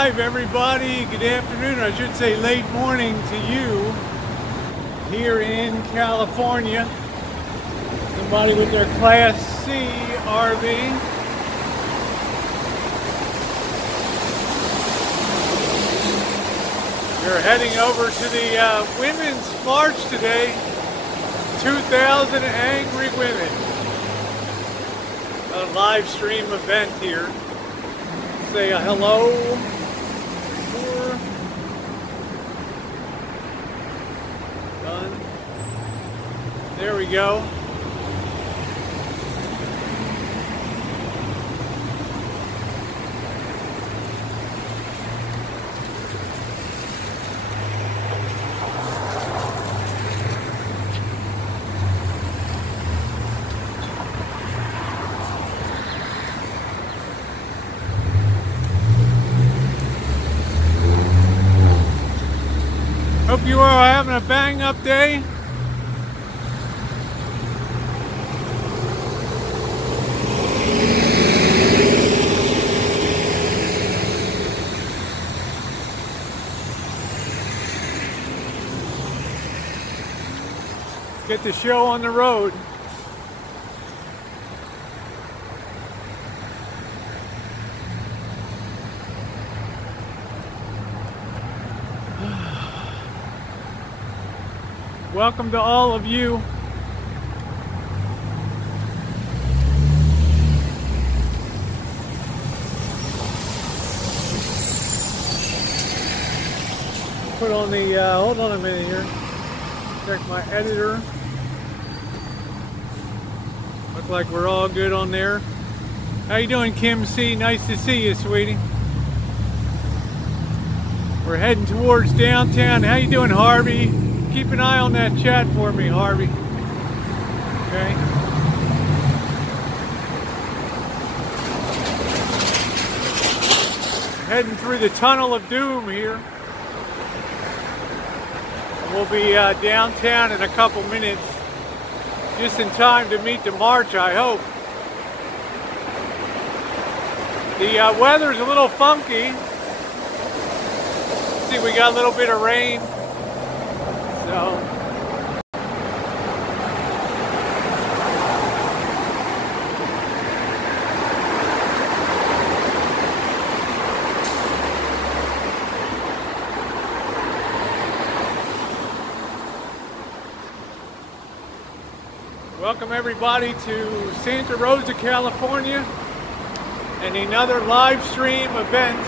live, everybody. Good afternoon, I should say late morning to you here in California. Somebody with their Class C RV. We're heading over to the Women's March today. 2,000 angry women. A live stream event here. Say a hello. Done. There we go. Hope you are having a bang-up day. Get the show on the road. Welcome to all of you. Put on the, hold on a minute here. Check my editor. Look like we're all good on there. How you doing, Kim C? Nice to see you, sweetie. We're heading towards downtown. How you doing, Harvey? Keep an eye on that chat for me, Harvey. Okay. Heading through the tunnel of doom here. We'll be downtown in a couple minutes. Just in time to meet the march, I hope. The weather's a little funky. See, we got a little bit of rain. So, welcome everybody to Santa Rosa, California, and another live stream event.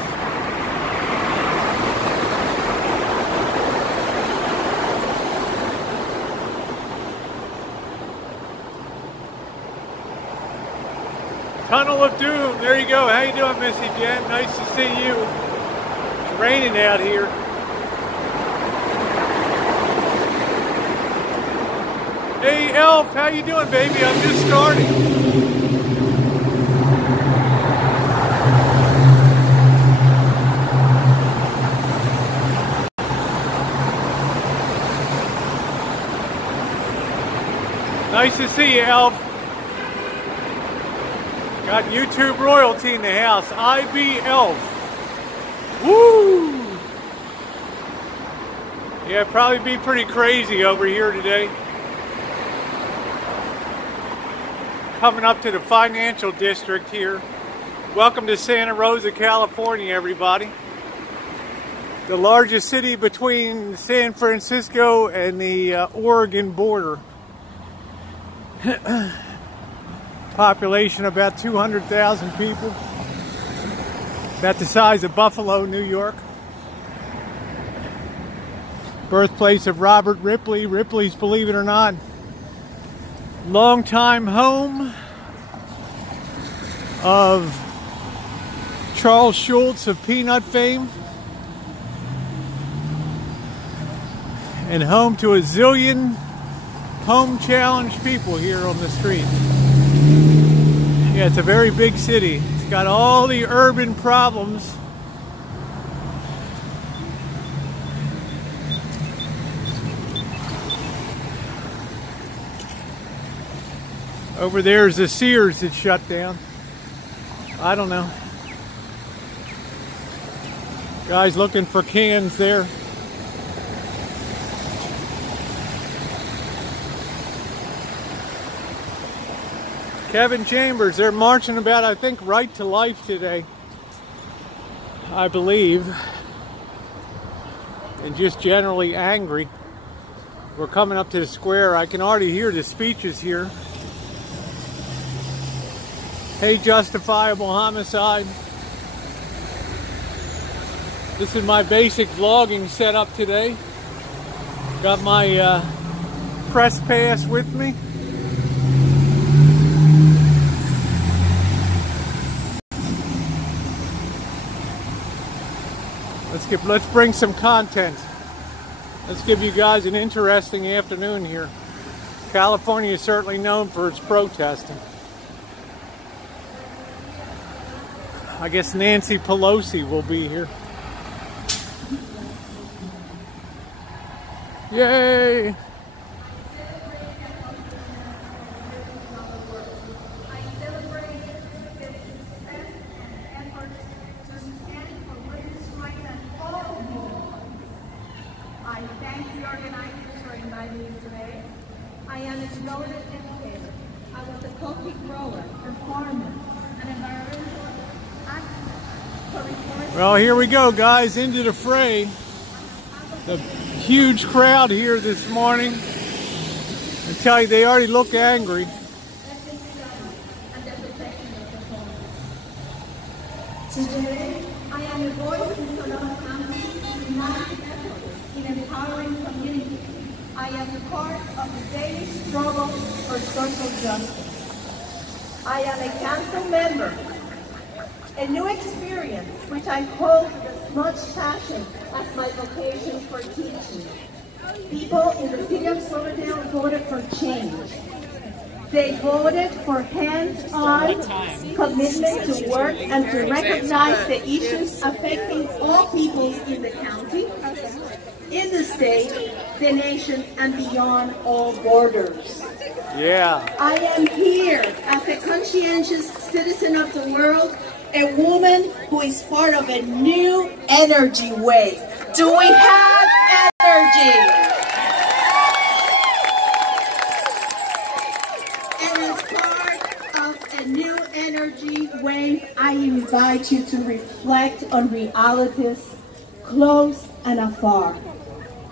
Tunnel of Doom. There you go. How you doing, Missy Jenn? Nice to see you. It's raining out here. Hey, Elf. How you doing, baby? I'm just starting. Nice to see you, Elf. Got YouTube royalty in the house. IB Elf. Woo! Yeah, probably be pretty crazy over here today. Coming up to the financial district here. Welcome to Santa Rosa, California, everybody. The largest city between San Francisco and the Oregon border. Population about 200,000 people. About the size of Buffalo, New York. Birthplace of Robert Ripley. Ripley's, believe it or not, longtime home of Charles Schultz of Peanut fame. And home to a zillion home challenge people here on the street. Yeah, it's a very big city. It's got all the urban problems. Over there is the Sears that shut down. I don't know. Guys looking for cans there. Kevin Chambers, they're marching about, I think, Right to Life today, I believe, and just generally angry. We're coming up to the square. I can already hear the speeches here. Hey, justifiable homicide. This is my basic vlogging setup today. Got my press pass with me. Let's bring some content. Let's give you guys an interesting afternoon here. California is certainly known for its protesting. I guess Nancy Pelosi will be here. Yay! I am a noted educator. I was a coffee grower, a farmer, an environmental activist. Well, here we go, guys, into the fray. The huge crowd here this morning. I tell you, they already look angry. Today, I am a voice in Sonoma County, united efforts in empowering communities. I am part of the daily struggle for social justice. I am a council member, a new experience which I hold with as much passion as my vocation for teaching. People in the city of Silverdale voted for change. They voted for hands-on commitment to work and to recognize the issues affecting all peoples in the county, in the state, the nation, and beyond all borders. Yeah. I am here as a conscientious citizen of the world, a woman who is part of a new energy wave. Do we have energy? And as part of a new energy wave, I invite you to reflect on realities close and afar.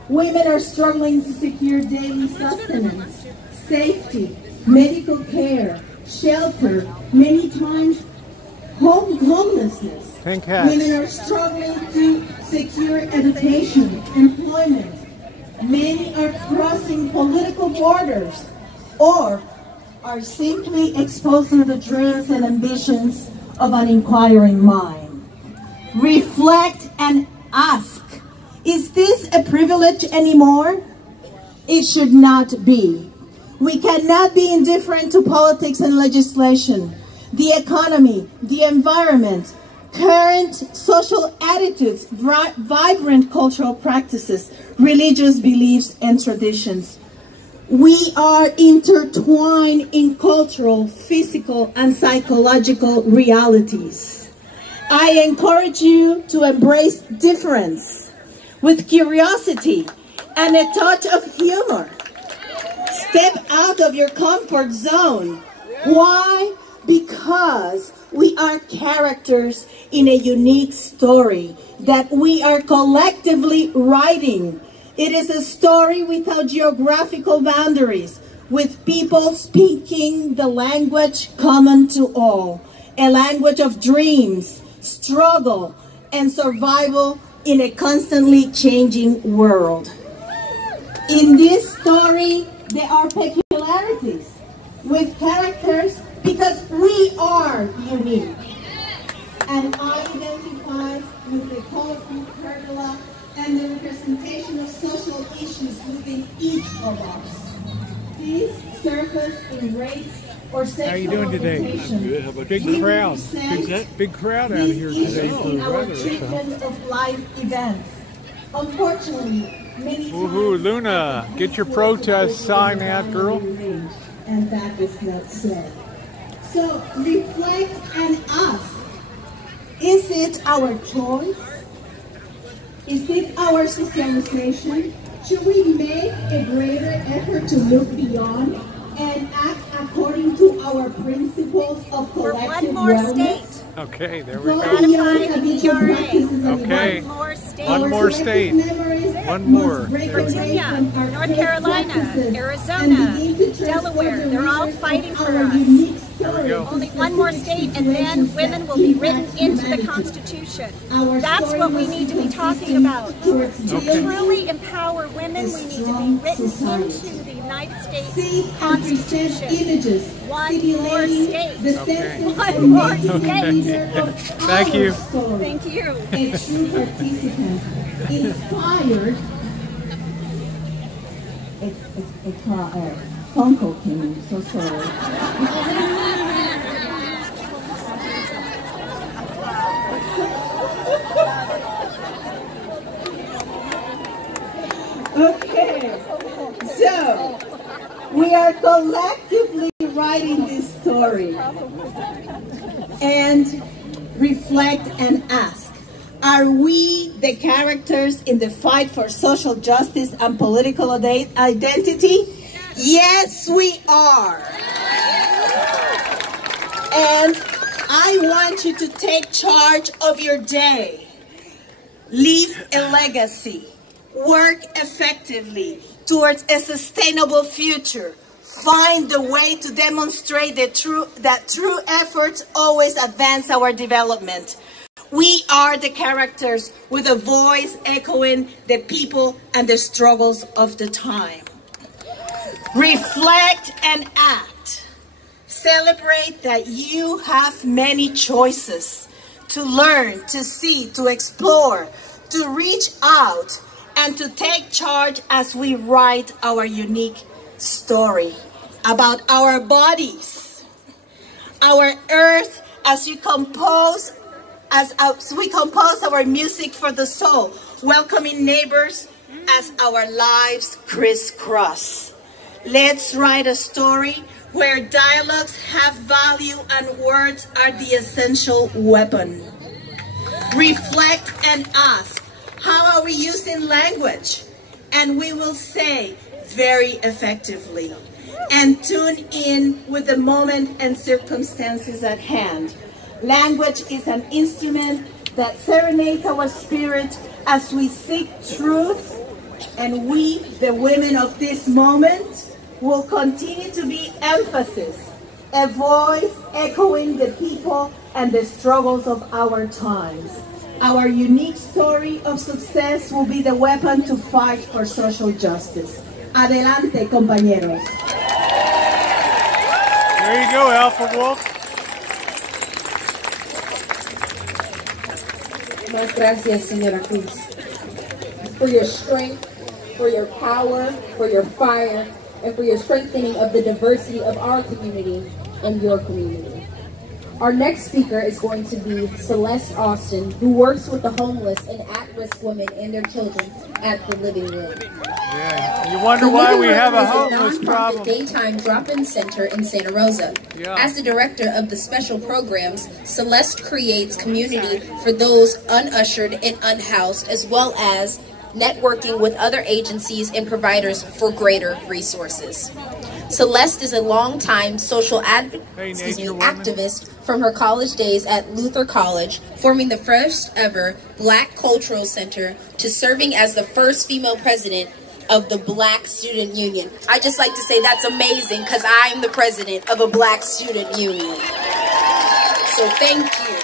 Women are struggling to secure daily sustenance, safety, medical care, shelter, many times homelessness. Women are struggling to secure education, employment. Many are crossing political borders or are simply exposing the dreams and ambitions of an inquiring mind. Reflect and ask, is this a privilege anymore? It should not be. We cannot be indifferent to politics and legislation, the economy, the environment, current social attitudes, vibrant cultural practices, religious beliefs and traditions. We are intertwined in cultural, physical, and psychological realities. I encourage you to embrace difference with curiosity and a touch of humor. Step out of your comfort zone. Why? Because we are characters in a unique story that we are collectively writing. It is a story without geographical boundaries, with people speaking the language common to all, a language of dreams, struggle, and survival in a constantly changing world. In this story, there are peculiarities with characters because we are unique. And I identify with the colorful pergola and the representation of social issues within each of us. These surface in race or sexual How are you doing today? orientation. I'm good. How about big crowd? Big crowd out here today for the our weather. treatment of life events. Unfortunately, many Woohoo, times, Luna, get your protest sign out, girl. and that is not so. So reflect and ask, is it our choice Is it our socialization? Should we make a greater effort to look beyond and act according to our principles of collective wellness? Okay, there we go. Okay, one more state. One more. Virginia, North Carolina, Arizona, Delaware, they're all fighting for us. There we go. Only one more state and then women will be written into the Constitution. That's what we need to be talking about. To truly empower women, we need to be written into the United States Constitution. One more state. Okay. One more state. Thank you. Thank you. A true participant, inspired. A phone call came in, so sorry. Okay, so we are collectively writing this story and reflect and ask, are we the characters in the fight for social justice and political identity? Yes, we are. And I want you to take charge of your day. Leave a legacy. Work effectively towards a sustainable future. Find the way to demonstrate that true efforts always advance our development. We are the characters with a voice echoing the people and the struggles of the time. Reflect and act. Celebrate that you have many choices to learn, to see, to explore, to reach out, and to take charge as we write our unique story about our bodies, our earth, as we compose our music for the soul, welcoming neighbors as our lives crisscross. Let's write a story where dialogues have value and words are the essential weapon. Reflect and ask, how are we using language? And we will say very effectively. And tune in with the moment and circumstances at hand. Language is an instrument that serenades our spirit as we seek truth, and we, the women of this moment, will continue to be emphasis, a voice echoing the people and the struggles of our times. Our unique story of success will be the weapon to fight for social justice. Adelante, compañeros. There you go, Alpha Wolf. Muchas gracias, Señora Cruz, for your strength, for your power, for your fire, and for your strengthening of the diversity of our community and your community. Our next speaker is going to be Celeste Austin, who works with the homeless and at-risk women and their children at the Living Room. Yeah, you wonder why we have a homeless problem. Daytime drop-in center in Santa Rosa. Yeah. As the director of the special programs, Celeste creates community for those unushered and unhoused, as well as networking with other agencies and providers for greater resources. Celeste is a longtime social activist from her college days at Luther College, forming the first ever Black Cultural Center to serving as the first female president of the Black Student Union. I just like to say that's amazing because I'm the president of a Black Student Union. So thank you.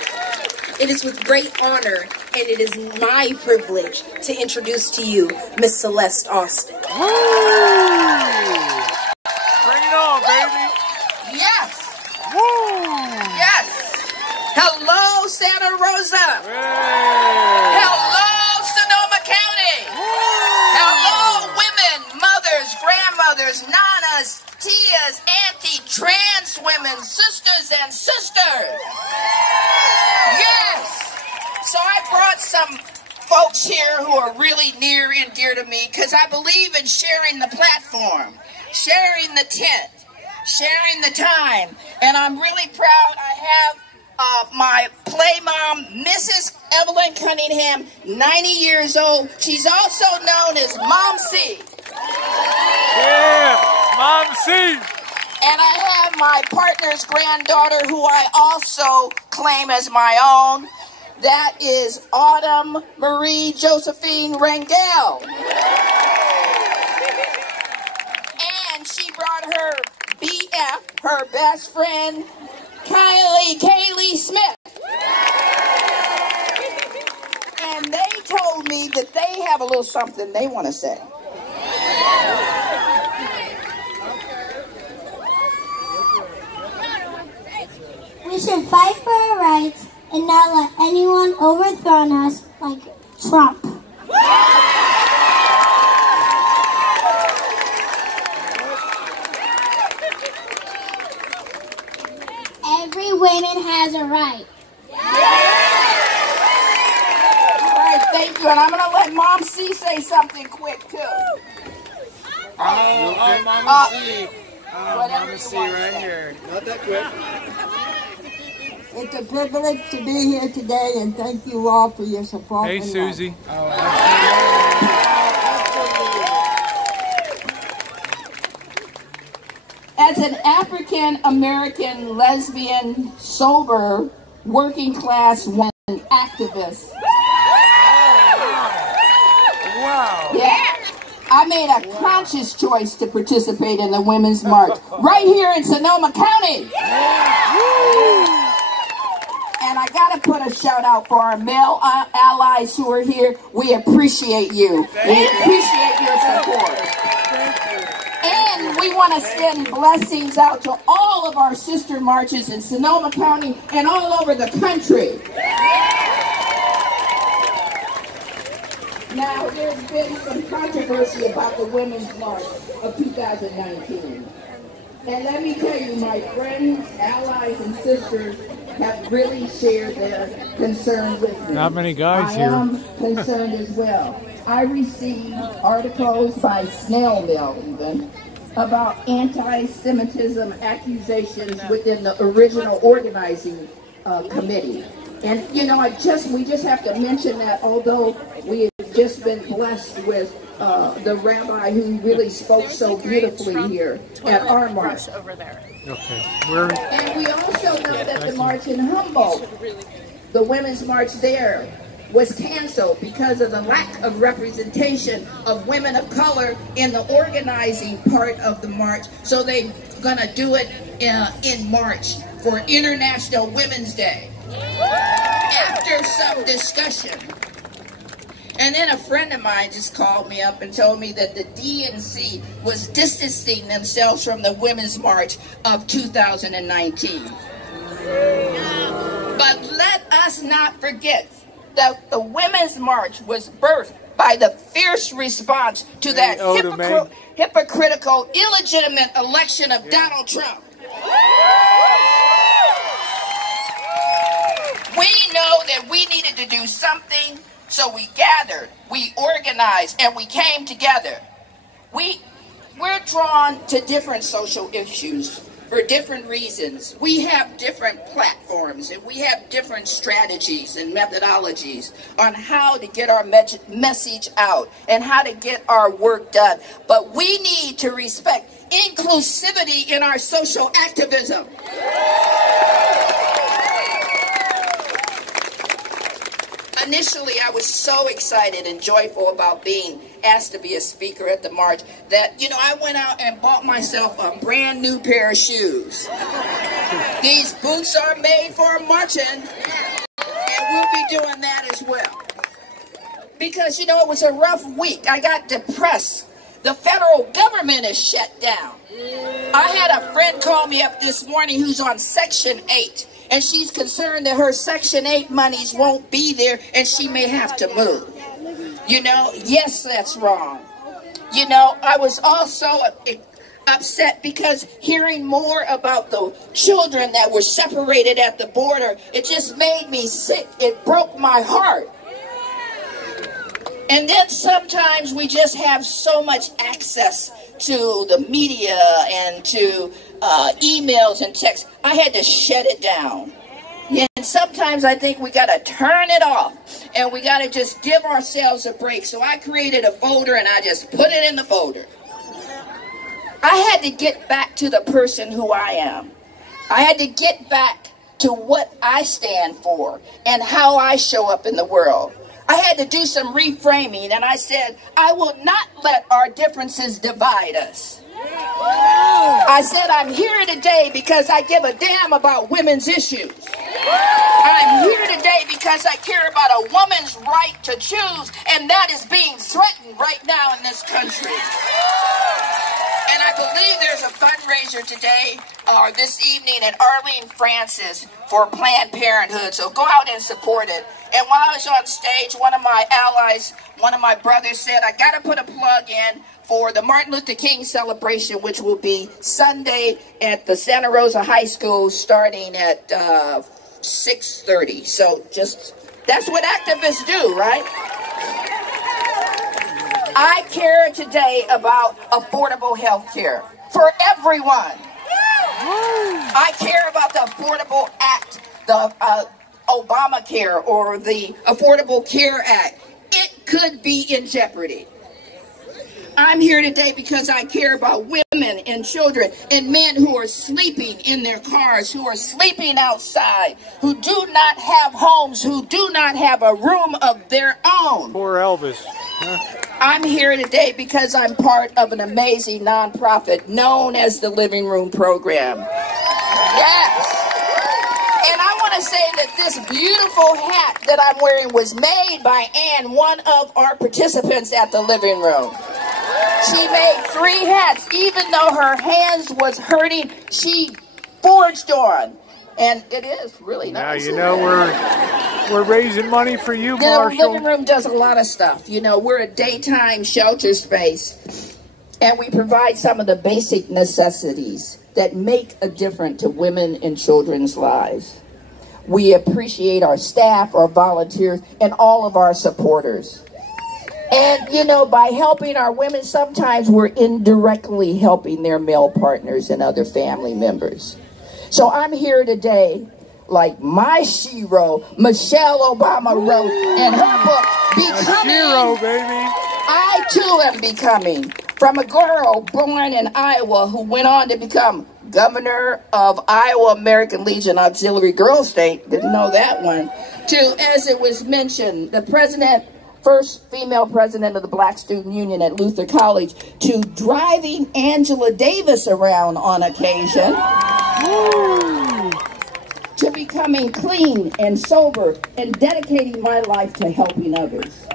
It is with great honor and it is my privilege to introduce to you Miss Celeste Austin. Bring it on, baby. Yes. Woo! Yes. Hello, Santa Rosa. Hey. Hello, Sonoma County. Woo! Hello, women, mothers, grandmothers, nanas, tias, auntie, trans women, sisters, and sisters. Yes. So I brought some folks here who are really near and dear to me because I believe in sharing the platform, sharing the tent, sharing the time. And I'm really proud I have my play mom, Mrs. Evelyn Cunningham, 90 years old. She's also known as Mom C. Yeah, Mom C. And I have my partner's granddaughter, who I also claim as my own. That is Autumn Marie Josephine Rangel. And she brought her BF, her best friend, Kaylee Smith. And they told me that they have a little something they want to say. We should fight for our rights and not let anyone overthrow us like Trump. Every woman has a right. All right, thank you. And I'm going to let Mom C say something quick, too. Mama C. Mama C right here. Not that quick. It's a privilege to be here today, and thank you all for your support. Hey, Susie. As an African-American, lesbian, sober, working-class woman activist. Wow. Yeah. I made a conscious choice to participate in the Women's March right here in Sonoma County. And I got to put a shout out for our male allies who are here. We appreciate you. We appreciate your support. And we want to send blessings out to all of our sister marches in Sonoma County and all over the country. Now, there's been some controversy about the Women's March of 2019. And let me tell you, my friends, allies, and sisters have really shared their concern with me. Not many guys here. I am concerned as well. I received articles by snail mail even about anti-Semitism accusations within the original organizing committee. And you know, we just have to mention that although we have just been blessed with the rabbi who really spoke so beautifully here at our march. Okay. And we also know that the march in Humboldt, the women's march there, was canceled because of the lack of representation of women of color in the organizing part of the march. So they're going to do it in March for International Women's Day. After some discussion. And then a friend of mine just called me up and told me that the DNC was distancing themselves from the Women's March of 2019. But let us not forget that the Women's March was birthed by the fierce response to that hypocritical, illegitimate election of Donald Trump. We know that we needed to do something, so we gathered, we organized, and we came together. We're drawn to different social issues for different reasons. We have different platforms, and we have different strategies and methodologies on how to get our message out and how to get our work done. But we need to respect inclusivity in our social activism. Initially, I was so excited and joyful about being asked to be a speaker at the march that, you know, I went out and bought myself a brand new pair of shoes. These boots are made for marching, and we'll be doing that as well. Because, you know, it was a rough week. I got depressed. The federal government is shut down. I had a friend call me up this morning who's on Section 8. And she's concerned that her Section 8 monies won't be there and she may have to move. You know, yes, that's wrong. You know, I was also upset because hearing more about the children that were separated at the border, it just made me sick. It broke my heart. And then sometimes we just have so much access to the media and to emails and texts. I had to shut it down. Yeah, and sometimes I think we got to turn it off and we got to just give ourselves a break. So I created a folder and I just put it in the folder. I had to get back to the person who I am. I had to get back to what I stand for and how I show up in the world. I had to do some reframing, and I said, I will not let our differences divide us. I said, I'm here today because I give a damn about women's issues. I'm here today because I care about a woman's right to choose, and that is being threatened right now in this country. And I believe there's a fundraiser today or this evening at Arlene Francis for Planned Parenthood. So go out and support it. And while I was on stage, one of my allies, one of my brothers said, I got to put a plug in for the Martin Luther King celebration, which will be Sunday at the Santa Rosa High School starting at 6:30. So just, that's what activists do, right? I care today about affordable health care for everyone. I care about the Affordable Act, the Obamacare or the Affordable Care Act. It could be in jeopardy. I'm here today because I care about women and children and men who are sleeping in their cars, who are sleeping outside, who do not have homes, who do not have a room of their own. Poor Elvis. I'm here today because I'm part of an amazing nonprofit known as the Living Room Program. Yes. And I want to say that this beautiful hat that I'm wearing was made by Ann, one of our participants at the Living Room. She made 3 hats. Even though her hands was hurting, she forged on. And it is really nice. Now, you know, we're raising money for you, Marshall. The Living Room does a lot of stuff. You know, we're a daytime shelter space. And we provide some of the basic necessities that make a difference to women and children's lives. We appreciate our staff, our volunteers, and all of our supporters. And, you know, by helping our women, sometimes we're indirectly helping their male partners and other family members. So I'm here today, like my shero, Michelle Obama wrote in her book, Becoming. Shero, baby. I too am becoming. From a girl born in Iowa who went on to become governor of Iowa American Legion Auxiliary Girl State, didn't know that one, to, as it was mentioned, the first female president of the Black Student Union at Luther College, to driving Angela Davis around on occasion, to becoming clean and sober and dedicating my life to helping others.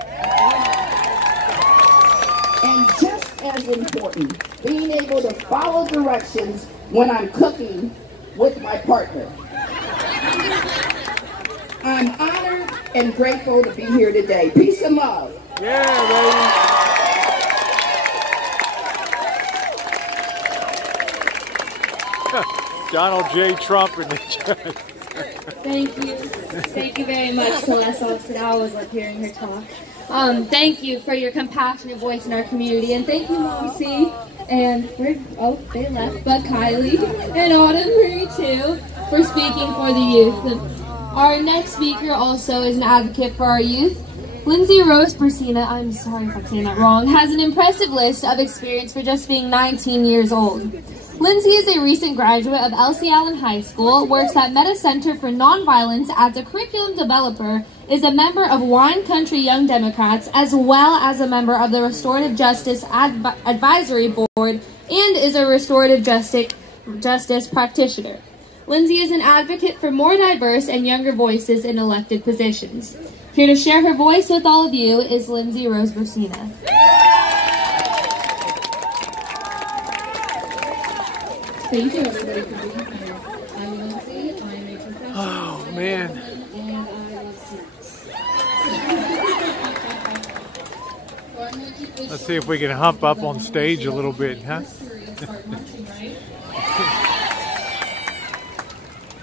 And just as important, being able to follow directions when I'm cooking with my partner. I'm honored and grateful to be here today. Peace and love. Yeah, baby. Donald J. Trump in the chat. Thank you. Thank you very much, Celeste Austin. I always love hearing her talk. Thank you for your compassionate voice in our community. And thank you, Rosie. And they left, but Kylie and Autumn Marie too, for speaking for the youth. Our next speaker also is an advocate for our youth. Lindsay Rose, I'm sorry if I'm saying that wrong, has an impressive list of experience for just being 19 years old. Lindsay is a recent graduate of Elsie Allen High School, works at Meta Center for Nonviolence as a curriculum developer, is a member of Wine Country Young Democrats, as well as a member of the Restorative Justice Advisory Board, and is a restorative justice practitioner. Lindsay is an advocate for more diverse and younger voices in elected positions. Here to share her voice with all of you is Lindsay Rose Bursina. Thank you, everybody, for being here. I'm Lindsay. I'm a professional. Oh, man. And I love snacks. So I'm going to keep this. Let's see if we can hump up on stage a little bit, huh?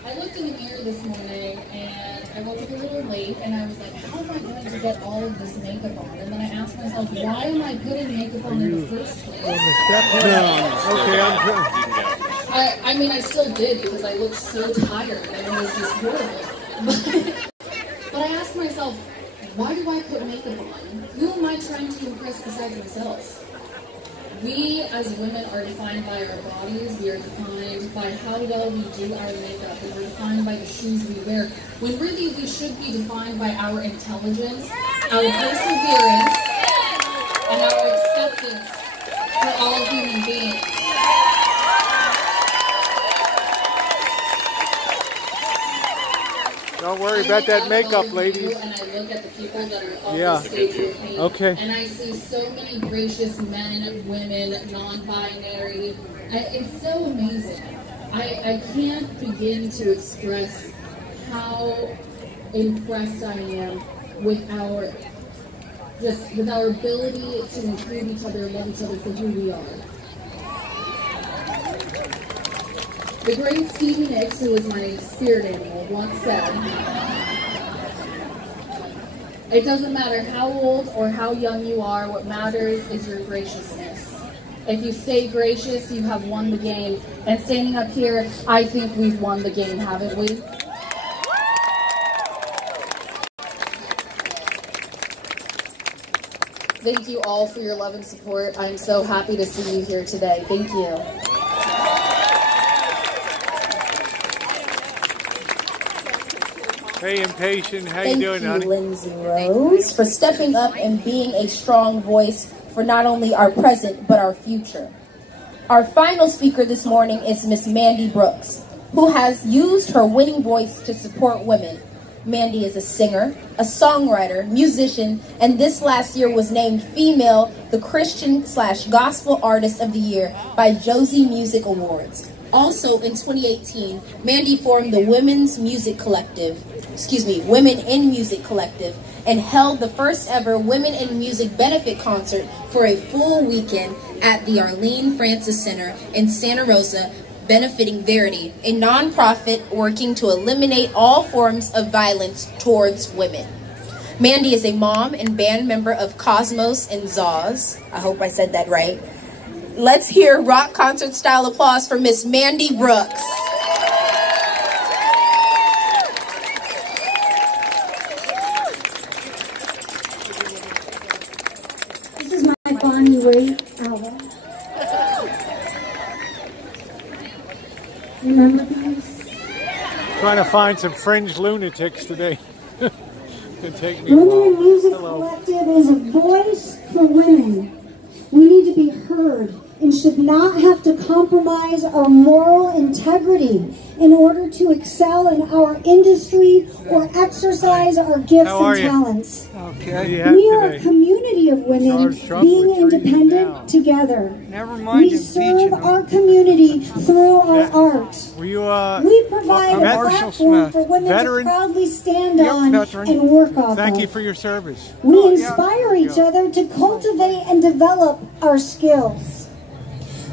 I looked in the mirror this morning and I woke up a little late and I was like, how am I going to get all of this makeup on? And then I asked myself, why am I putting makeup on in the first place? On the step? No. Okay, I'm trying. I mean, I still did because I looked so tired and it was just horrible. But I ask myself, why do I put makeup on? Who am I trying to impress besides myself? We as women are defined by our bodies, we are defined by how well we do our makeup, and we're defined by the shoes we wear, when really we should be defined by our intelligence, our perseverance, and our acceptance for all human beings. Don't worry about that makeup, ladies. And I look at the people that are on the stage with me, and I see so many gracious men, women, non-binary. It's so amazing. I can't begin to express how impressed I am with our ability to include each other, love each other for who we are. The great Stevie Nicks, who was my spirit animal, once said, "It doesn't matter how old or how young you are, what matters is your graciousness. If you stay gracious, you have won the game." And standing up here, I think we've won the game, haven't we? Thank you all for your love and support. I'm so happy to see you here today. Thank you. Hey, Impatient, how you doing, honey? Thank you, Lindsay Rose, for stepping up and being a strong voice for not only our present, but our future. Our final speaker this morning is Miss Mandy Brooks, who has used her winning voice to support women. Mandy is a singer, a songwriter, musician, and this last year was named Female the Christian/Gospel Artist of the Year by Josie Music Awards. Also in 2018, Mandy formed the Women in Music Collective, and held the first ever Women in Music benefit concert for a full weekend at the Arlene Francis Center in Santa Rosa, benefiting Verity, a nonprofit working to eliminate all forms of violence towards women. Mandy is a mom and band member of Cosmos and Zaz. I hope I said that right. Let's hear rock concert style applause for Miss Mandy Brooks. This is my Bonnie Raitt album. Remember these? Trying to find some fringe lunatics today. Take me Women in Music Collective is a voice for women. We need to be heard and should not have to compromise our moral integrity in order to excel in our industry or exercise our gifts and talents. Okay. We are a community of women being independent together. We serve our community through our art. We provide a platform for women to proudly stand on and work off of. Thank you for your service. We inspire each other to cultivate and develop our skills.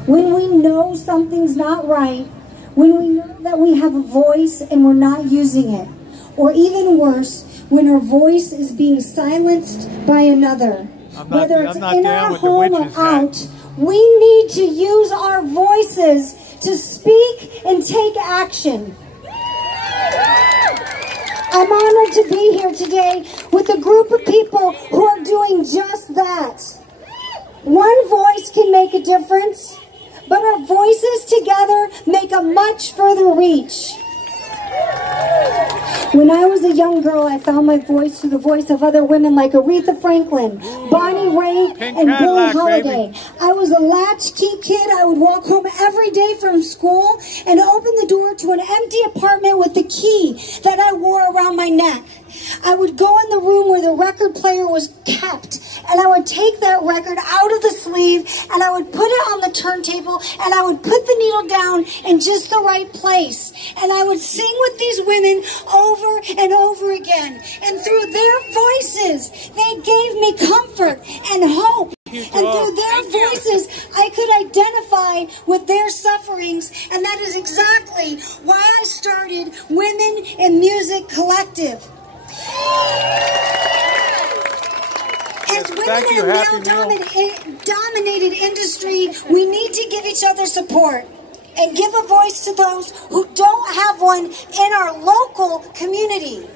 When we know something's not right, when we know that we have a voice and we're not using it, or even worse, when our voice is being silenced by another, whether it's in our home or out, we need to use our voices to speak and take action. I'm honored to be here today with a group of people who are doing just that. One voice can make a difference, but our voices together make a much further reach. When I was a young girl, I found my voice through the voice of other women like Aretha Franklin, Bonnie Raitt, and Billie Holiday. I was a latchkey kid. I would walk home every day from school and open the door to an empty apartment with the key that I wore around my neck. I would go in the room where the record player was kept, and I would take that record out of the sleeve, and I would put it on the turntable, and I would put the needle down in just the right place. And I would sing with these women over and over again. And through their voices, they gave me comfort and hope. And through their voices, I could identify with their sufferings. And that is exactly why I started Women in Music Collective. As women in a male-dominated industry, we need to give each other support. and give a voice to those who don't have one in our local community.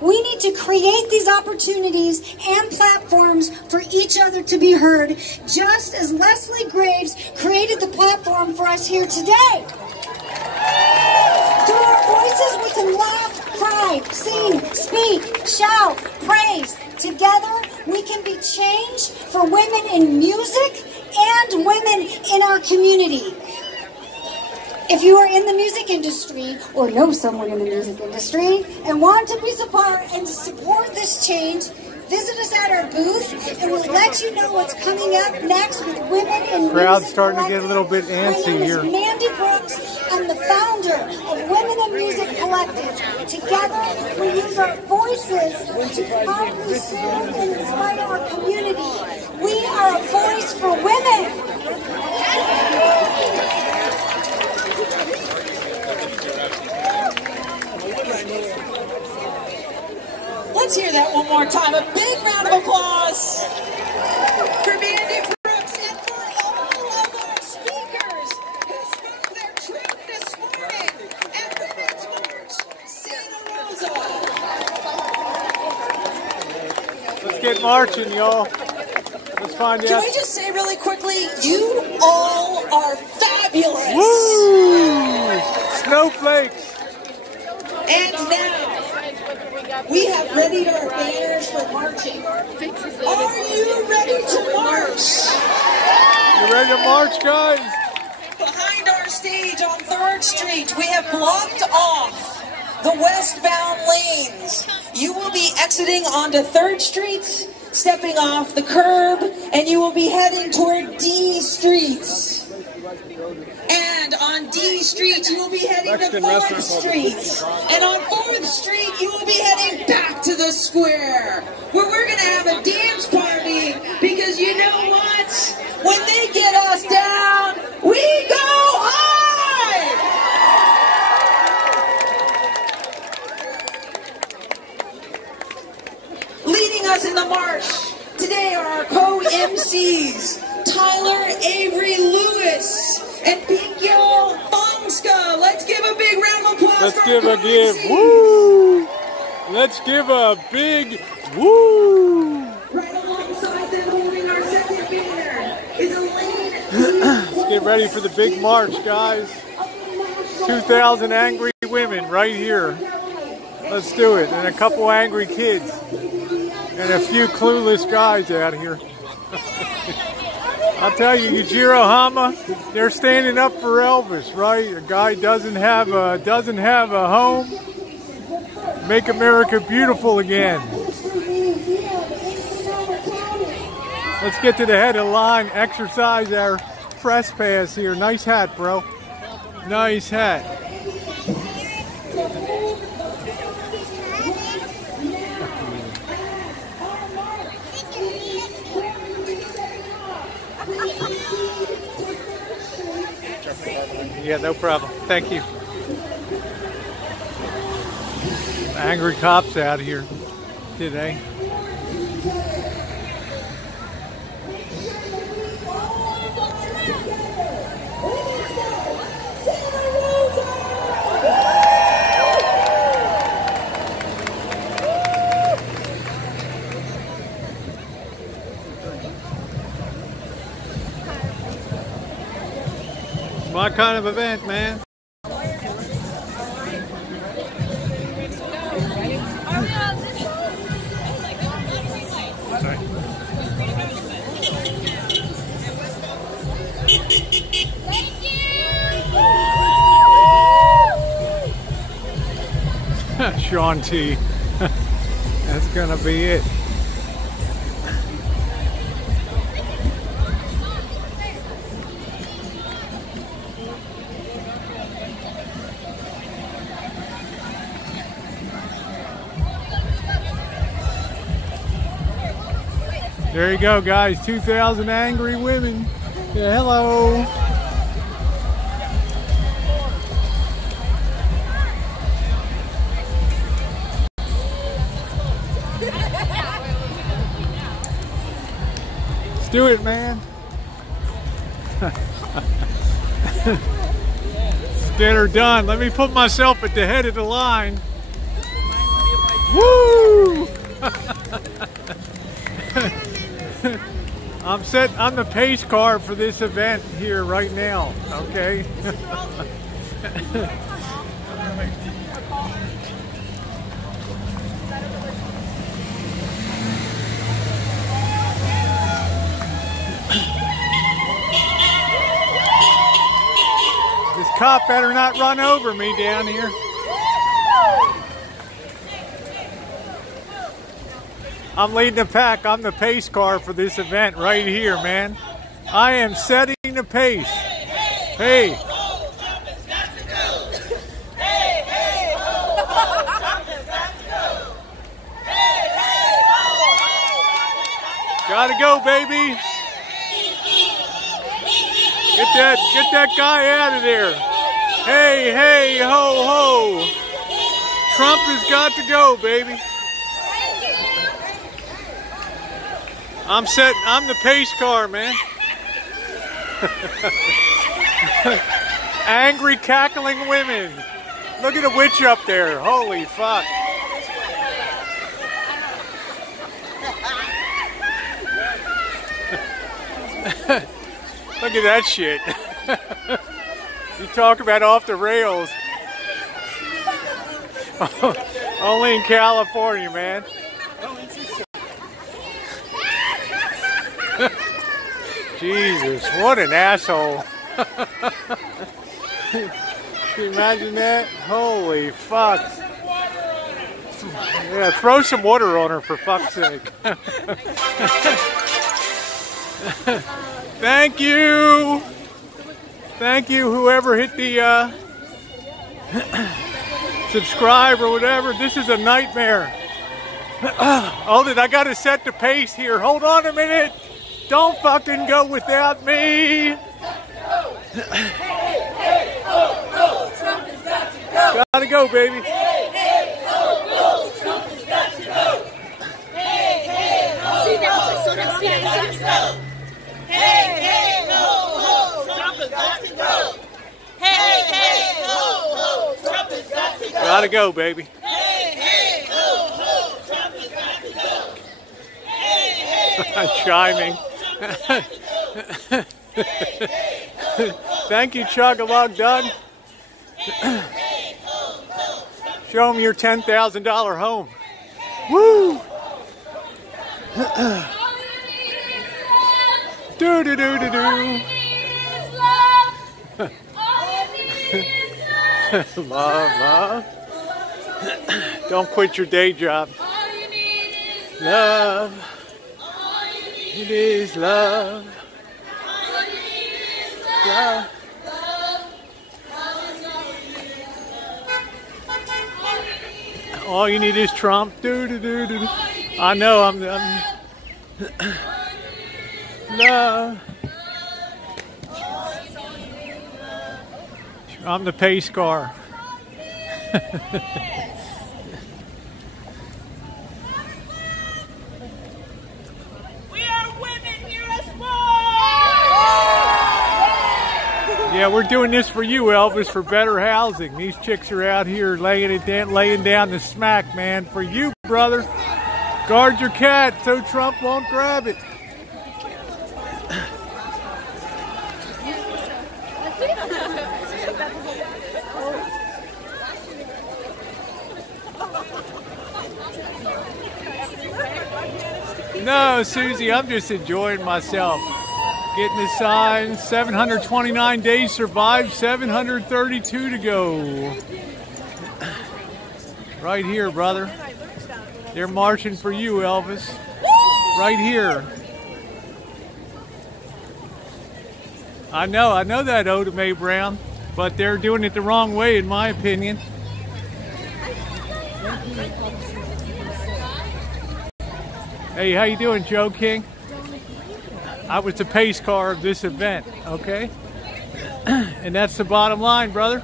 We need to create these opportunities and platforms for each other to be heard, just as Leslie Graves created the platform for us here today. Through our voices, we can laugh, cry, sing, speak, shout, praise. Together, we can be change for women in music and women in our community. If you are in the music industry or know someone in the music industry and want to be support and to support this change, visit us at our booth and we'll let you know what's coming up next with women in music. Crowd's starting to get a little bit antsy here. My name is Mandy Brooks. I'm the founder of Women in Music Collective. Together, we use our voices to proudly serve and inspire our community. We are a voice for women. Let's hear that one more time. A big round of applause for Mandy Brooks and for all of our speakers who spoke their truth this morning at Women's March, Santa Rosa. Let's get marching, y'all. Let's find out. Can I just say really quickly, you all are fabulous. Woo! Snowflakes. And now, we have readied our banners for marching. Are you ready to march? You ready to march, guys? Behind our stage on 3rd Street, we have blocked off the westbound lanes. You will be exiting onto 3rd Street, stepping off the curb, and you will be heading toward D Street. And on D Street, you will be heading to 4th Street. And on 4th Street, you will be heading back to the square, where we're going to have a dance party, because you know what? When they get us down, we go high! Leading us in the march today are our co-MCs, Tyler Avery Lewis and Pinkyo Fongska. Let's give a big round of applause. Let's give a give. Woo! Let's give a big woo! Right alongside them, holding our second banner, is Elaine. Let's get ready for the big march, guys. 2,000 angry women right here. Let's do it. And a couple angry kids. And a few clueless guys out here. I'll tell you, Yujiro Hama, they're standing up for Elvis, right? A guy doesn't have a home. Make America beautiful again. Let's get to the head of the line, exercise our press pass here. Nice hat, bro. Nice hat. Yeah, no problem. Thank you. Angry cops out here today. My kind of event, man. Sean T. That's gonna be it. There you go, guys. 2,000 angry women. Yeah, hello. Let's do it, man. get her done. Let me put myself at the head of the line. Woo! I'm the pace car for this event here right now, okay? This cop better not run over me down here. I'm leading the pack. I'm the pace car for this event right here, man. I am setting the pace. Hey. Gotta go, baby. Get that guy out of there. Hey, hey, ho, ho. Trump has got to go, baby. I'm the pace car, man. Angry, cackling women. Look at a witch up there. Holy fuck. Look at that shit. You talk about off the rails. Only in California, man. Jesus, what an asshole. Can you imagine that? Holy fuck. Yeah, throw some water on her for fuck's sake. Thank you. Thank you, whoever hit the subscribe or whatever. This is a nightmare. Hold it, I gotta set the pace here. Hold on a minute. Don't fucking go without me. Gotta go, baby. Gotta go, baby. I'm chiming. Thank you, Chug-a-Lug Doug. Show them your $10,000 home. Woo! Do do do do do. Love, love. Don't quit your day job. Love. It is love. Love. All you need is Trump. Do do do do. I know. I'm love. I'm the pace car. Yeah, we're doing this for you, Elvis, for better housing. These chicks are out here laying down the smack, man. For you, brother. Guard your cat so Trump won't grab it. No, Susie, I'm just enjoying myself. Getting the signs. 729 days survived, 732 to go. Right here, brother. They're marching for you, Elvis. Right here. I know that, Oda Mae Brown, but they're doing it the wrong way, in my opinion. Hey, how you doing, Joe King? I was the pace car of this event, okay? And that's the bottom line, brother.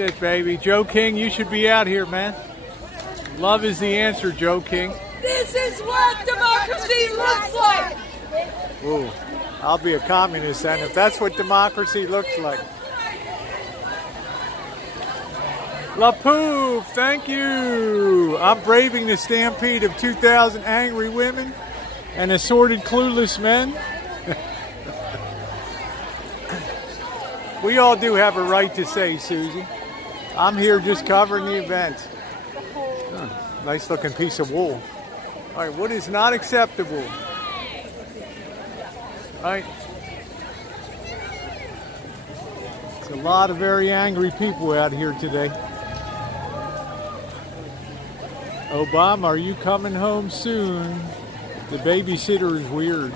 it, baby. Joe King, you should be out here, man. Love is the answer, Joe King. This is what democracy looks like. Ooh, I'll be a communist then if that's what democracy looks like. La Pouf, thank you. I'm braving the stampede of 2,000 angry women and assorted clueless men. We all do have a right to say, Susie. I'm here just covering the event. Nice looking piece of wool. All right, what is not acceptable? All right. There's a lot of very angry people out here today. Obama, are you coming home soon? The babysitter is weird.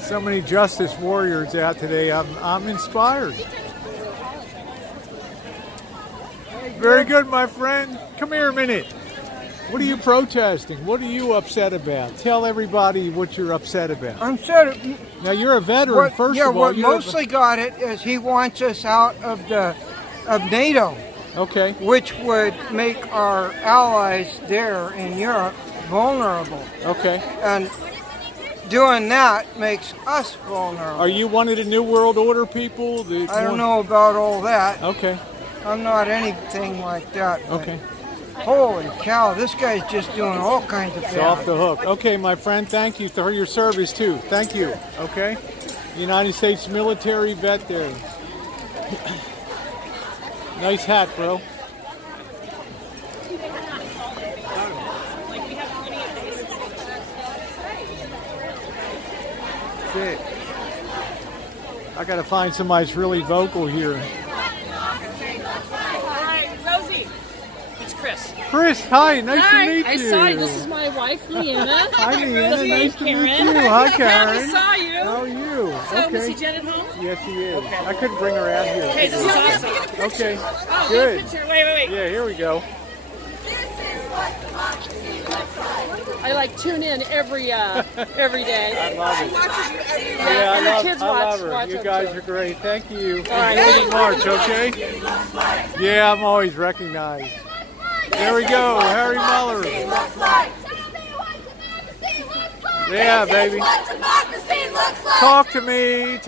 So many justice warriors out today. I'm inspired. Very good, my friend. Come here a minute. What are you protesting? What are you upset about? Tell everybody what you're upset about. I'm upset. Now, you're a veteran, first of all. What mostly got it is he wants us out of NATO. Okay. Which would make our allies there in Europe vulnerable. Okay. And doing that makes us vulnerable. Are you one of the New World Order people? I don't know about all that. Okay. I'm not anything like that. Okay. Holy cow, this guy's just doing all kinds of things. It's off the hook. Okay, my friend, thank you for your service, too. Thank you. Okay? United States military vet there. Nice hat, bro. That's it. I gotta find somebody that's really vocal here. Hi, Rosie. It's Chris. Chris, hi, nice to meet you. I saw you. This is my wife, Leanna. Hi, Leanna. Nice to meet you. Karen. Hi, Karen. I saw you. How are you? So, Okay. Missy Jenn at home? Yes, she is. Okay. I couldn't bring her out here. Okay, this is awesome. Okay, Oh, good. Picture. Wait. Yeah, here we go. I like tune in every day. I love it. Yeah, I the love, kids I love her. watch You them guys too. are great. Thank you. All right, Good March, okay? Yeah, I'm always recognized. There we go, Harry Muller. Yeah, baby. Talk to me.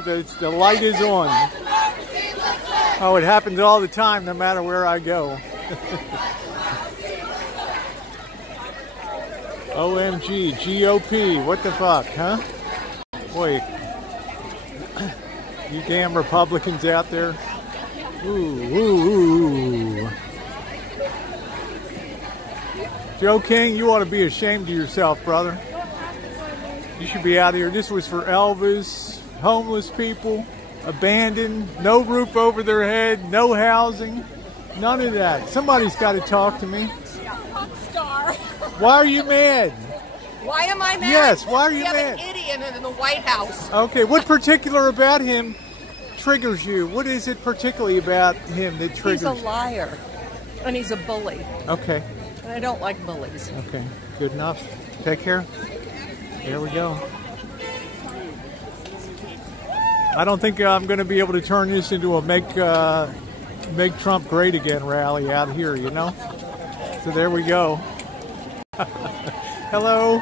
The light is on. Oh, it happens all the time, no matter where I go. OMG, GOP, what the fuck, huh? Wait. You damn Republicans out there. Ooh. Joe King, you ought to be ashamed of yourself, brother. You should be out here. This was for Elvis, homeless people, abandoned, no roof over their head, no housing, none of that. Somebody's got to talk to me. Star. Why are you mad? Why am I mad? Yes, why are you we have mad? an idiot in the White House. Okay, what particular about him triggers you? What is it particularly about him that triggers you? He's a liar, and he's a bully. Okay. And I don't like bullies. Okay, good enough. Take care. There we go. I don't think I'm going to be able to turn this into a make Trump great again rally out here, you know? So there we go. Hello.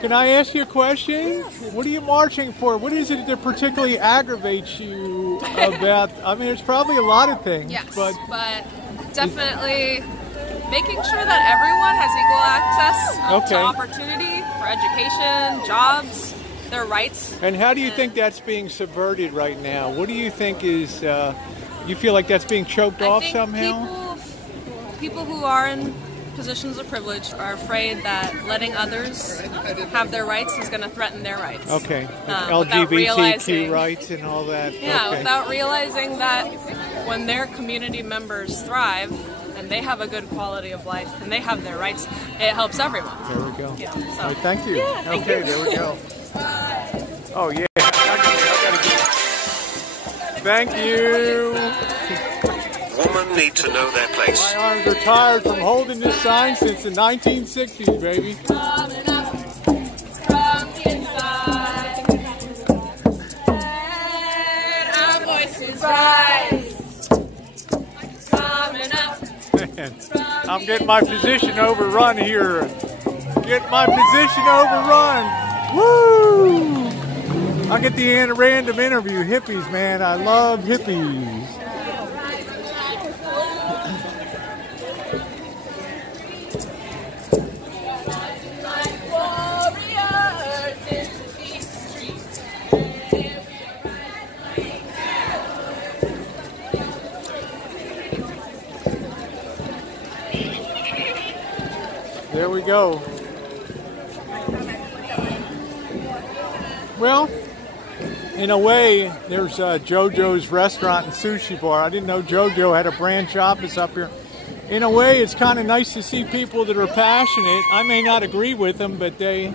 Can I ask you a question? What are you marching for? What is it that particularly aggravates you about? I mean, there's probably a lot of things. Yes, but definitely making sure that everyone has equal access to opportunity for education, jobs, their rights. And how do you think that's being subverted right now? What do you think is, you feel like that's being choked off somehow? People who are in positions of privilege are afraid that letting others have their rights is going to threaten their rights. Okay, without LGBTQ realizing, rights and all that. Yeah, okay. without realizing that when their community members thrive and they have a good quality of life and they have their rights, it helps everyone. There we go. Yeah, so. All right, thank you. Yeah, thank okay, you. there we go. Oh, yeah. Thank you. women need to know their place. My arms are tired from holding this sign since the 1960s, baby. Coming up from the inside, and our voices rise. Coming up. I'm getting my position overrun here. Getting my position overrun. Woo! I'll get the random interview. Hippies, man. I love hippies. There we go. Well, in a way, there's JoJo's restaurant and sushi bar. I didn't know JoJo had a branch office up here. In a way, it's kind of nice to see people that are passionate. I may not agree with them, but they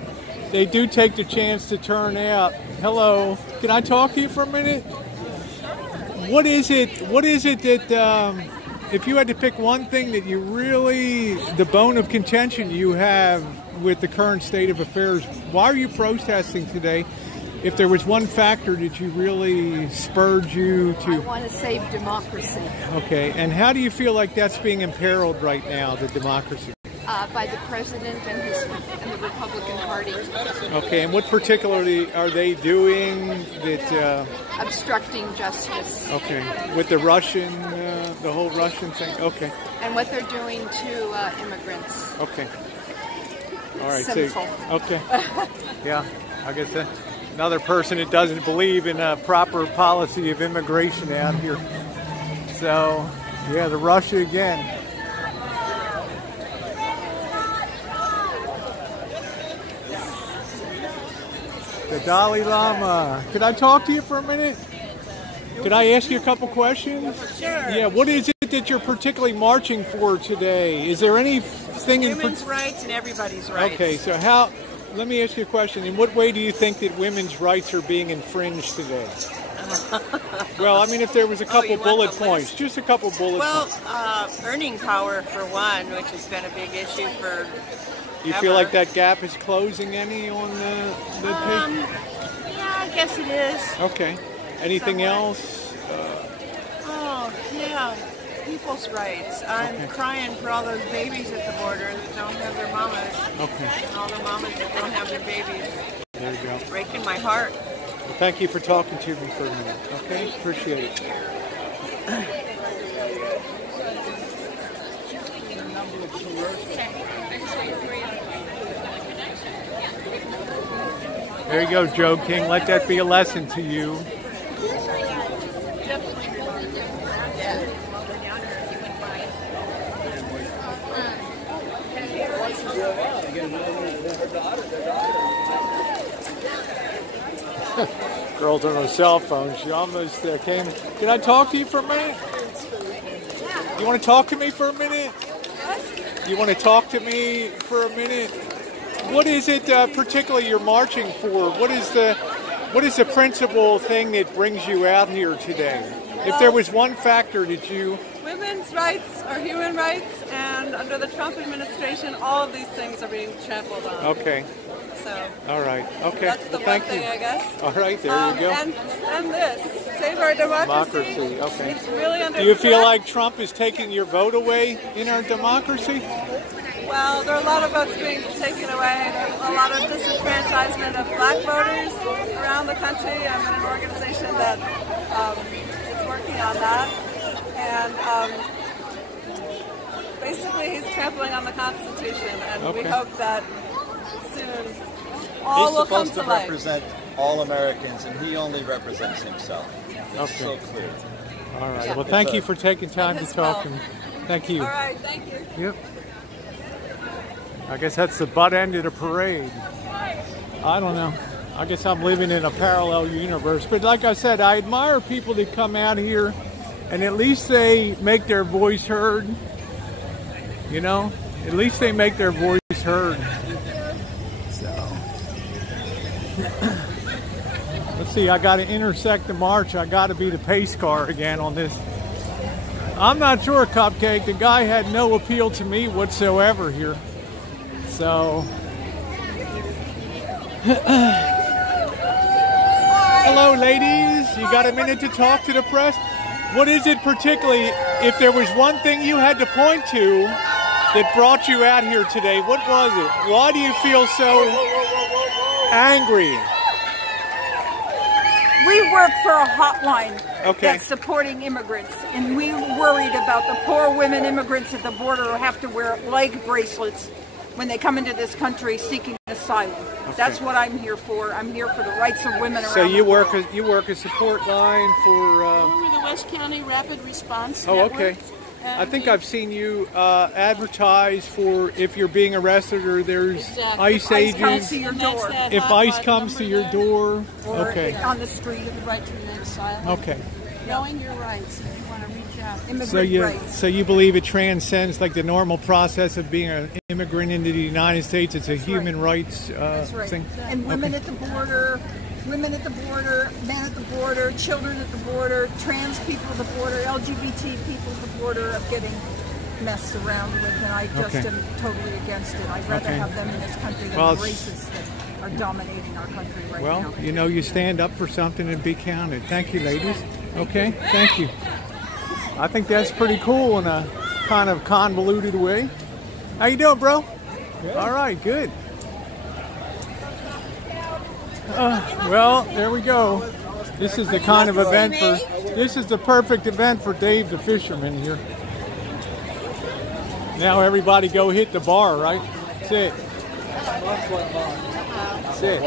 do take the chance to turn out. Hello, can I talk to you for a minute? What is it that, if you had to pick one thing that you really, the bone of contention you have with the current state of affairs, why are you protesting today? If there was one factor that you really spurred you to... I want to save democracy. Okay, and how do you feel like that's being imperiled right now, the democracy? By the president and the Republican Party. Okay, and what particularly are they doing that... obstructing justice. Okay, with the Russian, the whole Russian thing? Okay. And what they're doing to immigrants. Okay. All right. Simple. So, okay. Yeah, I guess that's another person that doesn't believe in a proper policy of immigration out here. So, yeah, the Russia again. The Dalai Lama. Could I talk to you for a minute? Could I ask you a couple questions? Sure. Yeah, what is it that you're particularly marching for today? Is there anything in... Women's rights and everybody's rights. Okay, so let me ask you a question. In what way do you think that women's rights are being infringed today? Well, I mean, if there was a couple bullet points, just a couple bullet points. Well, earning power for one, which has been a big issue for You feel like that gap is closing any on the page? Yeah, I guess it is. Okay. Anything else? Oh, yeah. People's rights. I'm crying for all those babies at the border that don't have their mamas. Okay. And all the mamas that don't have their babies. There you go. Breaking my heart. Well, thank you for talking to me for a minute. Okay? Appreciate it. There you go, Joe King. Let that be a lesson to you. Girls on her cell phone. She almost came. Can I talk to you for a minute? You want to talk to me for a minute? You want to talk to me for a minute? What is it particularly you're marching for? What is the principal thing that brings you out here today? If there was one factor that you... Women's rights are human rights, and under the Trump administration, all of these things are being trampled on. Okay. So. All right. Okay. That's the one thing, I guess. All right. There you go. And this. Save our democracy. Okay. It's really under Do you feel like Trump is taking your vote away in our democracy? Well, there are a lot of votes being taken away. There's a lot of disenfranchisement of black voters around the country. I'm in an organization that is working on that. And basically he's trampling on the Constitution, and we hope that soon all will come to life. He's supposed to represent all Americans, and he only represents himself. It's so clear. All right. Well, thank you for taking time to talk. And thank you. All right. Thank you. Yep. I guess that's the butt end of the parade. I don't know. I guess I'm living in a parallel universe. But like I said, I admire people that come out here and at least they make their voice heard. You know? At least they make their voice heard. So. Let's see, I got to intersect the march. I got to be the pace car again on this. I'm not sure, Cupcake. The guy had no appeal to me whatsoever here. So... Hello, ladies. You got a minute to talk to the press? What is it particularly, if there was one thing you had to point to that brought you out here today, what was it? Why do you feel so angry? We work for a hotline that's supporting immigrants, and we worried about the poor women immigrants at the border who have to wear leg bracelets when they come into this country seeking asylum. That's what I'm here for. I'm here for the rights of women around the world. So you work a support line for... We're the West County Rapid Response Network. Okay. I think I've seen you advertise for if you're being arrested or there's ICE agents. Comes to your door. If ICE comes to your door. Or okay. on the street. The right to remain silent. Okay. Knowing your rights, if you want to reach out. So you believe it transcends like the normal process of being an immigrant into the United States. It's a human rights thing. And women at the border, men at the border, children at the border, trans people at the border, LGBT people at the border are getting messed around with, and I just am totally against it. I'd rather have them in this country than the racists that are dominating our country right now. Well, you know, you stand up for something and be counted. Thank you, ladies. Okay, thank you. I think that's pretty cool in a kind of convoluted way. How you doing, bro? Good. All right, good. Well, there we go. This is the kind of event this is the perfect event for Dave the Fisherman here. Now everybody go hit the bar, right? That's it. That's it.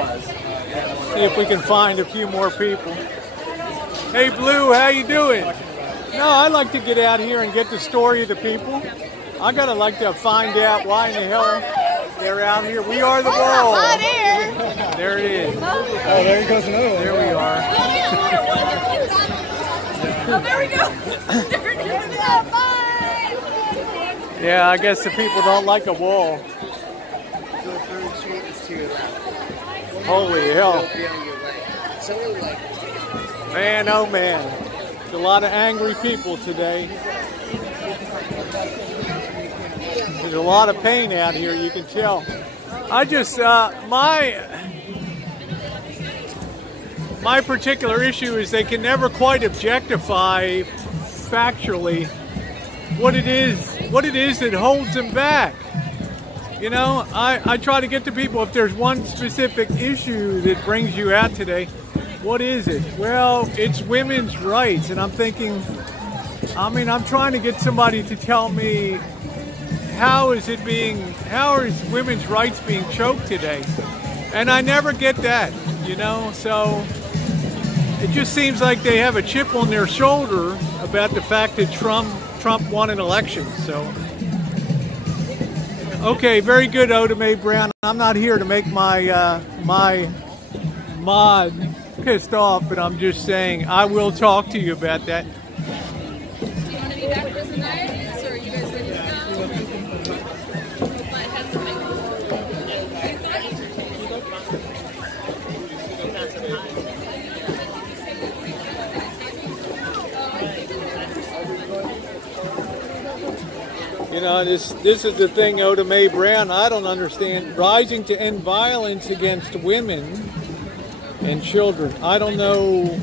See if we can find a few more people. Hey, Blue, how you doing? No, I like to get out here and get the story of the people. I gotta like to find out why in the hell they're out here. We are the wall. There it is. Oh, there goes another one. There we are. Oh, there we go. Yeah, I guess the people don't like a wall. Holy hell. Man, oh man. There's a lot of angry people today. There's a lot of pain out here, you can tell. I just, my particular issue is they can never quite objectify factually what it is that holds them back. You know, I try to get to people, if there's one specific issue that brings you out today, what is it? Well, it's women's rights. And I'm thinking, I'm trying to get somebody to tell me how is women's rights being choked today? And I never get that, you know, so it just seems like they have a chip on their shoulder about the fact that Trump won an election, so. Okay, very good, Oda Mae Brown. I'm not here to make my my mod pissed off, but I'm just saying I will talk to you about that. Do you want to be back for tonight? So are you guys ready to You know, this is the thing, Oda Mae Brown, I don't understand. Rising to end violence against women and children. I don't know,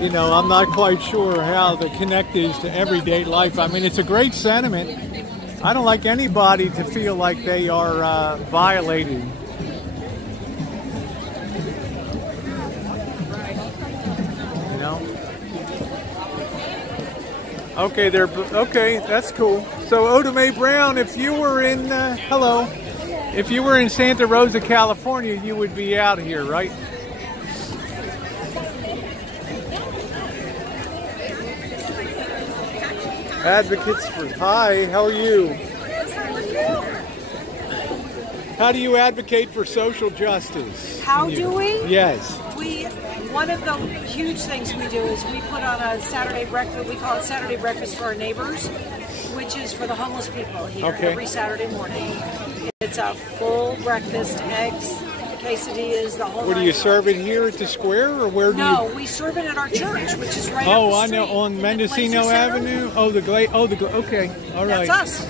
you know, I'm not quite sure how the connect is to everyday life. I mean, it's a great sentiment. I don't like anybody to feel like they are violated. You know? Okay, okay, that's cool. So, Oda Mae Brown, if you were in, hello, if you were in Santa Rosa, California, you would be out here, right? Advocates for, hi, how are you? How do you advocate for social justice? How do we? Yes. One of the huge things we do is we put on a Saturday breakfast. We call it Saturday Breakfast for Our Neighbors, which is for the homeless people here every Saturday morning. It's a full breakfast, eggs, quesadillas, the whole. Where do you serve it here at the square, or where do you? No, we serve it at our church, which is right. Oh, up the I know, street on Mendocino Center. Avenue. Oh, okay, all right. That's us.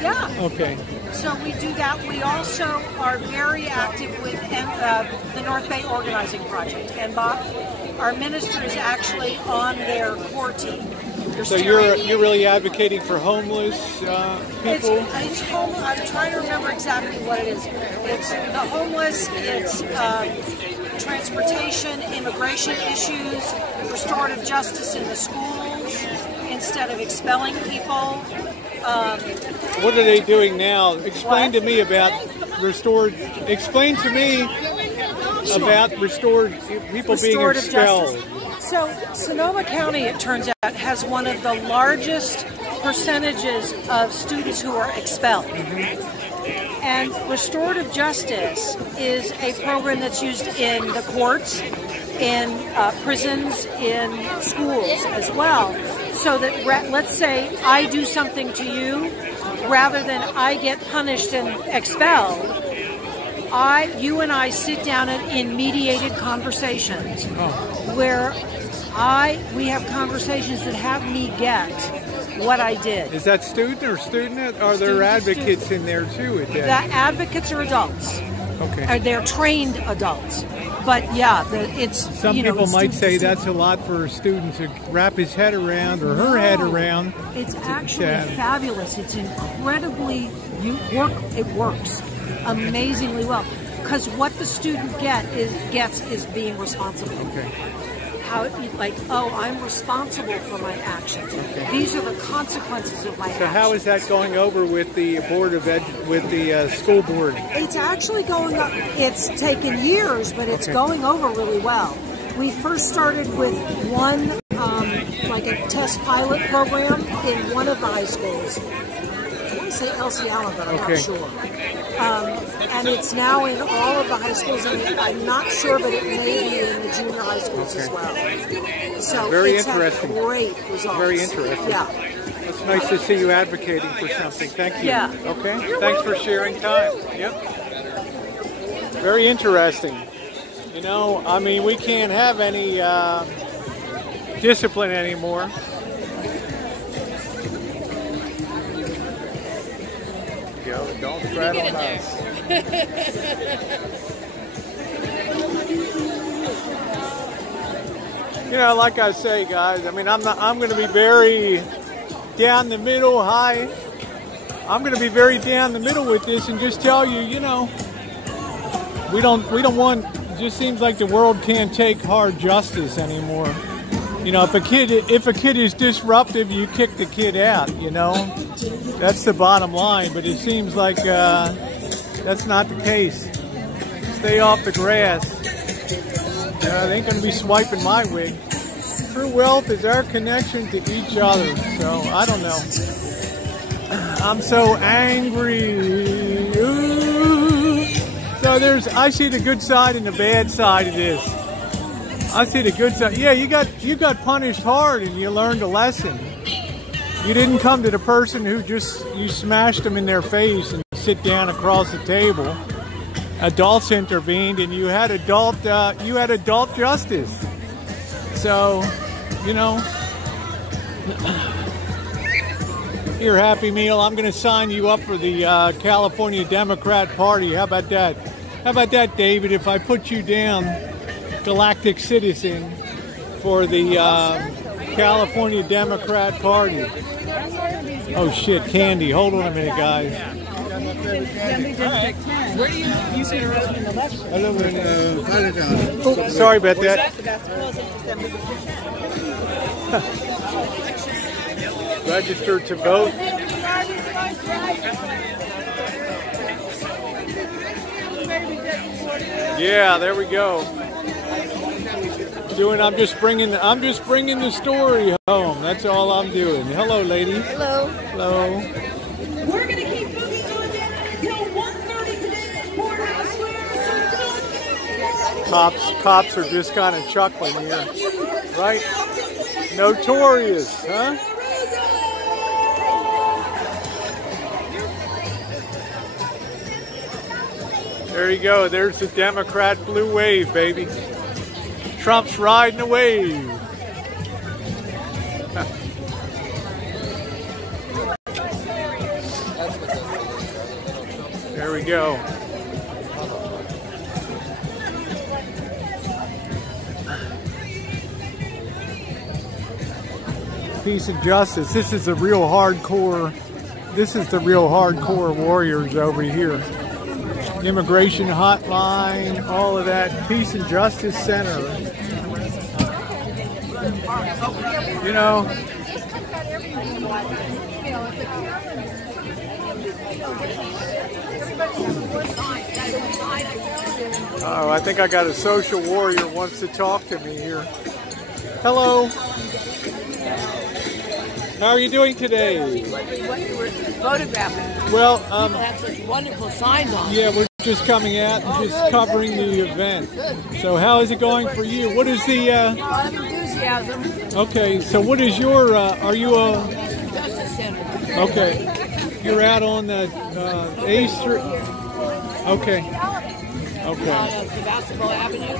Yeah. Okay. So we do that. We also are very active with the North Bay Organizing Project. And Bob, our minister is actually on their core team. So you're really advocating for homeless people? It's home. I'm trying to remember exactly what it is. It's the homeless. It's transportation, immigration issues, restorative justice in the schools instead of expelling people. What are they doing now? Explain to me about restored. Explain to me about restored people being expelled. Justice. So Sonoma County, it turns out, has one of the largest percentages of students who are expelled. And restorative justice is a program that's used in the courts, in prisons, in schools as well. So that, let's say I do something to you, rather than I get punished and expelled, you and I sit down in mediated conversations where we have conversations that have me get what I did. Is that student or student? Are there advocates in there too? The advocates are adults. Okay. They're trained adults. But yeah, it's some people might say that's a lot for a student to wrap his head around or her head around. It's actually fabulous. It's incredibly it works amazingly well, because what the student gets is being responsible. Okay. I'm responsible for my actions. Okay. These are the consequences of my actions. So how is that going over with the school board? It's actually going up. It's taken years, but it's going over really well. We first started with one, like a test pilot program in one of the high schools. I want to say Elsie Allen, but I'm not sure. And it's now in all of the high schools, and I'm not sure, but it may be in the junior high schools as well. So very it's interesting. Had great results. Very interesting. Yeah. It's nice to see you advocating for something. Thank you. Yeah. Okay. Thanks for sharing time. Yep. Very interesting. You know, I mean, we can't have any discipline anymore. Don't rattle us. You know, like I say, guys, I mean, I'm going to be very down the middle, I'm going to be very down the middle with this and just tell you, you know, we don't want. It just seems like the world can't take hard justice anymore. You know, if a kid is disruptive, you kick the kid out, you know. That's the bottom line, but it seems like that's not the case. Stay off the grass. They ain't going to be swiping my wig. True wealth is our connection to each other, so I don't know. I'm so angry. Ooh. So I see the good side and the bad side of this. I see the good side. Yeah, you got punished hard and you learned a lesson. You didn't come to the person who you smashed them in their face and sit down across the table. Adults intervened and you had adult justice. So, you know, here, Happy Meal, I'm going to sign you up for the California Democrat Party. How about that? How about that, David, if I put you down, Galactic Citizen, for the California Democrat Party? Oh shit, Candy. Hold on a minute, guys. Where do you see the resident in the left? I live in oh, sorry about that. Registered to vote. Yeah, there we go. I'm just bringing the story home. That's all I'm doing. Hello, lady. Hello. Hello. We're gonna keep moving on down until 1:30 today at Courthouse Square. Cops are just kind of chuckling here, right? Notorious, huh? There you go. There's the Democrat blue wave, baby. Trump's riding the wave. There we go. Peace and justice. This is the real hardcore. This is the real hardcore warriors over here. Immigration hotline, all of that. Peace and Justice Center. You know. Oh, I think I got a social warrior wants to talk to me here. Hello. How are you doing today? What you were photographing. Well, people have such wonderful signs on. Yeah, we're just coming out and just covering the event. Good. So how is it going for you? What is the... A lot of enthusiasm. Okay, so what is your... are you a... Justice Center. Okay. You're out on the A Street. Okay. Okay. On Sebastopol Avenue.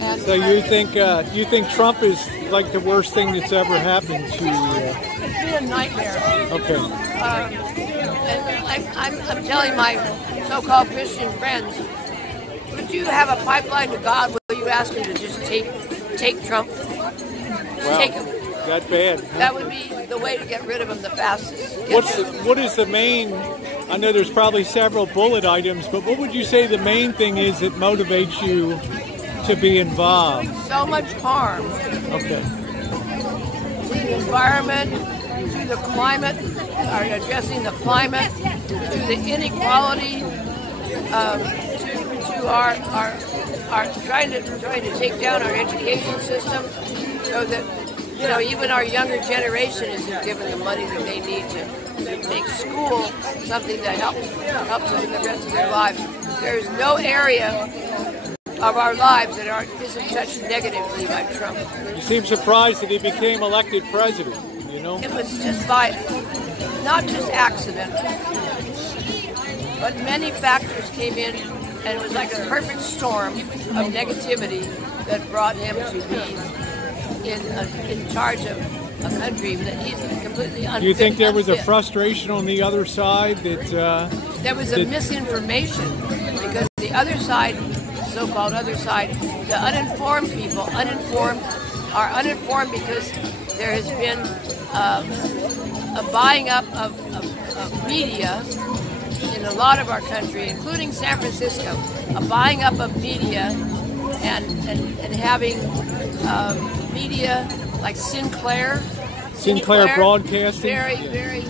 And so you think Trump is like the worst thing that's ever happened to you? It's been a nightmare. Okay. And I'm telling my so-called Christian friends, would you have a pipeline to God? Will you ask him to just take Trump? Wow. Take him. That bad. Huh? That would be the way to get rid of him the fastest. What is the main? I know there's probably several bullet items, but what would you say the main thing is that motivates you to be involved? So much harm. Okay. To the environment, to the climate, or addressing the climate, to the inequality, to our trying to take down our education system, so that even our younger generation isn't given the money that they need to make school something that helps them in the rest of their lives. There is no area of our lives that isn't touched negatively by Trump. You seem surprised that he became elected president, you know? It was just by, not just accident, but many factors came in, and it was like a perfect storm of negativity that brought him to be in charge of a country that he's completely unfit. Do you think there was a frustration on the other side that... there was a misinformation, because the other side, so-called other side, the uninformed people, are uninformed because there has been a buying up of media in a lot of our country, including San Francisco, a buying up of media and having media like Sinclair Broadcasting. Very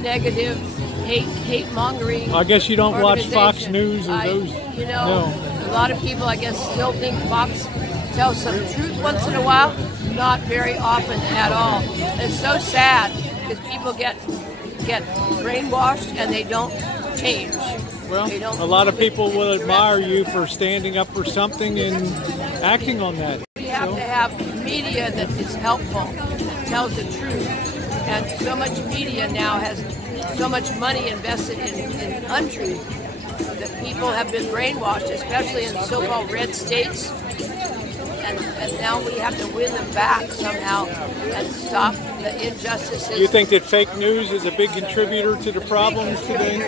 negative, hate mongering. I guess you don't watch Fox News or those. A lot of people, I guess, still think Fox tells some truth once in a while. Not very often at all. It's so sad because people get brainwashed and they don't change. Well, a lot of people will admire you for standing up for something and acting on that. We have to have media that is helpful, that tells the truth. And so much media now has so much money invested in untruth that people have been brainwashed, especially in so-called red states. And now we have to win them back somehow and stop the injustices. You think that fake news is a big contributor to the problems today?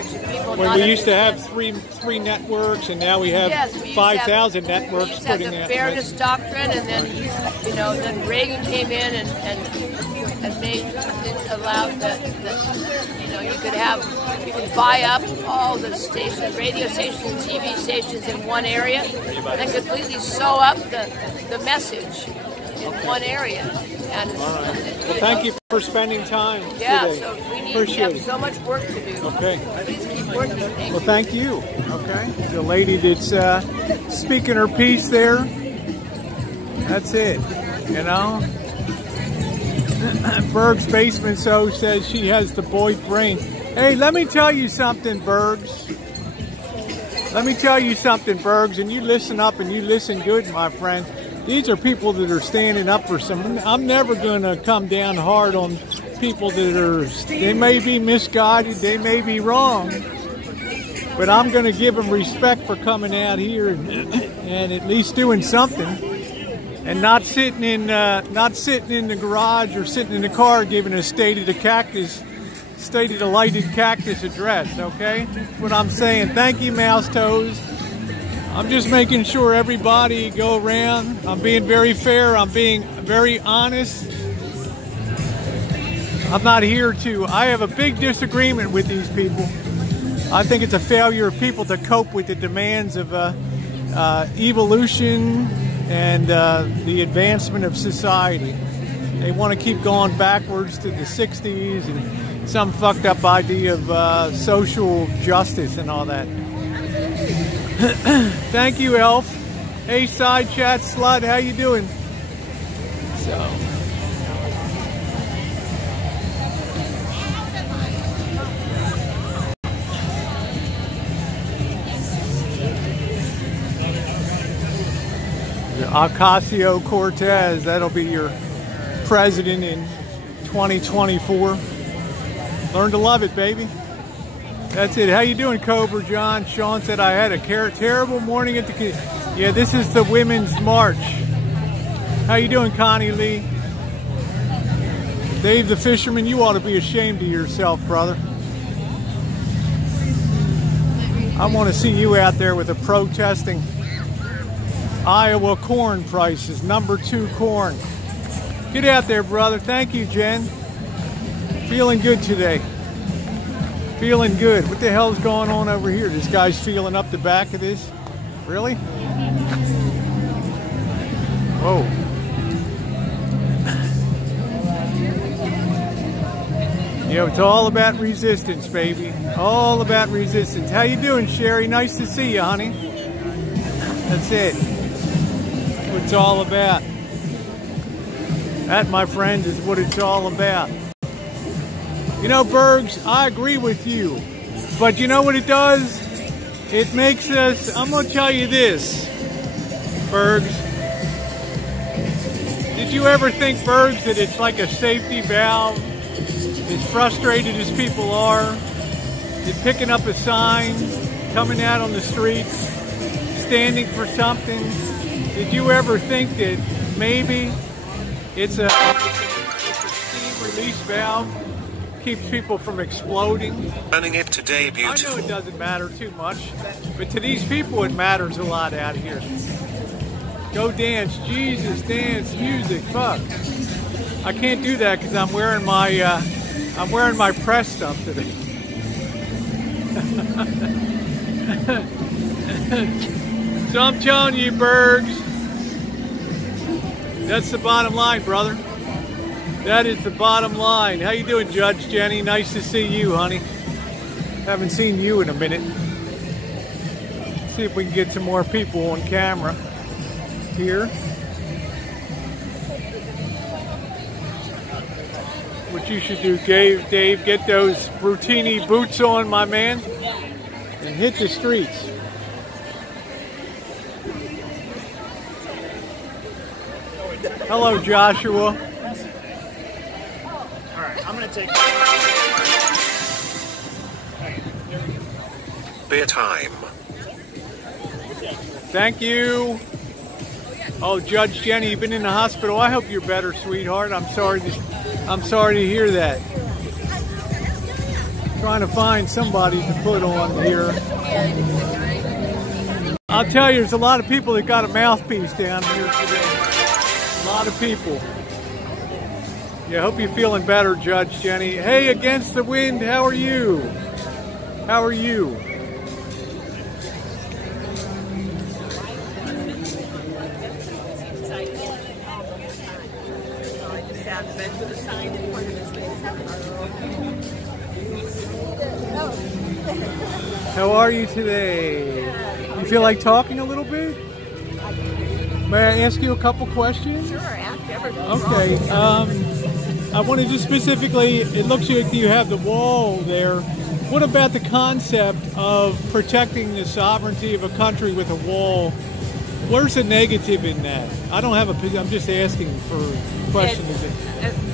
When we used to have three networks, and now we have 5,000 networks putting out. The fairness doctrine, and then Reagan came in and made it allowed that you could buy up all the stations, radio stations, TV stations in one area, and completely sew up the message in one area. And well, thank you for spending time today. So we have so much work to do. Okay. Please keep working. Thank you. Okay. The lady that's speaking her piece there. That's it. You know. Berg's Basement So says she has the boy brain. Hey, let me tell you something, Bergs. Let me tell you something, Bergs, and you listen up and you listen good, my friend. These are people that are standing up for something. I'm never going to come down hard on people that they may be misguided, they may be wrong, but I'm going to give them respect for coming out here and at least doing something, and not sitting in the garage or sitting in the car giving a State of the Lighted Cactus address. Okay, that's what I'm saying. Thank you, Mouse Toes. I'm just making sure everybody go around. I'm being very fair. I'm being very honest. I'm not here to... I have a big disagreement with these people. I think it's a failure of people to cope with the demands of evolution and the advancement of society. They want to keep going backwards to the 60s and some fucked up idea of social justice and all that. Thank you, Elf. Hey, Side Chat Slut, how you doing? So... Ocasio-Cortez, that'll be your president in 2024. Learn to love it, baby. That's it. How you doing, Cobra John? Sean said I had a terrible morning at the... Yeah, this is the Women's March. How you doing, Connie Lee? Dave the Fisherman, you ought to be ashamed of yourself, brother. I want to see you out there with a protesting Iowa corn prices, #2 corn. Get out there, brother. Thank you, Jen. Feeling good today. Feeling good. What the hell's going on over here? This guy's feeling up the back of this. Really? Whoa. You know, it's all about resistance, baby. All about resistance. How you doing, Sherry? Nice to see you, honey. That's it. What it's all about. That, my friend, is what it's all about. You know, Bergs, I agree with you. But you know what it does? It makes us... I'm going to tell you this, Bergs. Did you ever think, Bergs, that it's like a safety valve? As frustrated as people are, that picking up a sign, coming out on the streets, standing for something, did you ever think that maybe it's a steam release valve, keeps people from exploding? Running it today, beautiful. I know it doesn't matter too much, but to these people it matters a lot out here. Go dance, Jesus, dance, music, fuck. I can't do that because I'm wearing my press stuff today. So I'm telling you, Bergs, that's the bottom line, brother. That is the bottom line. How you doing, Judge Jenny? Nice to see you, honey. Haven't seen you in a minute. Let's see if we can get some more people on camera here. What you should do, Dave, get those Brutini boots on, my man, and hit the streets. Hello, Joshua. All right, I'm going to take... Beer time. Thank you. Oh, Judge Jenny, you've been in the hospital. I hope you're better, sweetheart. I'm sorry to hear that. Trying to find somebody to put on here. I'll tell you, there's a lot of people that got a mouthpiece down here today. A lot of people. Yeah, I hope you're feeling better, Judge Jenny. Hey, Against the Wind, how are you? How are you? How are you today? You feel like talking a little bit? May I ask you a couple questions? Sure, ask everything. Okay. I wanted to specifically, it looks like you have the wall there. What about the concept of protecting the sovereignty of a country with a wall? Where's the negative in that? I don't have a, I'm just asking for questions.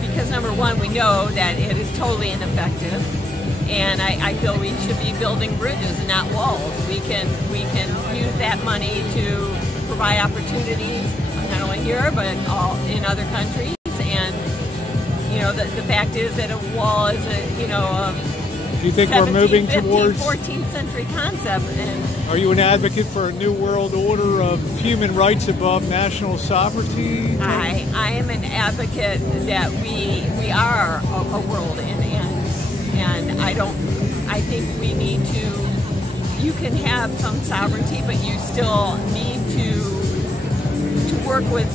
Because number one, we know that it is totally ineffective. And I feel we should be building bridges and not walls. We can use that money to provide opportunities, not only here but in other countries. And you know, the fact is that a wall is do you think we're moving 15th, towards 14th century concept? And are you an advocate for a new world order of human rights above national sovereignty? I am an advocate that we are a world, and I think we need to. You can have some sovereignty, but you still need to work with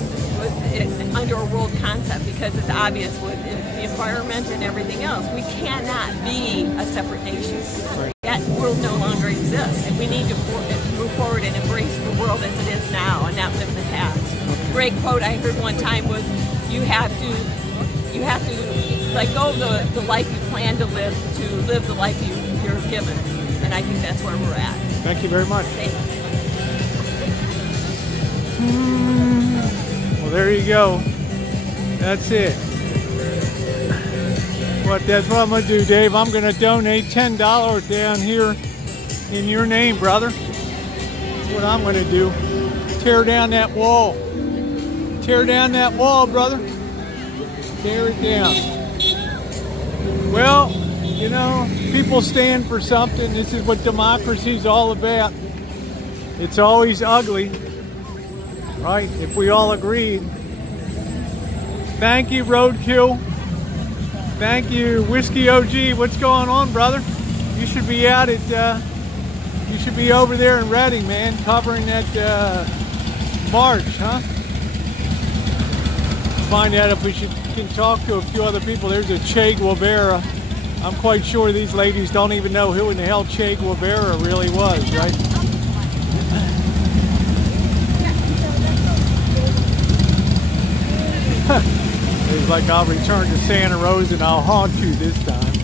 it under a world concept, because it's obvious with the environment and everything else. We cannot be a separate nation. Right. That world no longer exists, and we need to move forward and embrace the world as it is now and not live in the past. A great quote I heard one time was, you have to let go of the life you plan to live the life you're given. And I think that's where we're at. Thank you very much. Thanks. Well, there you go. That's it. That's what I'm going to do, Dave. I'm going to donate $10 down here in your name, brother. That's what I'm going to do. Tear down that wall. Tear down that wall, brother. Tear it down. Well, you know, people stand for something. This is what democracy is all about. It's always ugly, right? If we all agreed. Thank you, Roadkill. Thank you, Whiskey OG. What's going on, brother? You should be out at, you should be over there in Reading, man, covering that march, huh? Find out if we can talk to a few other people. There's a Che Guevara. I'm quite sure these ladies don't even know who in the hell Che Guevara really was, right? It's like, I'll return to Santa Rosa and I'll haunt you this time.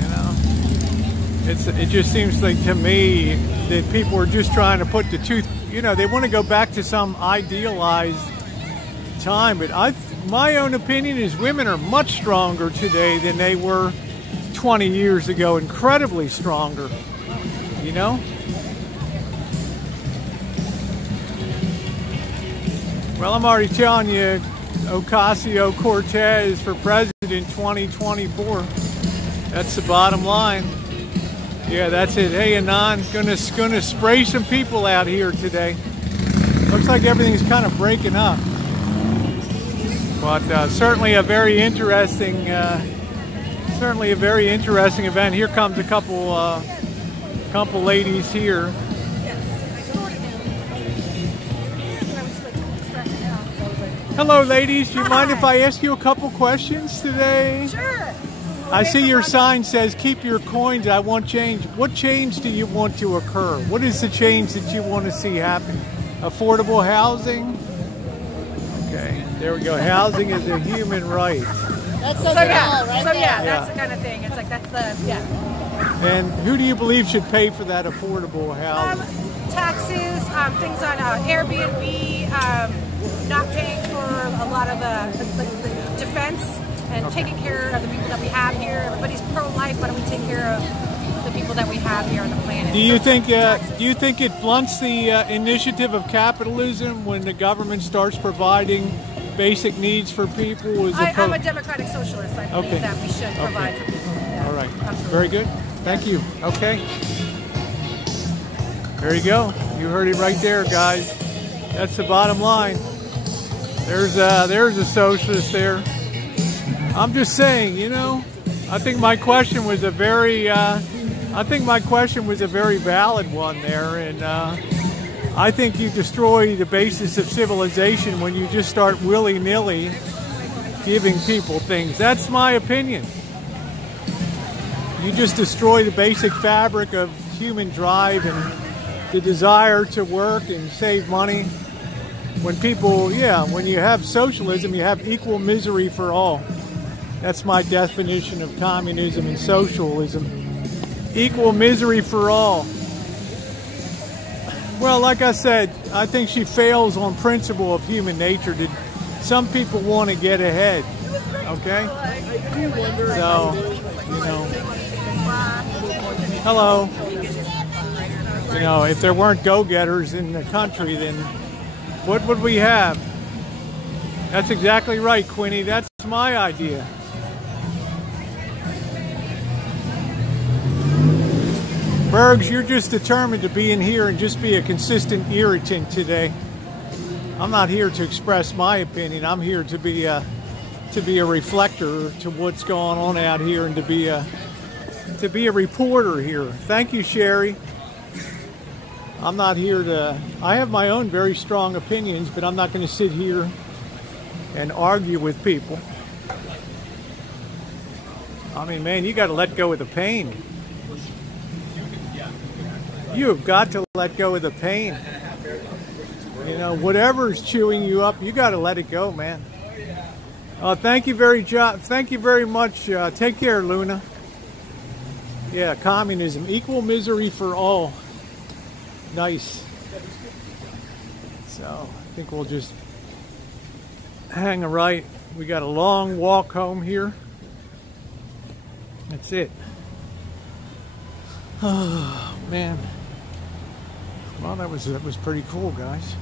You know, it just seems like to me that people are just trying to put the two, you know, they want to go back to some idealized time, but my own opinion is women are much stronger today than they were 20 years ago, incredibly stronger, you know? Well, I'm already telling you, Ocasio-Cortez for president 2024. That's the bottom line. Yeah, that's it. Hey, Anon, gonna spray some people out here today. Looks like everything's kind of breaking up. But certainly a very interesting event. Here comes a couple ladies here. Hello, ladies. Do you mind if I ask you a couple questions today? Sure. I see your sign says, keep your coins, I want change. What change do you want to occur? What is the change that you want to see happen? Affordable housing? Okay, there we go. Housing is a human right. That's so that's the kind of thing. It's like, that's the, And who do you believe should pay for that affordable housing? Taxes, things on Airbnb, not paying for a lot of the defense and taking care of the people that we have here. Everybody's pro-life. Why don't we take care of the people that we have here on the planet? Do you think it blunts the initiative of capitalism when the government starts providing basic needs for people? I'm a democratic socialist. I believe that we should provide for people. Yeah, all right. Absolutely. Very good. Thank you. Okay. There you go. You heard it right there, guys. That's the bottom line. There's a socialist there. I'm just saying, you know, I think my question was a very valid one there, and I think you destroy the basis of civilization when you just start willy-nilly giving people things. That's my opinion. You just destroy the basic fabric of human drive and the desire to work and save money. When people, when you have socialism, you have equal misery for all. That's my definition of communism and socialism. Equal misery for all. Well, like I said, I think she fails on principle of human nature to some people want to get ahead, okay? So, you know, hello. You know, if there weren't go-getters in the country, then what would we have? That's exactly right, Quinny. That's my idea. Bergs, you're just determined to be in here and just be a consistent irritant today. I'm not here to express my opinion. I'm here to be a reflector to what's going on out here and to be a reporter here. Thank you, Sherry. I'm not here to... I have my own very strong opinions, but I'm not going to sit here and argue with people. I mean, man, you got to let go of the pain. You have got to let go of the pain. You know, whatever's chewing you up, you got to let it go, man. Thank you very much. Take care, Luna. Yeah, communism, equal misery for all. Nice. So I think we'll just hang a right. We got a long walk home here. That's it. Oh man. Well, that was pretty cool, guys.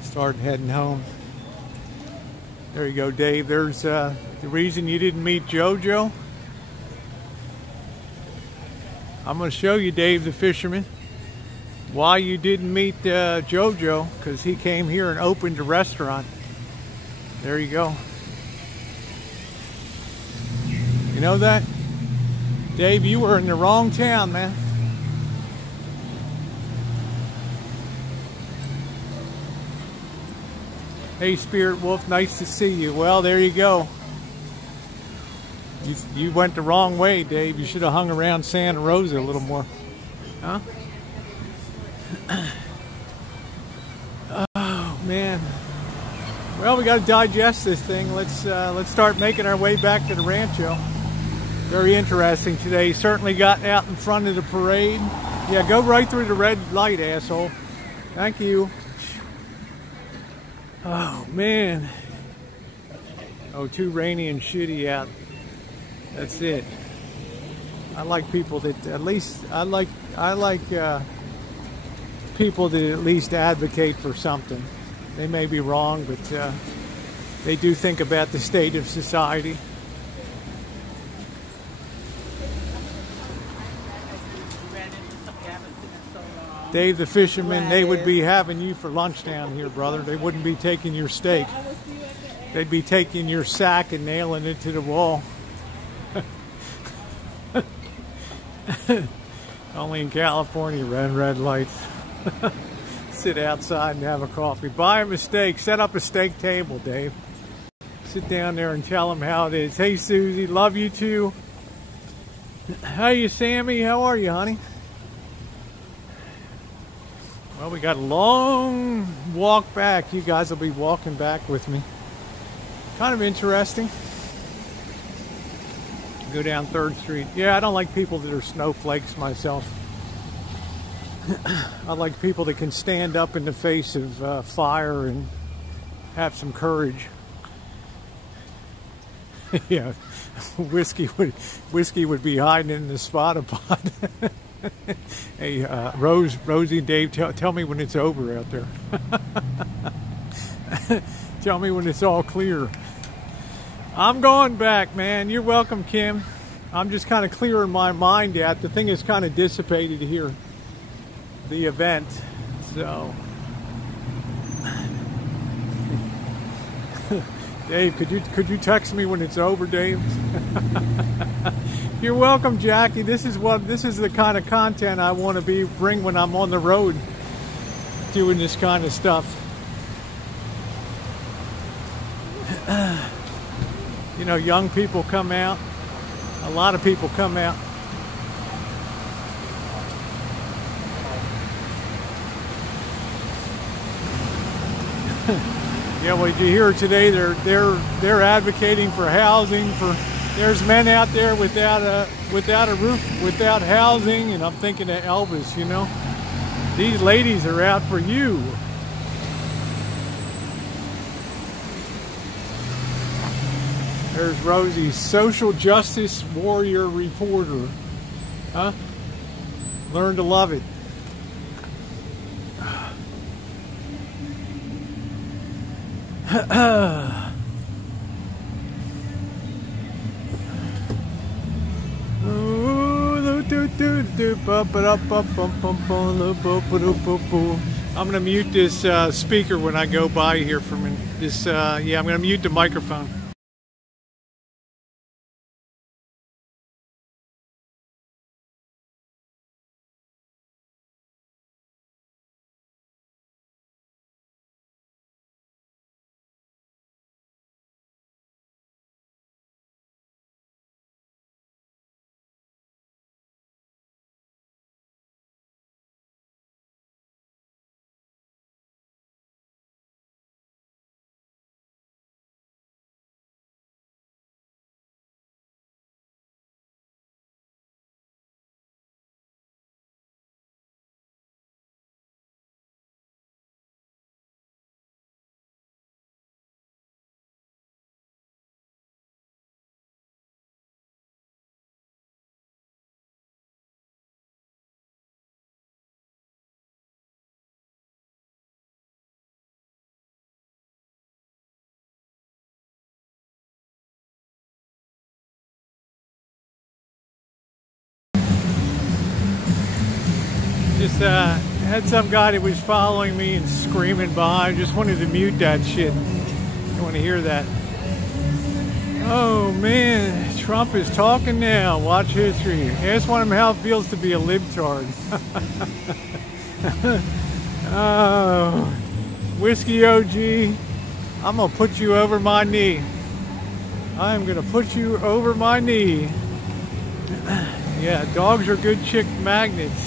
Start heading home. There you go, Dave. There's the reason you didn't meet JoJo. I'm going to show you, Dave the fisherman, why you didn't meet JoJo, because he came here and opened a restaurant. There you go. You know that? Dave, you were in the wrong town, man. Hey, Spirit Wolf, nice to see you. Well, there you go. You went the wrong way, Dave. You should have hung around Santa Rosa a little more. Huh? Oh, man. Well, we got to digest this thing. Let's start making our way back to the Rancho. Very interesting today. Certainly got out in front of the parade. Yeah, go right through the red light, asshole. Thank you. Oh, man. Oh, too rainy and shitty out. That's it. I like people that at least, I like people that at least advocate for something. They may be wrong, but they do think about the state of society. Dave the fisherman, they would be having you for lunch down here, brother. They wouldn't be taking your steak. They'd be taking your sack and nailing it to the wall. Only in California, red lights. Sit outside and have a coffee. Buy him a steak. Set up a steak table, Dave. Sit down there and tell him how it is. Hey, Susie, love you too. Hey, Sammy, how are you, honey? Well, we got a long walk back. You guys will be walking back with me. Kind of interesting. Go down 3rd Street. Yeah, I don't like people that are snowflakes myself. I like people that can stand up in the face of fire and have some courage. Yeah, whiskey would be hiding in the spotter pot. Hey, Rosie, Dave, tell me when it's over out there. Tell me when it's all clear. I'm going back, man. You're welcome, Kim. I'm just kind of clearing my mind out. The thing is kind of dissipated here, the event. So, Dave, could you text me when it's over, Dave? You're welcome, Jackie. This is the kind of content I want to bring when I'm on the road, doing this kind of stuff. You know, young people come out. A lot of people come out. Yeah, well, did you hear today? They're advocating for housing. There's men out there without a roof, without housing, and I'm thinking of Elvis. You know, these ladies are out for you. There's Rosie, social justice warrior reporter. Huh? Learn to love it. I'm gonna mute this speaker when I go by here from this. Yeah, I'm gonna mute the microphone. Just had some guy that was following me and screaming behind. Just wanted to mute that shit. Don't want to hear that. Oh man, Trump is talking now. Watch history. Ask one of them how it feels to be a libtard. Oh, Whiskey OG, I'm gonna put you over my knee. I'm gonna put you over my knee. Yeah, dogs are good chick magnets.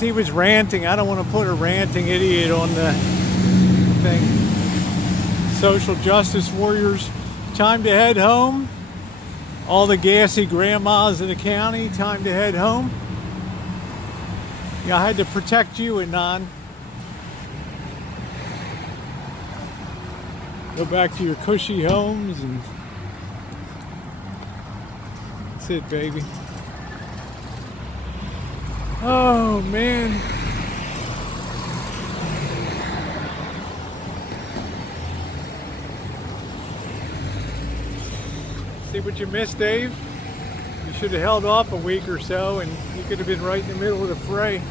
He was ranting. I don't want to put a ranting idiot on the thing. Social justice warriors, time to head home. All the gassy grandmas in the county, time to head home. Yeah, I had to protect you, Anon. Go back to your cushy homes and that's it, baby. Oh man. See what you missed, Dave? You should have held off a week or so and you could have been right in the middle of the fray.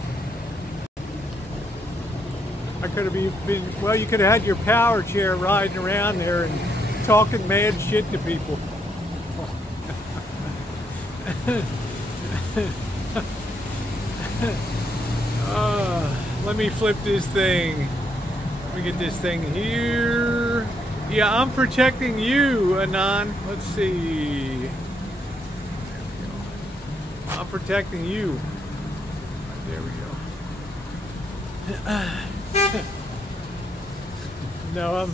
I could have been, well, you could have had your power chair riding around there and talking mad shit to people. Let me flip this thing. Let me get this thing here. Yeah, I'm protecting you, Anon. Let's see. There we go. I'm protecting you. There we go. No,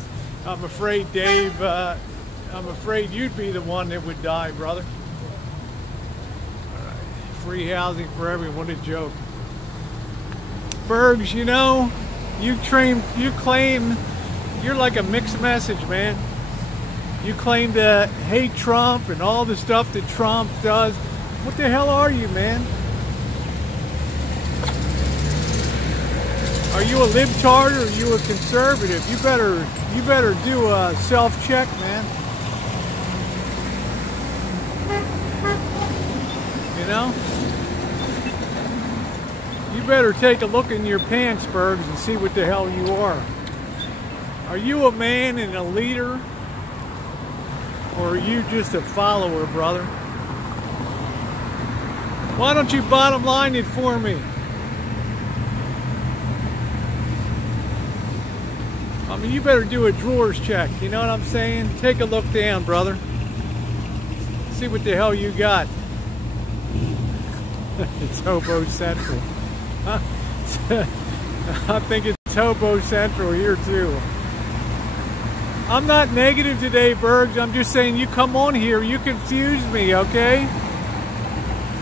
I'm afraid, Dave. I'm afraid you'd be the one that would die, brother. All right. Free housing for everyone. What a joke. Bergs, you know, you claim you're like a mixed message, man. You claim to hate Trump and all the stuff that Trump does. What the hell are you, man? Are you a libtard or are you a conservative? You better do a self-check, man. You know? You better take a look in your pants, Bergs, and see what the hell you are. Are you a man and a leader? Or are you just a follower, brother? Why don't you bottom line it for me? I mean, you better do a drawers check, you know what I'm saying? Take a look down, brother. See what the hell you got. It's Hobo Central. I think it's Hobo Central here too. I'm not negative today, Bergs. I'm just saying you come on here, you confuse me, okay?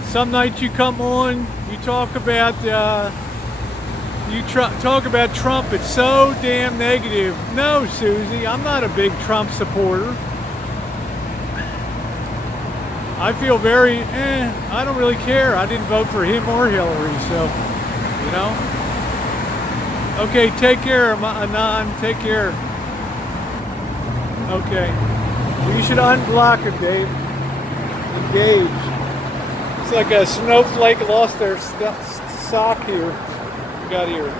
Some nights you come on, you talk about You talk about Trump, it's so damn negative. No, Susie, I'm not a big Trump supporter. I feel very, I don't really care. I didn't vote for him or Hillary, so, you know. Okay, take care, Anon, take care. Okay. You should unblock him, Dave. Engage. It's like a snowflake lost their sock here. Got here.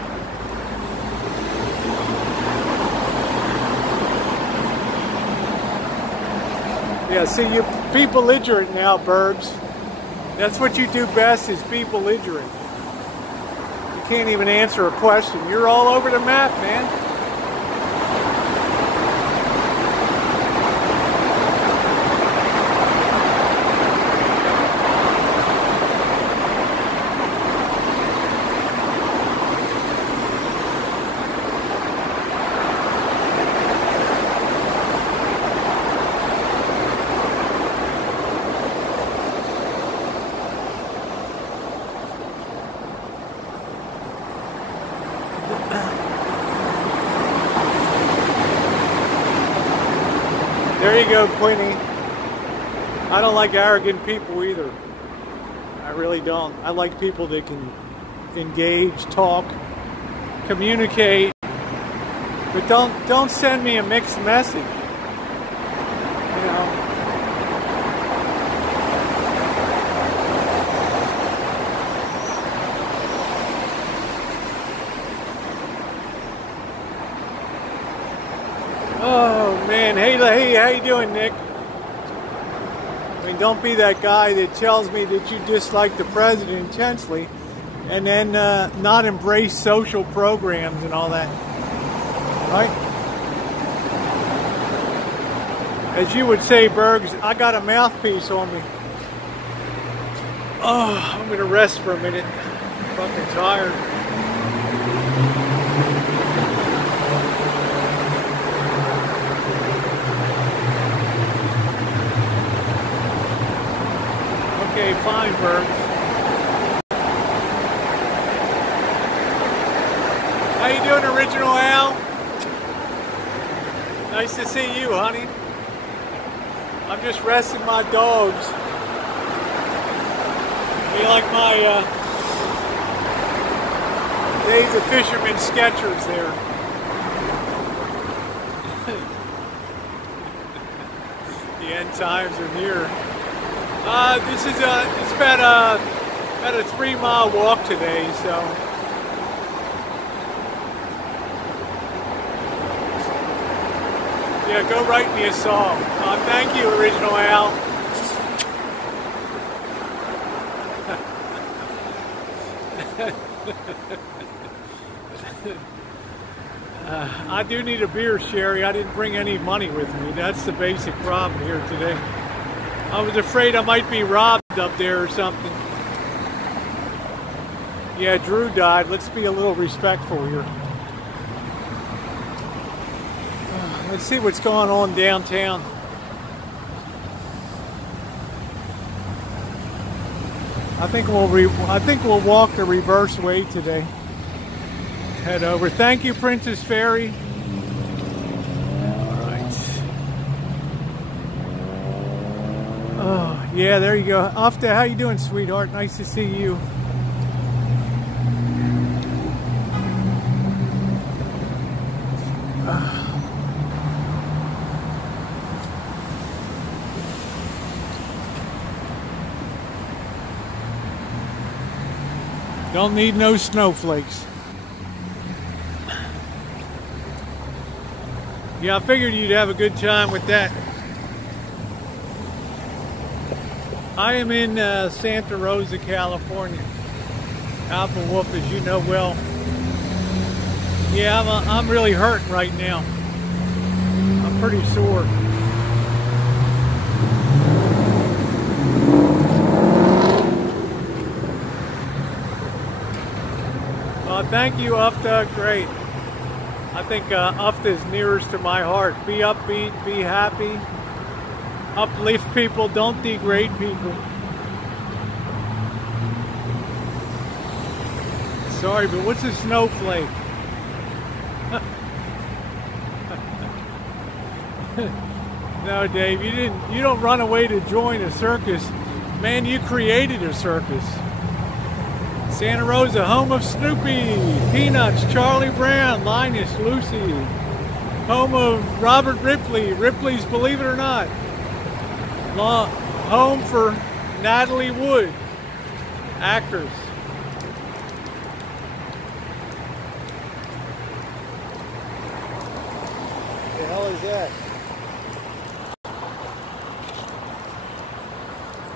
Yeah, see, you be belligerent now, Bergs. That's what you do best, is be belligerent. You can't even answer a question. You're all over the map, man. There you go, Quinny. I don't like arrogant people either. I really don't. I like people that can engage, talk, communicate, but don't send me a mixed message. You know. Oh man, hey, how you doing, Nick? I mean, don't be that guy that tells me that you dislike the president intensely and then not embrace social programs and all that, right? As you would say, Bergs, I got a mouthpiece on me. Oh, I'm gonna rest for a minute. I'm fucking tired. Okay, fine, Berg. How you doing, Original Al? Nice to see you, honey. I'm just resting my dogs. You like my Days of Fisherman Sketchers there. The end times are near. This is it's about a 3-mile walk today, so yeah, go write me a song. Thank you, Original Al. I do need a beer, Sherry. I didn't bring any money with me. That's the basic problem here today. I was afraid I might be robbed up there or something. Yeah, Drew died. Let's be a little respectful here. Let's see what's going on downtown. I think we'll walk the reverse way today. Head over. Thank you, Princess Fairy. Oh, yeah, there you go. Afta, how you doing, sweetheart? Nice to see you. Don't need no snowflakes. Yeah, I figured you'd have a good time with that. I am in Santa Rosa, California. Apple Wolf, as you know well. Yeah, I'm really hurting right now. I'm pretty sore. Thank you, Ufta. Great. I think Ufta is nearest to my heart. Be upbeat, be happy. Uplift people, don't degrade people. Sorry, but what's a snowflake? No, Dave, you don't run away to join a circus. Man, you created a circus. Santa Rosa, home of Snoopy, Peanuts, Charlie Brown, Linus, Lucy. Home of Robert Ripley, Ripley's Believe It or Not. Home for Natalie Wood, actors. What the hell is that?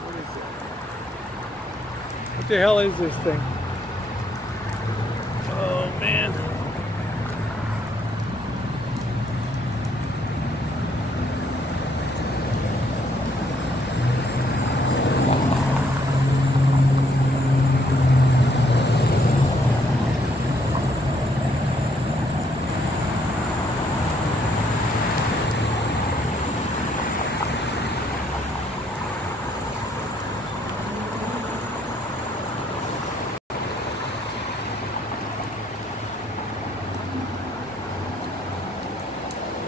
What is it? What the hell is this thing? Oh man.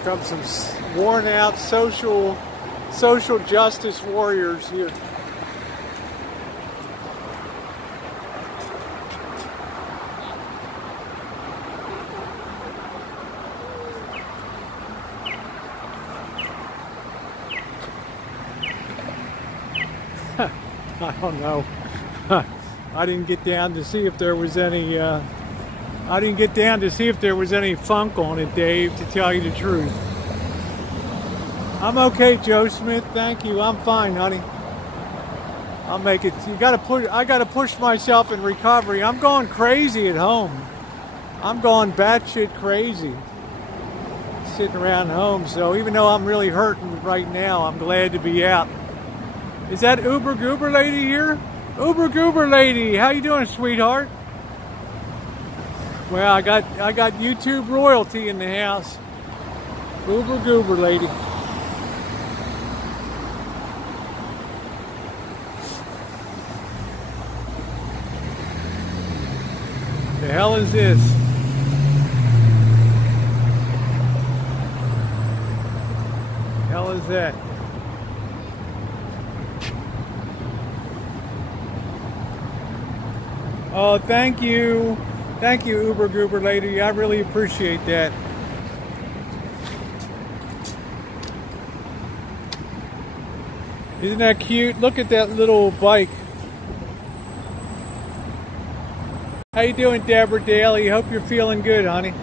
Come some worn out social justice warriors here. I don't know. I didn't get down to see if there was any funk on it, Dave, to tell you the truth. I'm okay, Joe Smith. Thank you. I'm fine, honey. I'll make it. I gotta push myself in recovery. I'm going crazy at home. I'm going batshit crazy sitting around home. So even though I'm really hurting right now, I'm glad to be out. Is that Uber Goober lady here? Uber Goober lady, how you doing, sweetheart? Well, I got YouTube royalty in the house. Uber Goober lady. The hell is this? The hell is that? Oh, thank you. Thank you, Uber Goober lady. I really appreciate that. Isn't that cute? Look at that little bike. How you doing, Deborah Daly? Hope you're feeling good, honey.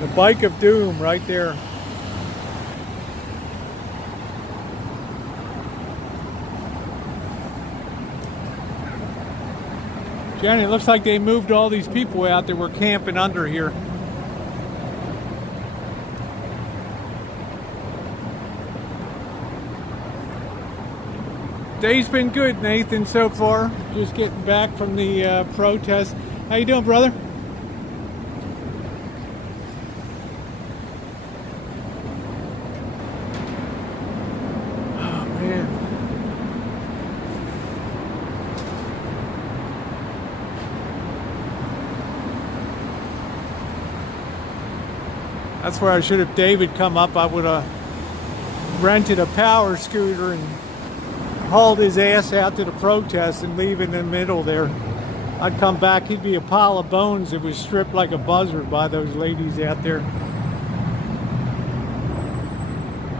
The bike of doom right there. Jenny, it looks like they moved all these people out that were camping under here. Day's been good, Nathan, so far. Just getting back from the protest. How you doing, brother? Oh, man. That's where I should have David come up. I would have rented a power scooter and hauled his ass out to the protest and leave in the middle there. I'd come back, he'd be a pile of bones that was stripped like a buzzard by those ladies out there.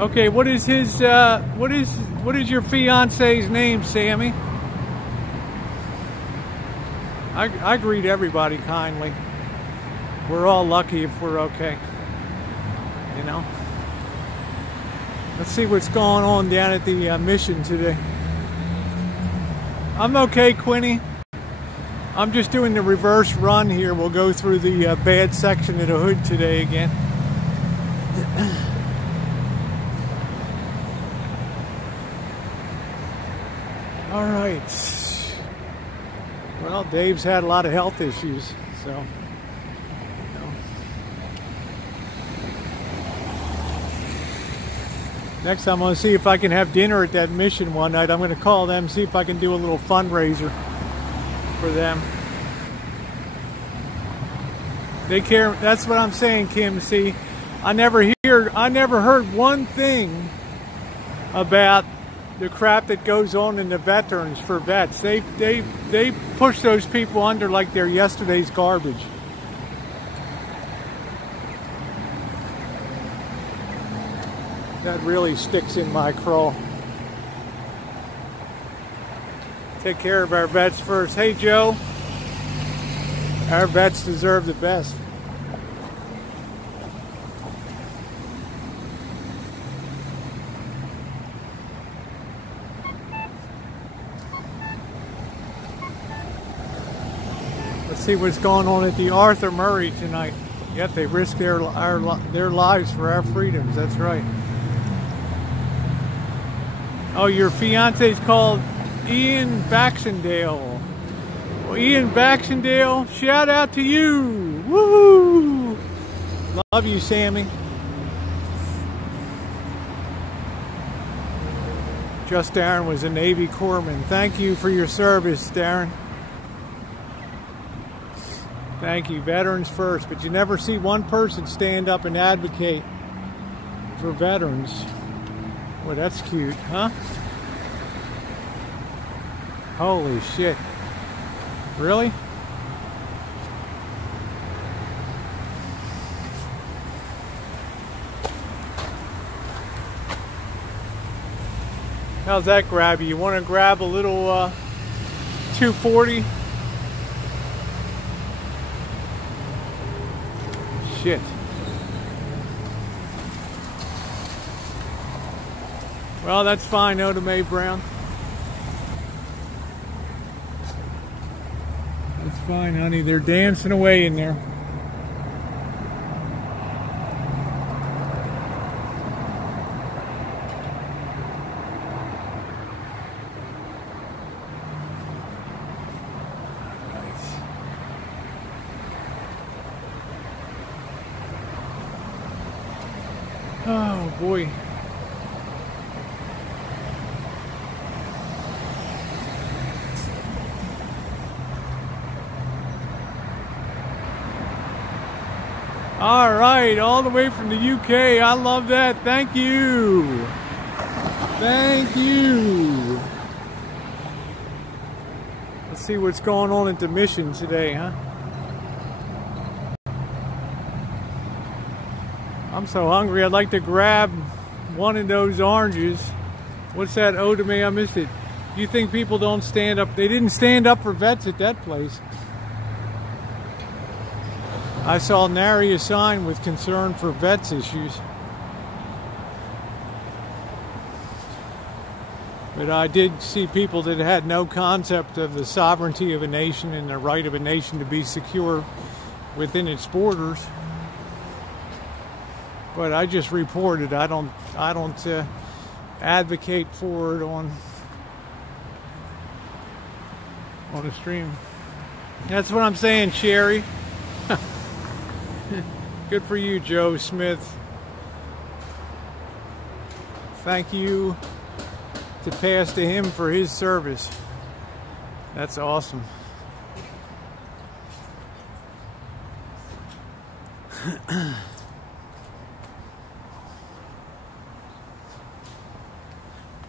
Okay, what is his what is your fiance's name, Sammy? I greet everybody kindly. We're all lucky if we're okay. You know? Let's see what's going on down at the mission today. I'm okay, Quinny. I'm just doing the reverse run here. We'll go through the bad section of the hood today again. All right. Well, Dave's had a lot of health issues, so. Next time I'm going to see if I can have dinner at that mission one night. I'm going to call them, see if I can do a little fundraiser for them. They care. That's what I'm saying, Kim. See, I never heard one thing about the crap that goes on in the veterans for vets. They push those people under like they're yesterday's garbage. That really sticks in my craw. Take care of our vets first. Hey, Joe. Our vets deserve the best. Let's see what's going on at the Arthur Murray tonight. Yep, they risk their lives for our freedoms. That's right. Oh, your fiance's called Ian Baxendale. Well, Ian Baxendale, shout out to you. Woo! Love you, Sammy. Just Darren was a Navy corpsman. Thank you for your service, Darren. Thank you. Veterans first. But you never see one person stand up and advocate for veterans. Well, that's cute, huh? Holy shit. Really? How's that grab you? You want to grab a little 240? Shit. Well, that's fine, Oda Mae Brown. That's fine, honey. They're dancing away in there. Oh, boy. All right, all the way from the UK. I love that. Thank you. Thank you. Let's see what's going on at the mission today, huh? I'm so hungry. I'd like to grab one of those oranges. What's that, Oda Mae? I missed it. You think people don't stand up? They didn't stand up for vets at that place. I saw nary a sign with concern for vets issues. But I did see people that had no concept of the sovereignty of a nation and the right of a nation to be secure within its borders. But I just reported. I don't advocate for it on a stream. That's what I'm saying, Sherry. Good for you, Joe Smith. Thank you to pass to him for his service. That's awesome.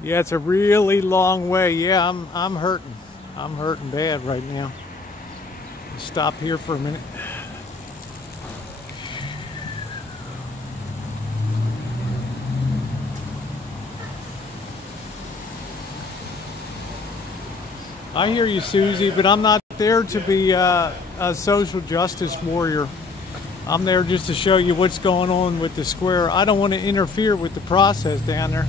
Yeah, it's a really long way. Yeah, I'm hurting. I'm hurting bad right now. Stop here for a minute. I hear you, Susie, but I'm not there to be a social justice warrior. I'm there just to show you what's going on with the square. I don't want to interfere with the process down there.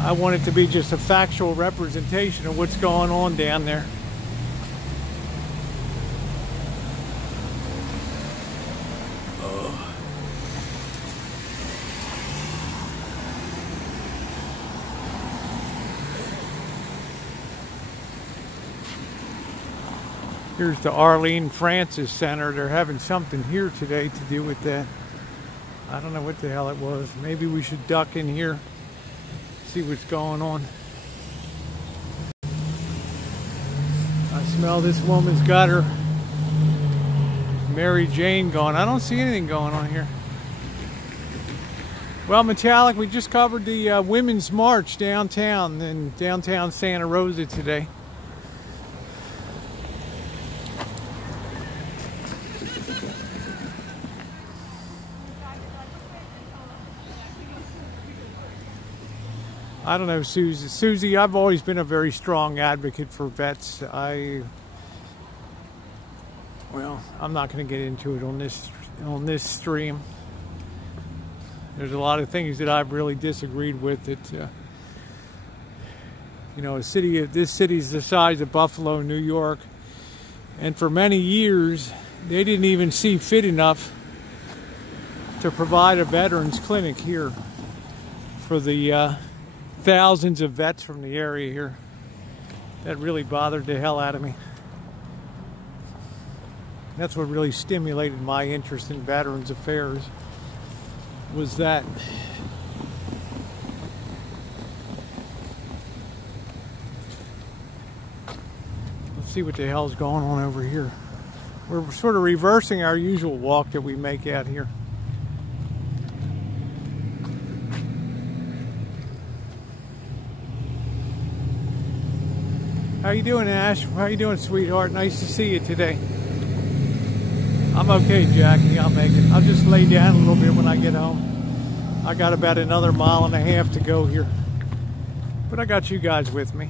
I want it to be just a factual representation of what's going on down there. Here's the Arlene Francis Center. They're having something here today to do with that. I don't know what the hell it was. Maybe we should duck in here, see what's going on. I smell this woman's got her Mary Jane going. I don't see anything going on here. Well, Metallic, we just covered the Women's March downtown in downtown Santa Rosa today. I don't know, Susie. Susie, I've always been a very strong advocate for vets. Well, I'm not going to get into it on this stream. There's a lot of things that I've really disagreed with. That you know, this city's the size of Buffalo, New York, and for many years they didn't even see fit enough to provide a veterans clinic here for the thousands of vets from the area here. That really bothered the hell out of me. That's what really stimulated my interest in Veterans Affairs, was that. Let's see what the hell's going on over here. We're sort of reversing our usual walk that we make out here. How you doing, Ash? How you doing, sweetheart? Nice to see you today. I'm okay, Jackie. I'll make it. I'll just lay down a little bit when I get home. I got about another mile and a half to go here. But I got you guys with me.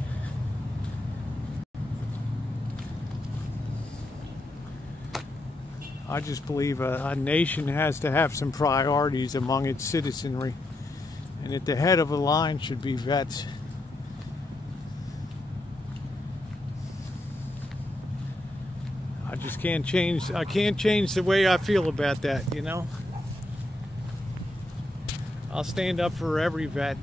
I just believe a nation has to have some priorities among its citizenry. And at the head of the line should be vets. I just can't change. I can't change the way I feel about that, you know. I'll stand up for every vet.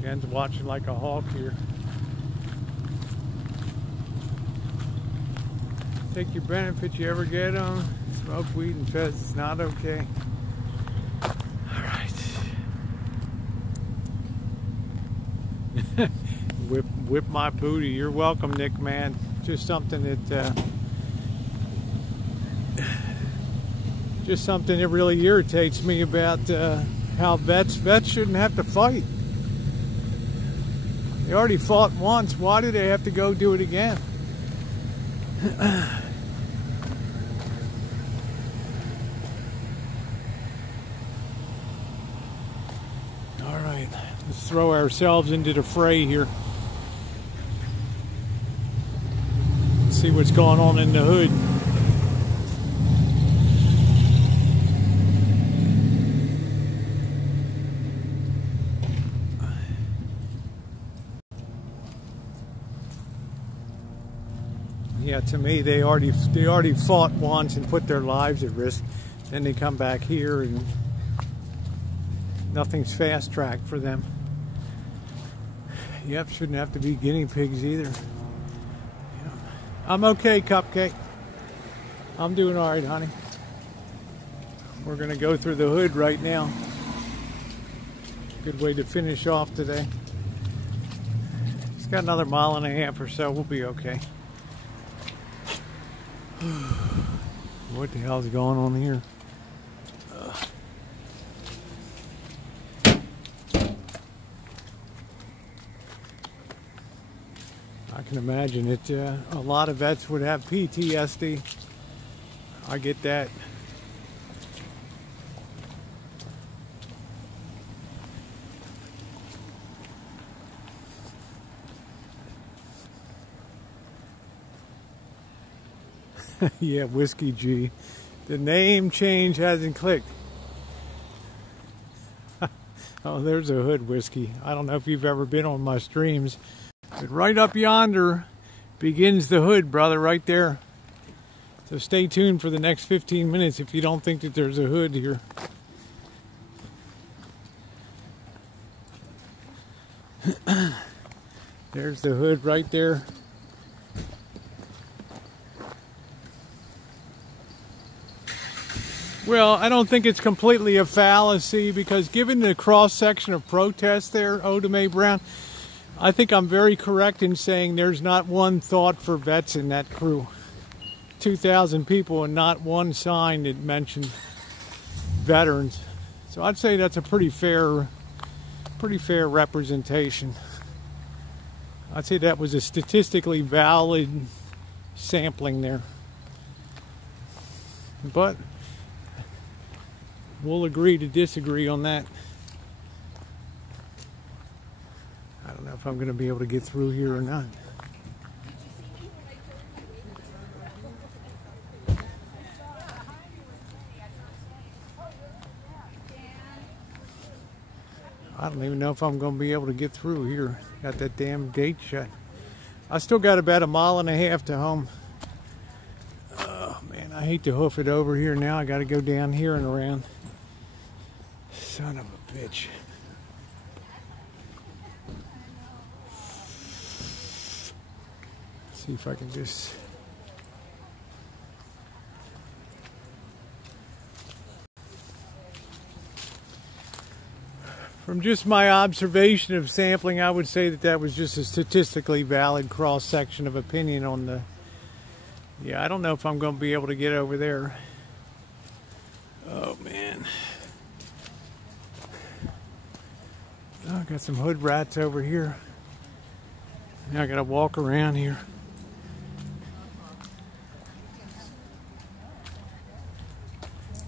Jen's watching like a hawk here. Take your benefits you ever get on. Smoke weed and fez is not okay. Alright. Whip my booty. You're welcome, Nick, man. Just something that really irritates me about how vets shouldn't have to fight. They already fought once. Why do they have to go do it again? Alright, let's throw ourselves into the fray here. Let's see what's going on in the hood. Yeah, to me, they already fought once and put their lives at risk. Then they come back here and nothing's fast-tracked for them. Yep, shouldn't have to be guinea pigs either. Yeah. I'm okay, Cupcake. I'm doing all right, honey. We're gonna go through the hood right now. Good way to finish off today. It's got another mile and a half or so. We'll be okay. What the hell's going on here? I can imagine it. A lot of vets would have PTSD. I get that. Yeah, Whiskey G. The name change hasn't clicked. Oh, there's a hood, Whiskey. I don't know if you've ever been on my streams, but right up yonder begins the hood, brother, right there. So stay tuned for the next 15 minutes if you don't think that there's a hood here. There's the hood right there. Well, I don't think it's completely a fallacy, because given the cross-section of protests there, Oda Mae Brown, I think I'm very correct in saying there's not one thought for vets in that crew. 2,000 people and not one sign that mentioned veterans. So I'd say that's a pretty fair representation. I'd say that was a statistically valid sampling there. But we'll agree to disagree on that. I don't know if I'm going to be able to get through here or not. I don't even know if I'm going to be able to get through here. Got that damn gate shut. I still got about 1.5 miles to home. Oh man, I hate to hoof it over here now. I got to go down here and around. Son of a bitch. Let's see if I can just... From just my observation of sampling, I would say that that was just a statistically valid cross-section of opinion on the... Yeah, I don't know if I'm going to be able to get over there. Oh, man. Oh, I got some hood rats over here. Now I got to walk around here.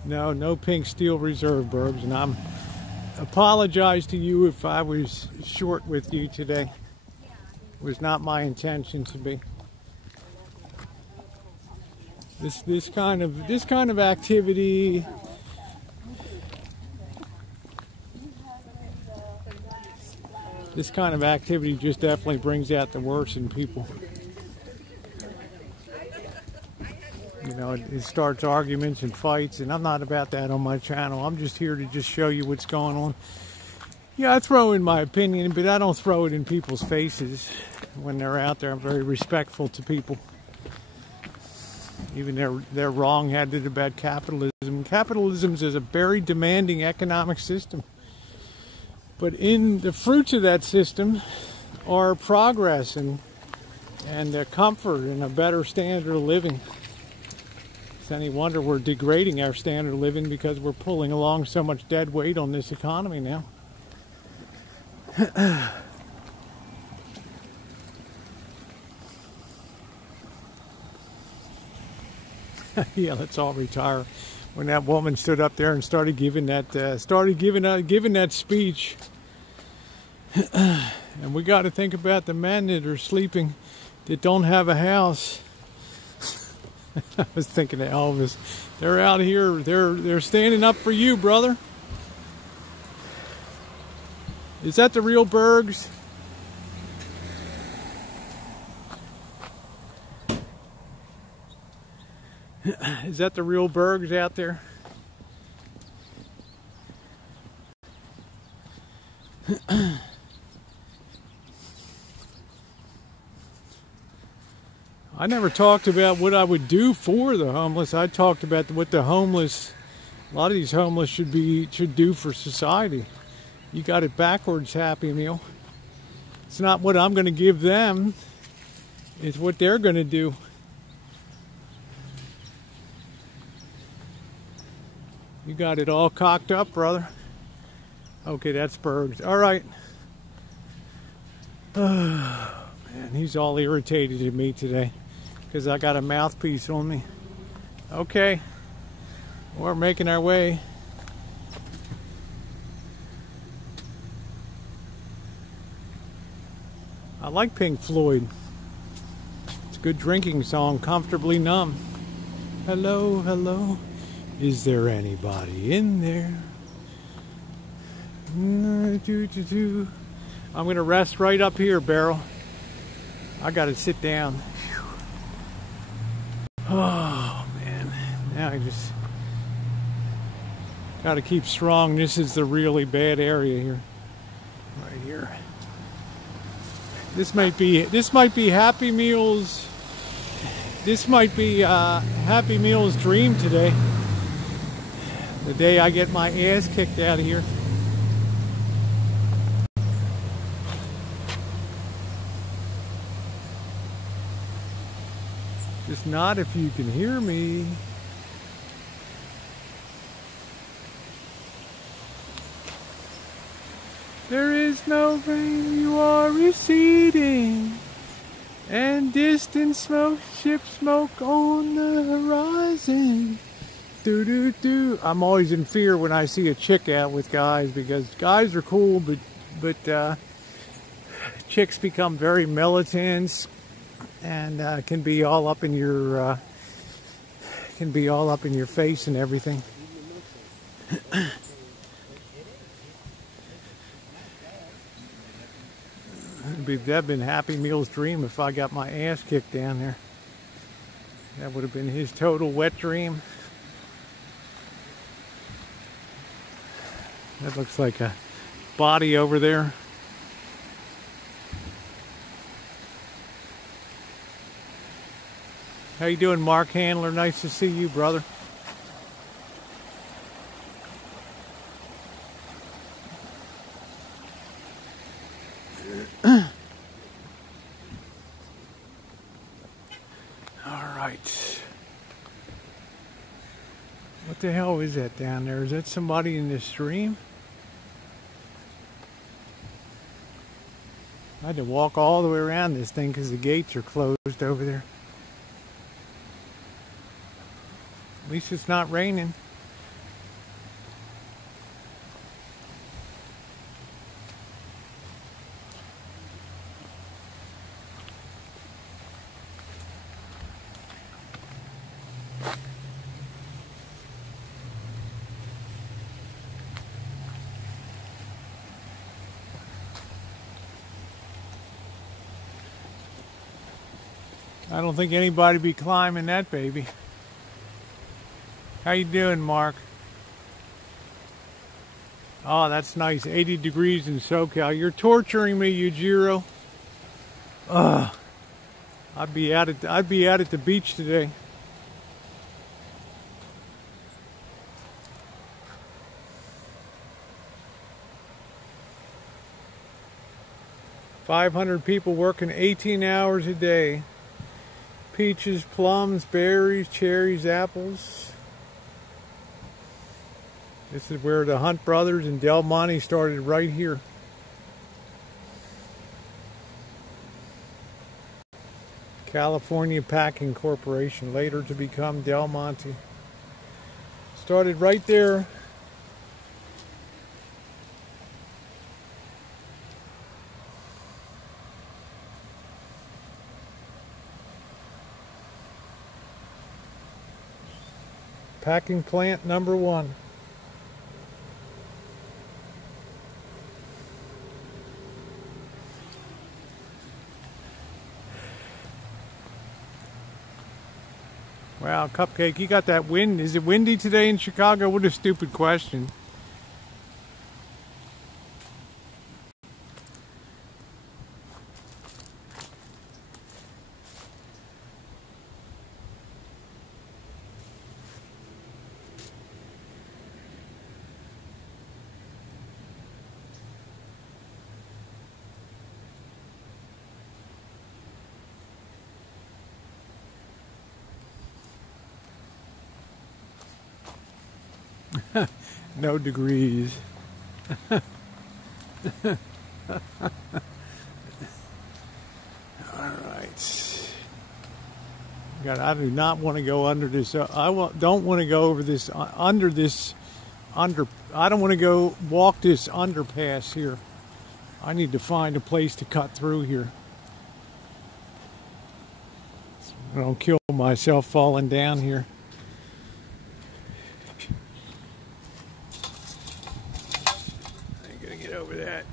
No pink steel reserve, Burbs, and I'm... apologize to you if I was short with you today. It was not my intention to be. This kind of activity just definitely brings out the worst in people. You know, it starts arguments and fights, and I'm not about that on my channel. I'm just here to just show you what's going on. Yeah, I throw in my opinion, but I don't throw it in people's faces when they're out there. I'm very respectful to people. Even they're wrong-headed about capitalism. Capitalism is a very demanding economic system. But in the fruits of that system are progress and comfort and a better standard of living. It's any wonder we're degrading our standard of living because we're pulling along so much dead weight on this economy now. Yeah, let's all retire. When that woman stood up there and started giving that speech, and we got to think about the men that are sleeping, that don't have a house. I was thinking of Elvis. They're out here. They're standing up for you, brother. Is that the real Bergs? Is that the real Bergs out there? I never talked about what I would do for the homeless. I talked about what the homeless, a lot of these homeless should do for society. You got it backwards, Happy Meal. It's not what I'm going to give them. It's what they're going to do. You got it all cocked up, brother. Okay, that's Bergs. All right. Oh, man, he's all irritated at me today because I got a mouthpiece on me. Okay. We're making our way. I like Pink Floyd. It's a good drinking song, Comfortably Numb. Hello, hello. Is there anybody in there? I'm going to rest right up here, Beryl. I got to sit down. Oh, man. Now I just got to keep strong. This is the really bad area here. Right here. This might be Happy Meal's. This might be Happy Meal's dream today. The day I get my ass kicked out of here. Just not if you can hear me. There is no rain, you are receding, and distant smoke, ship smoke on the horizon. Do do do. I'm always in fear when I see a chick out with guys, because guys are cool, but chicks become very militant and can be all up in your face and everything. That'd been Happy Meal's dream if I got my ass kicked down there. That would have been his total wet dream. That looks like a body over there. How you doing, Mark Handler? Nice to see you, brother. What the hell is that down there? Is that somebody in this stream? I had to walk all the way around this thing because the gates are closed over there. At least it's not raining. I don't think anybody be climbing that baby. How you doing, Mark? Oh, that's nice. 80 degrees in SoCal. You're torturing me, Yujiro. Ugh. I'd be out at the beach today. $500 people working 18 hours a day. Peaches, plums, berries, cherries, apples. This is where the Hunt brothers and Del Monte started, right here. California Packing Corporation, later to become Del Monte. Started right there. Packing plant number 1. Wow, Cupcake, you got that wind. Is it windy today in Chicago? What a stupid question. No degrees. All right. God, I do not want to go under this. Don't want to go over this, under this, I don't want to go walk this underpass here. I need to find a place to cut through here. I don't kill myself falling down here. Over that.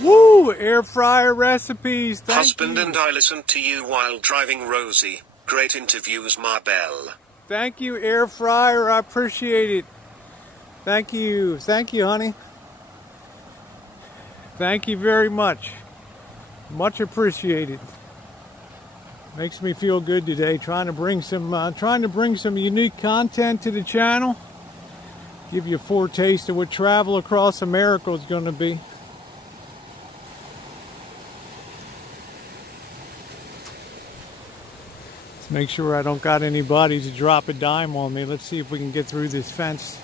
Woo! Air fryer recipes. Husband and I listened to you while driving Rosie. Great interviews, my belle. Thank you, air fryer. I appreciate it. Thank you. Thank you, honey. Thank you very much. Much appreciated. Makes me feel good today. Trying to bring some unique content to the channel. Give you a foretaste of what travel across America is going to be. Let's make sure I don't got anybody to drop a dime on me. Let's see if we can get through this fence.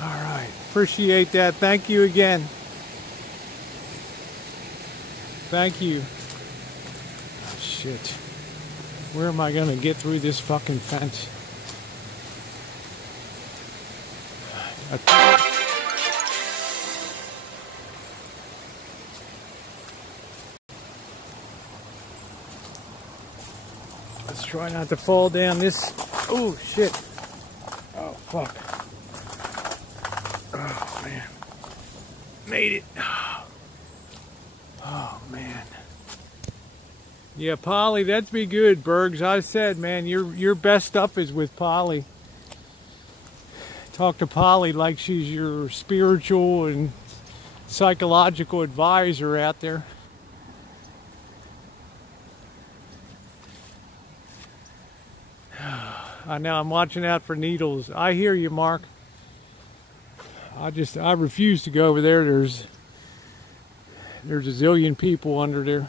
All right. Appreciate that. Thank you again. Thank you. Oh, shit. Where am I going to get through this fucking fence? Let's try not to fall down this. Oh, shit. Oh, fuck. Oh, man. Made it. Oh, man. Yeah, Polly, that'd be good, Bergs. I said, man, your best stuff is with Polly. Talk to Polly like she's your spiritual and psychological advisor out there. I know, I'm watching out for needles. I hear you, Mark. I refuse to go over there. There's a zillion people under there.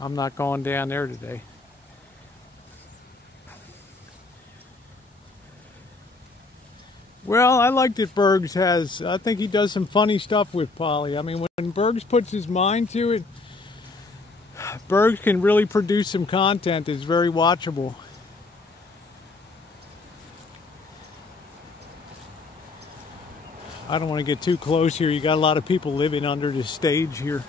I'm not going down there today. Well, I like that Bergs has, I think he does some funny stuff with Polly. I mean, when Bergs puts his mind to it, Bergs can really produce some content that's very watchable. I don't want to get too close here. You got a lot of people living under the stage here.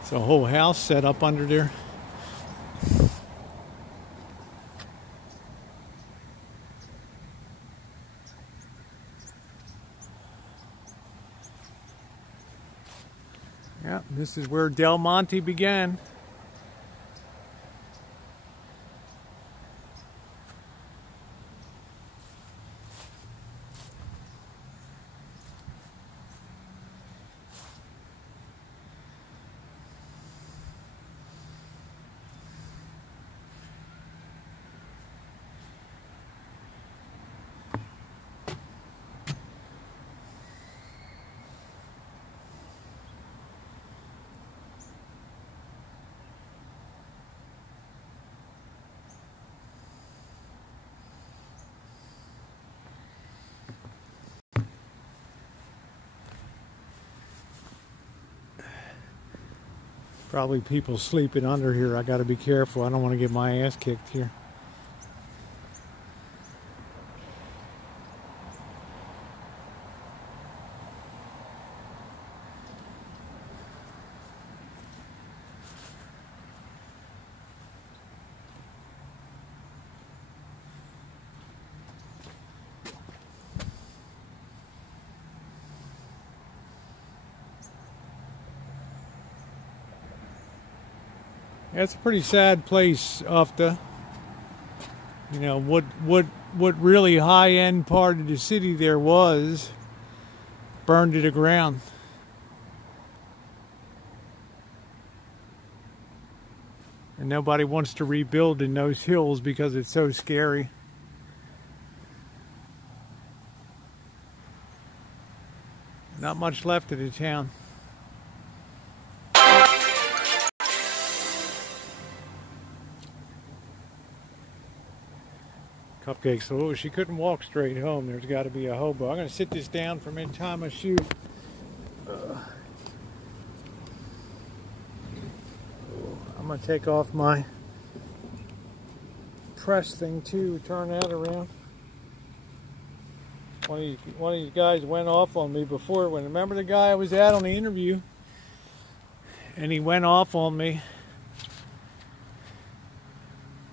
It's a whole house set up under there. Yeah, this is where Del Monte began. Probably people sleeping under here. I got to be careful. I don't want to get my ass kicked here. That's a pretty sad place, Ufta. You know, what really high-end part of the city there was burned to the ground. And nobody wants to rebuild in those hills because it's so scary. Not much left of the town. Cupcakes. Oh, she couldn't walk straight home. There's got to be a hobo. I'm going to sit this down for mid time I shoot. I'm going to take off my press thing too. Turn that around. One of these guys went off on me before. Remember the guy I was at on the interview? And he went off on me.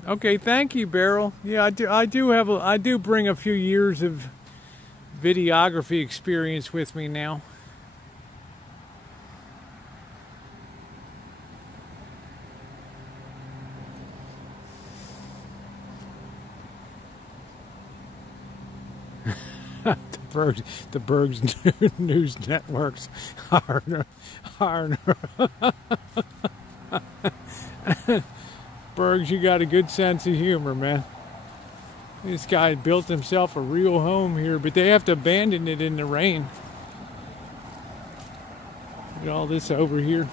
Okay, thank you, Beryl. Yeah, I do bring a few years of videography experience with me now. the Berg's news networks are Bergs, you got a good sense of humor, man. This guy built himself a real home here, but they have to abandon it in the rain. Look at all this over here.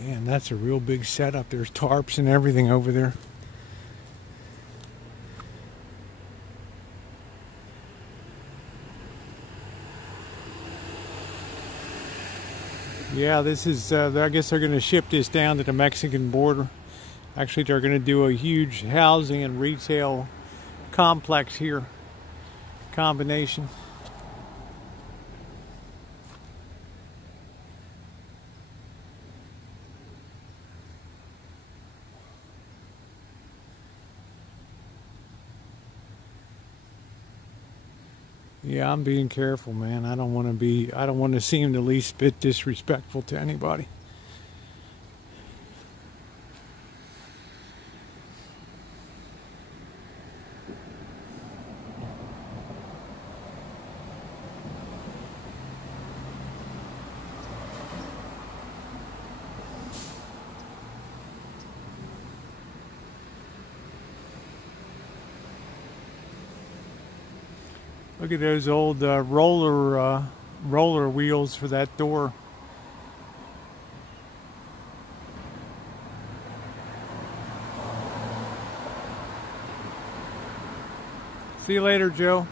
Man, that's a real big setup. There's tarps and everything over there. Yeah, this is, I guess they're going to ship this down to the Mexican border. Actually, they're going to do a huge housing and retail complex here. Combination. Yeah, I'm being careful, man. I don't want to seem the least bit disrespectful to anybody. Look at those old roller wheels for that door. See you later, Joe.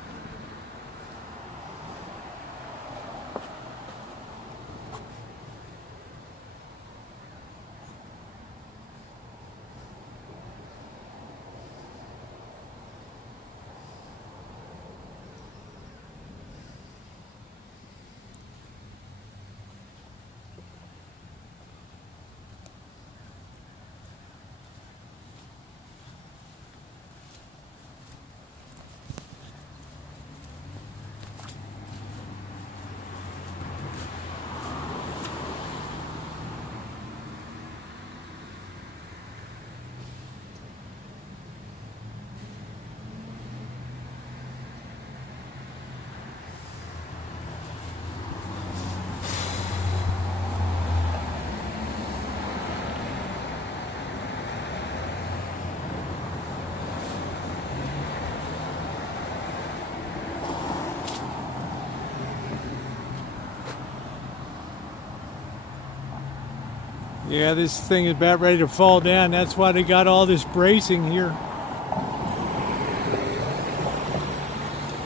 Yeah, this thing is about ready to fall down. That's why they got all this bracing here.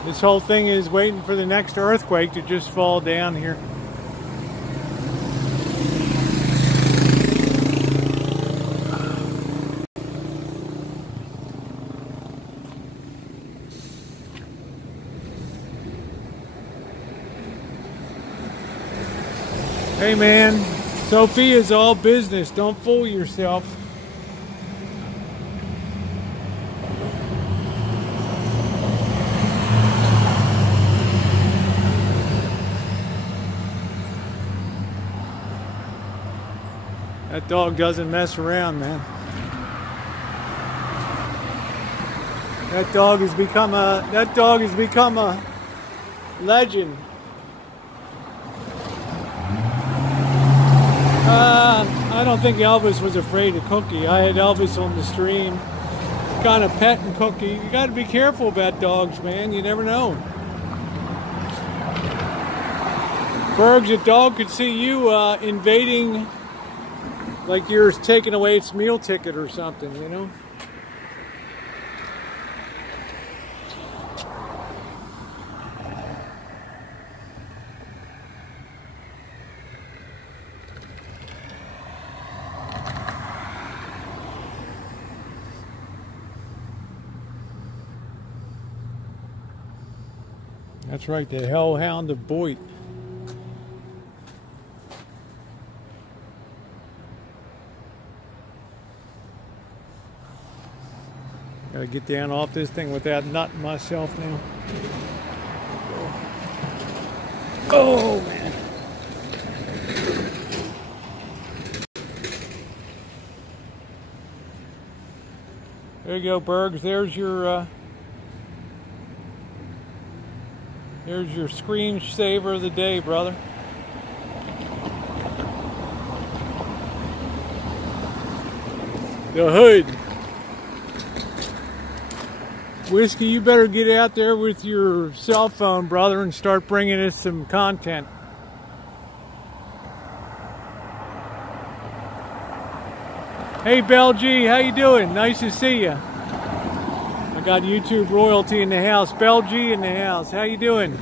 This whole thing is waiting for the next earthquake to just fall down here. Hey man, Sophia's all business. Don't fool yourself. That dog doesn't mess around, man. That dog has become a legend. I don't think Elvis was afraid of Cookie. I had Elvis on the stream, kind of petting Cookie. You got to be careful about dogs, man. You never know. Bergs, a dog could see you invading, like you're taking away its meal ticket or something, you know? That's right, the hellhound of Boyd. Gotta get down off this thing without nutting myself now. Oh man. There you go, Bergs. There's your screensaver of the day, brother. The hood. Whiskey, you better get out there with your cell phone, brother, and start bringing us some content. Hey, Bell G, how you doing? Nice to see you. I got YouTube royalty in the house. Bell G in the house. How you doing?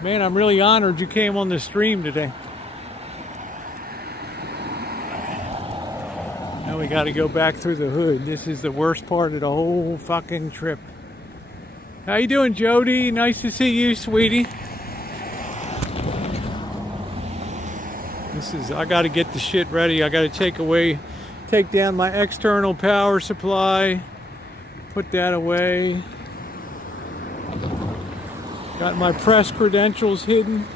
Man, I'm really honored you came on the stream today. Now we got to go back through the hood. This is the worst part of the whole fucking trip. How you doing, Jody? Nice to see you, sweetie. I got to get the shit ready. I got to take down my external power supply. Put that away. Got my press credentials hidden.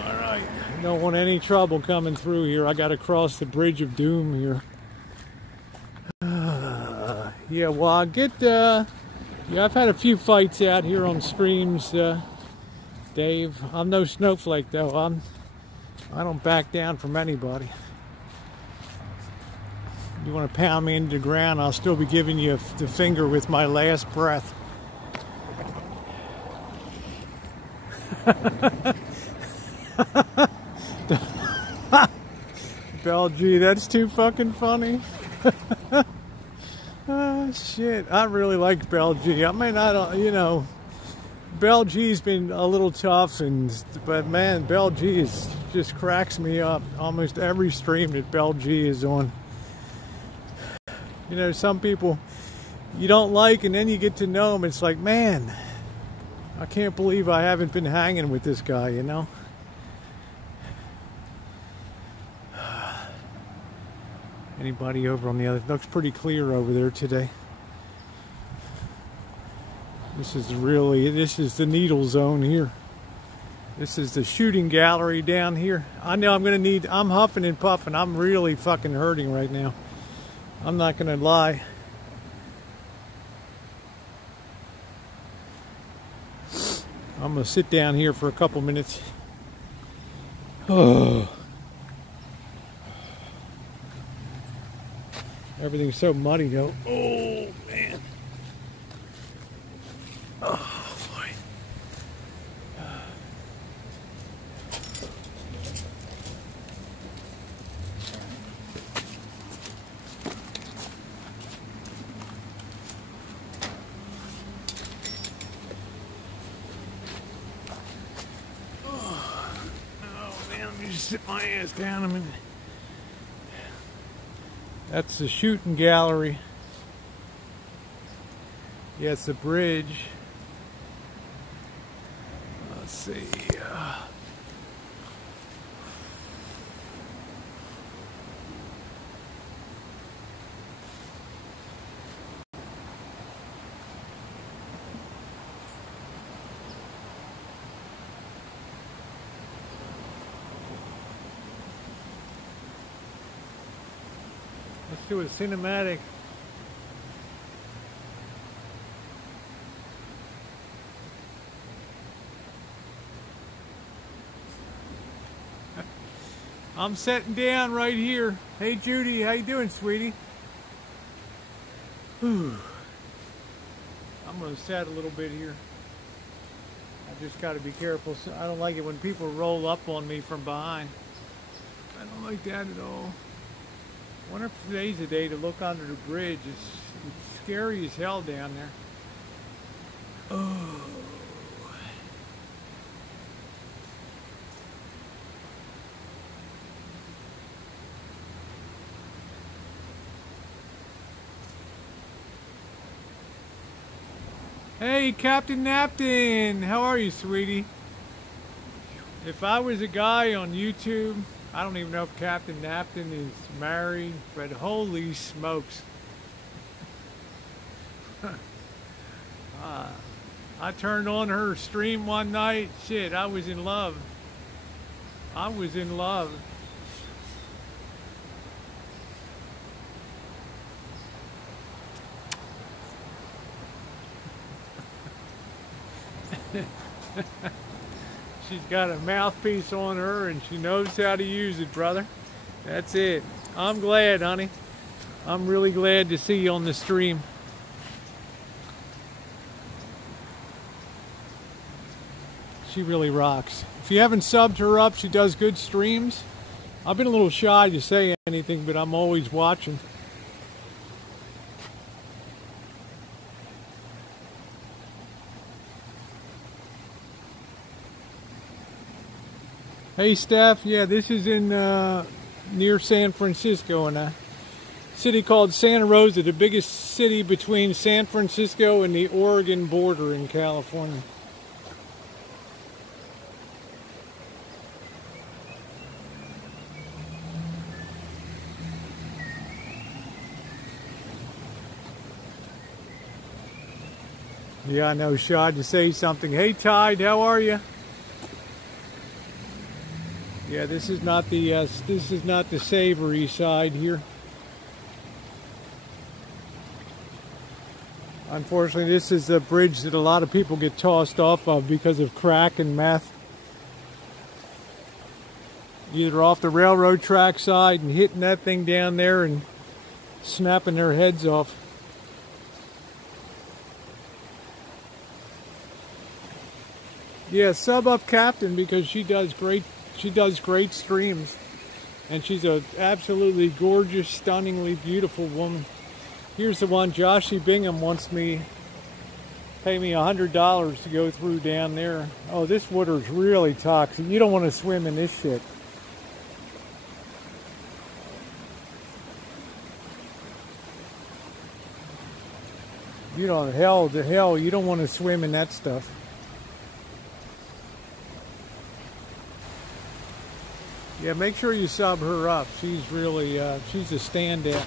Alright. Don't want any trouble coming through here. I got to cross the bridge of doom here. Yeah, well, I get... yeah, I've had a few fights out here on streams, Dave. I'm no snowflake, though. I don't back down from anybody. You want to pound me into the ground, I'll still be giving you the finger with my last breath. Bell G, that's too fucking funny. Oh, shit. I really like Bell G. I mean, I don't, you know, Bell G's been a little tough, but man, Bell G just cracks me up. Almost every stream that Bell G is on. You know, some people you don't like, and then you get to know them. It's like, man, I can't believe I haven't been hanging with this guy, you know? Anybody over on the other? Looks pretty clear over there today. This is the needle zone here. This is the shooting gallery down here. I know I'm huffing and puffing. I'm really fucking hurting right now. I'm not gonna lie. I'm gonna sit down here for a couple minutes. Oh. Everything's so muddy though. Oh man. Oh boy. Sit my ass down a minute. That's the shooting gallery. Yeah, it's a bridge. Let's see. Let's do a cinematic. I'm sitting down right here. Hey Judy, how you doing, sweetie? Whew. I'm gonna sit a little bit here. I just gotta be careful. I don't like it when people roll up on me from behind. I don't like that at all. I wonder if today's the day to look under the bridge. It's scary as hell down there. Oh. Hey, Captain Napton, how are you, sweetie? If I was a guy on YouTube, I don't even know if Captain Napton is married, but holy smokes. I turned on her stream one night. Shit, I was in love. I was in love. She's got a mouthpiece on her and she knows how to use it, brother. That's it. I'm glad, honey. I'm really glad to see you on the stream. She really rocks. If you haven't subbed her up, she does good streams. I've been a little shy to say anything, but I'm always watching. Hey Steph, yeah, this is in near San Francisco, in a city called Santa Rosa, the biggest city between San Francisco and the Oregon border in California. Yeah, I know, Shad, to say something. Hey Tide, how are you? Yeah, this is not the savory side here. Unfortunately, this is the bridge that a lot of people get tossed off of because of crack and meth. Either off the railroad track side and hitting that thing down there and snapping their heads off. Yeah, sub up Captain because she does great streams, and she's a absolutely gorgeous, stunningly beautiful woman. Here's the one. Joshy Bingham wants me pay me $100 to go through down there. Oh, this water's really toxic. You don't want to swim in this shit. You know, the hell, you don't want to swim in that stuff. Yeah, make sure you sub her up. She's really, she's a standout.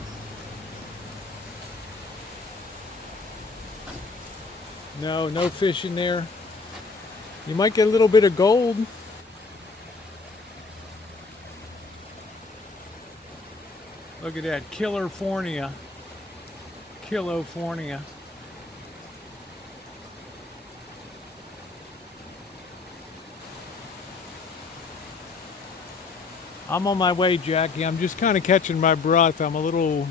No fish in there. You might get a little bit of gold. Look at that, Killifornia. I'm on my way, Jackie. I'm just kind of catching my breath. I'm a little...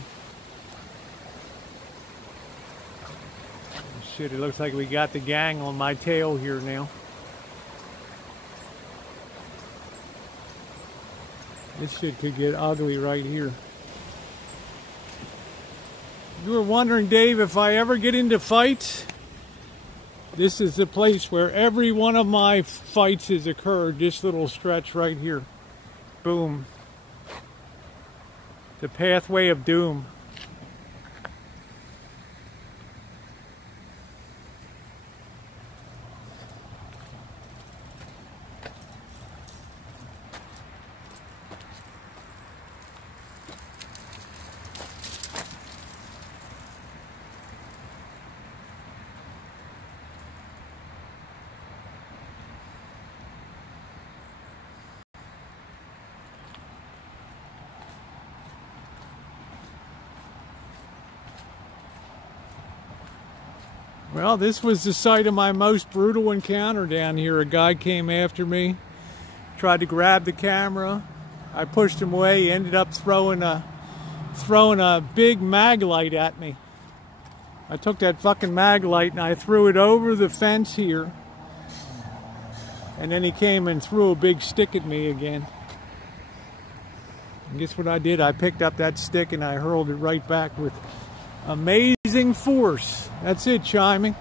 Shit, it looks like we got the gang on my tail here now. This shit could get ugly right here. You were wondering, Dave, if I ever get into fights? This is the place where every one of my fights has occurred. This little stretch right here. Boom. The pathway of doom. Well, this was the site of my most brutal encounter down here. A guy came after me, tried to grab the camera. I pushed him away. He ended up throwing a big mag light at me. I took that fucking mag light and I threw it over the fence here. And then he came and threw a big stick at me again. And guess what I did? I picked up that stick and I hurled it right back with amazing force. That's it, Chiming.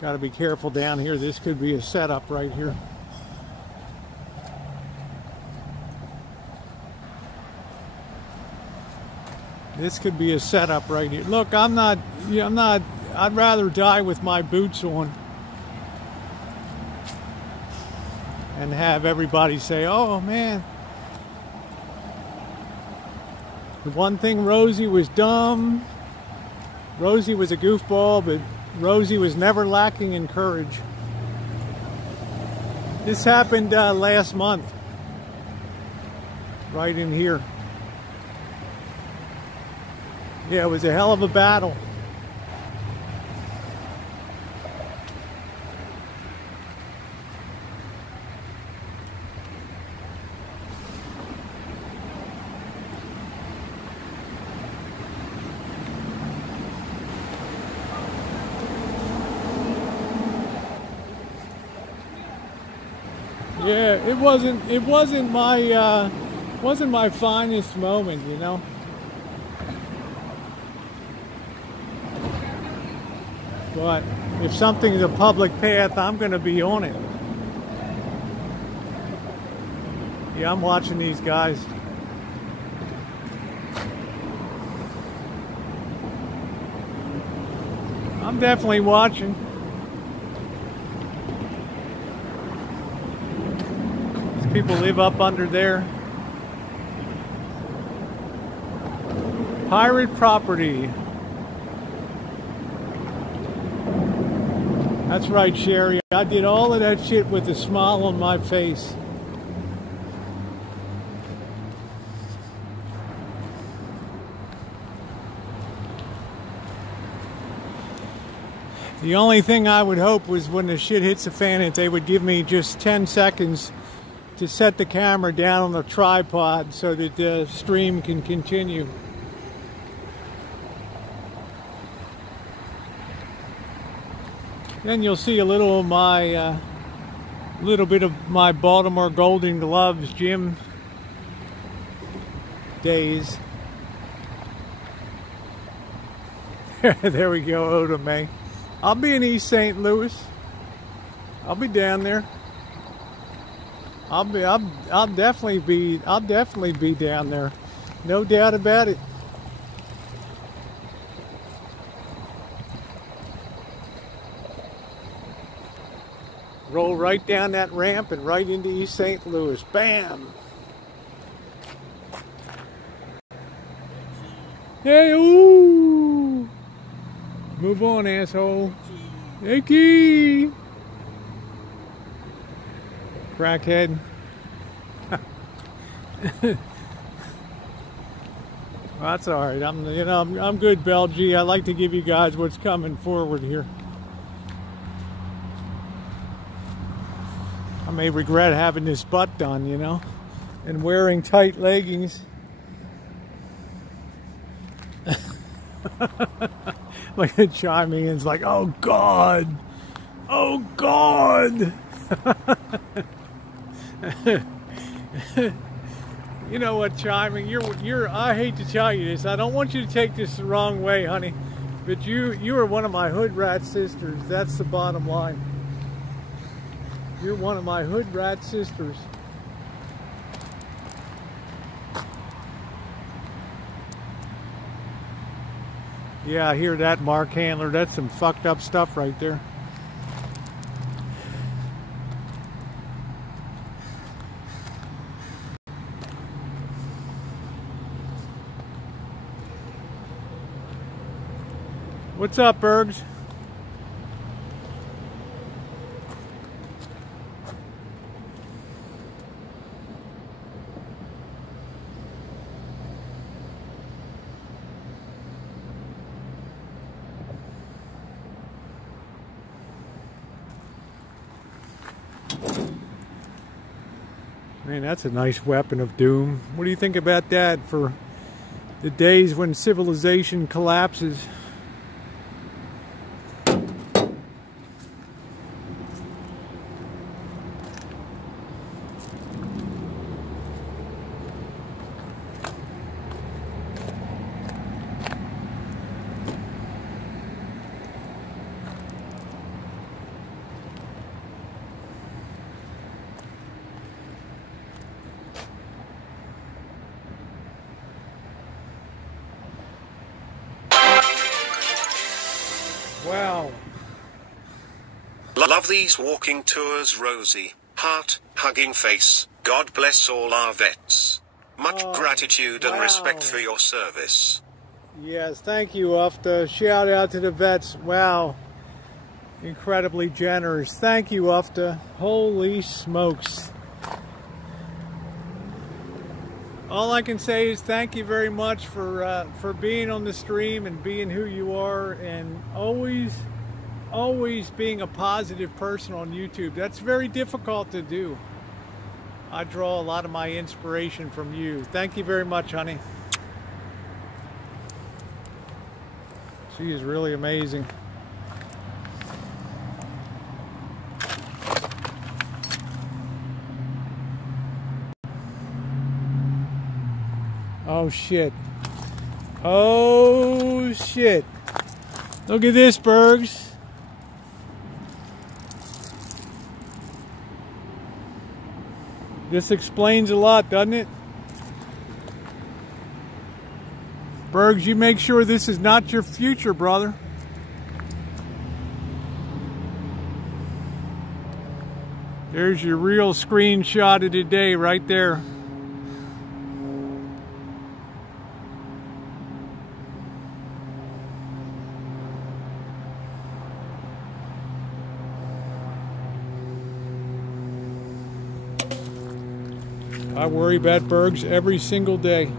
Gotta be careful down here. This could be a setup right here. This could be a setup right here. Look, I'd rather die with my boots on and have everybody say, oh man, the one thing, Rosie was dumb. Rosie was a goofball, but Rosie was never lacking in courage. This happened last month, right in here. Yeah, it was a hell of a battle. Yeah, it wasn't my finest moment, you know. But if something's a public path, I'm going to be on it. Yeah, I'm watching these guys. I'm definitely watching. These people live up under there. Pirate property. That's right, Sherry. I did all of that shit with a smile on my face. The only thing I would hope was when the shit hits the fan, that they would give me just 10 seconds to set the camera down on the tripod so that the stream can continue. Then you'll see a little of my, little bit of my Baltimore Golden Gloves gym days. There we go, Oda May. I'll be in East St. Louis. I'll be down there. I'll definitely be down there. No doubt about it. Roll right down that ramp and right into East St. Louis. Bam! Hey, ooh! Move on, asshole. Icky! Crackhead. Well, that's all right. I'm good, Belgie. I like to give you guys what's coming forward here. I may regret having this butt done, you know, and wearing tight leggings. Like it chiming in, it's like, oh God, oh God. You know what, chiming? You're. I hate to tell you this. I don't want you to take this the wrong way, honey, but you are one of my hood rat sisters. That's the bottom line. You're one of my hood rat sisters. Yeah, I hear that, Mark Handler. That's some fucked up stuff right there. What's up, Bergs? Man, that's a nice weapon of doom. What do you think about that for the days when civilization collapses? Wow. Love these walking tours, Rosie. Heart, hugging face. God bless all our vets. Much gratitude and respect for your service. Yes, thank you, Ufta. Shout out to the vets. Wow. Incredibly generous. Thank you, Ufta. Holy smokes. all I can say is thank you very much for being on the stream and being who you are, and always being a positive person on YouTube. That's very difficult to do. I draw a lot of my inspiration from you. Thank you very much, honey. She is really amazing. Oh shit. Oh shit. Look at this, Bergs. This explains a lot, doesn't it? Bergs, you make sure this is not your future, brother. There's your real screenshot of today right there. I worry about Bergs every single day.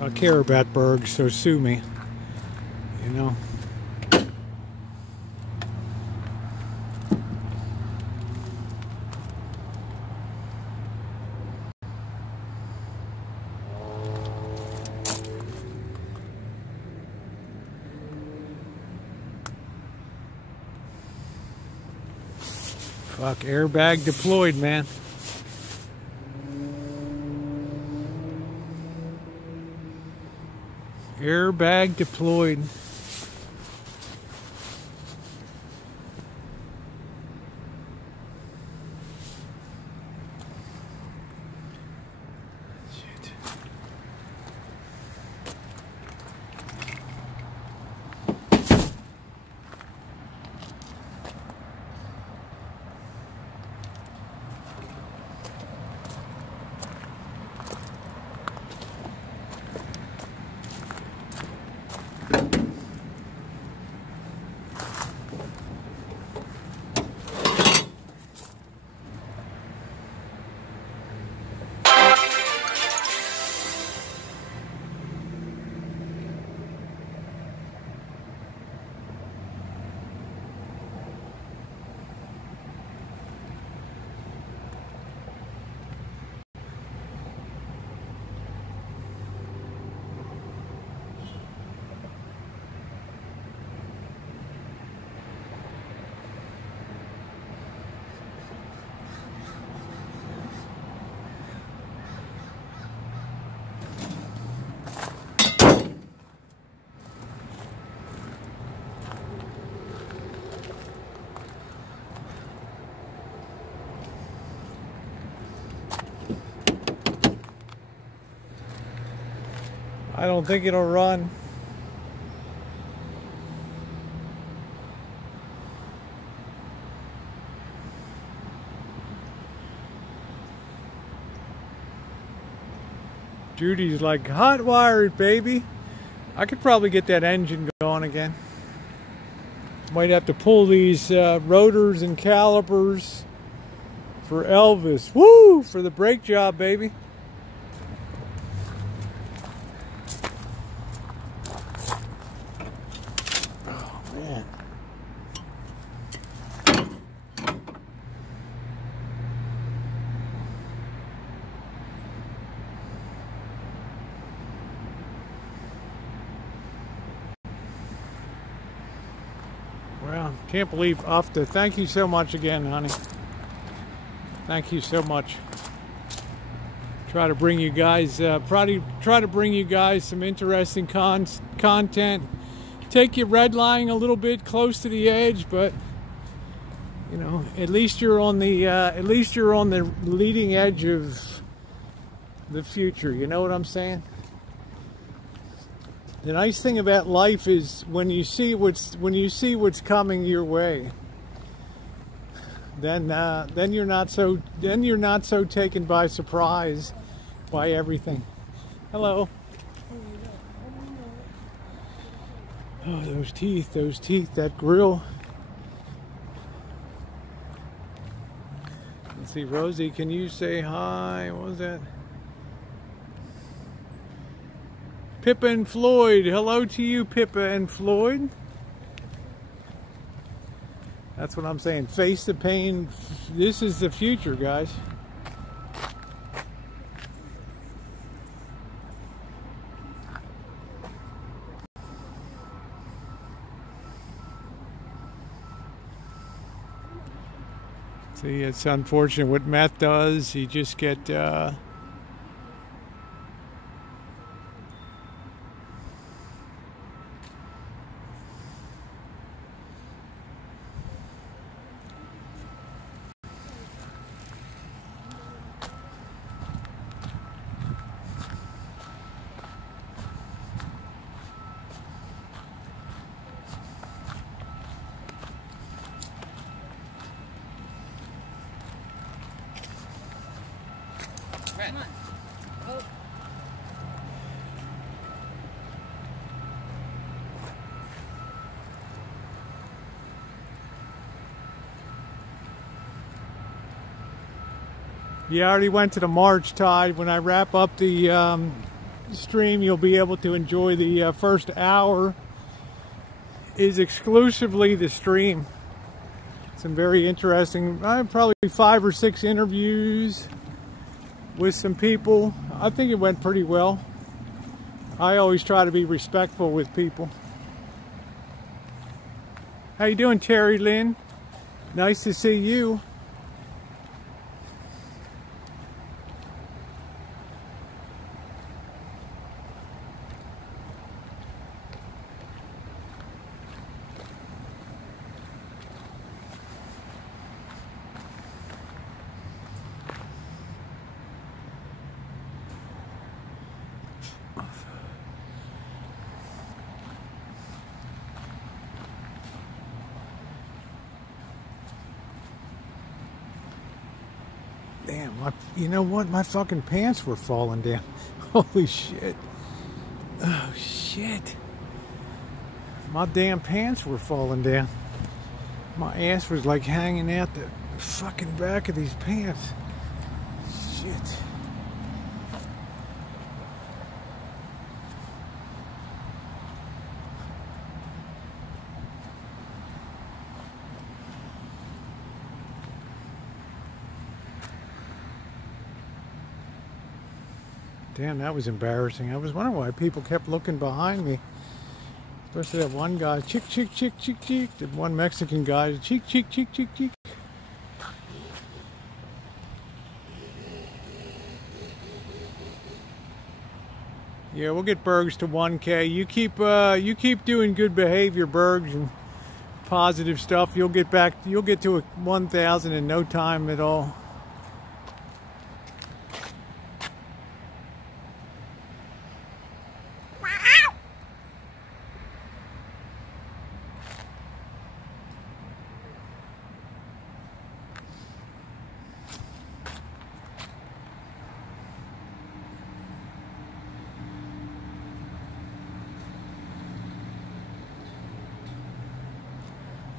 I care about Bergs, so sue me. You know. Fuck, airbag deployed, man. Airbag deployed. I don't think it'll run. Judy's like, hot wired, baby. I could probably get that engine going again. Might have to pull these rotors and calipers for Elvis. Woo! For the brake job, baby. Well, can't believe Ufta. Thank you so much again, honey. Thank you so much. Try to bring you guys, try to bring you guys some interesting content. Take you redlining a little bit close to the edge, but you know, at least you're on the leading edge of the future. You know what I'm saying? The nice thing about life is when you see what's coming your way, then you're not so taken by surprise by everything. Hello. Oh, those teeth, that grill. Let's see, Rosie, can you say hi? What was that? Pippa and Floyd. Hello to you, Pippa and Floyd. That's what I'm saying. Face the pain. This is the future, guys. See, it's unfortunate what meth does. You just get Come on. Oh. Yeah, I already went to the March Tide. When I wrap up the stream, you'll be able to enjoy the first hour is exclusively the stream. Some very interesting, probably 5 or 6 interviews with some people. I think it went pretty well. I always try to be respectful with people. How you doing, Terry Lynn? Nice to see you. Damn, you know what? My fucking pants were falling down. Holy shit. Oh, shit. My damn pants were falling down. My ass was like hanging out the fucking back of these pants. Shit. Damn, that was embarrassing. I was wondering why people kept looking behind me. Especially that one guy, chick, chick, chick, chick, chick. That one Mexican guy, cheek, cheek, cheek, cheek, cheek. Yeah, we'll get Bergs to 1K. You keep doing good behavior, Bergs, and positive stuff. You'll get to a 1,000 in no time at all.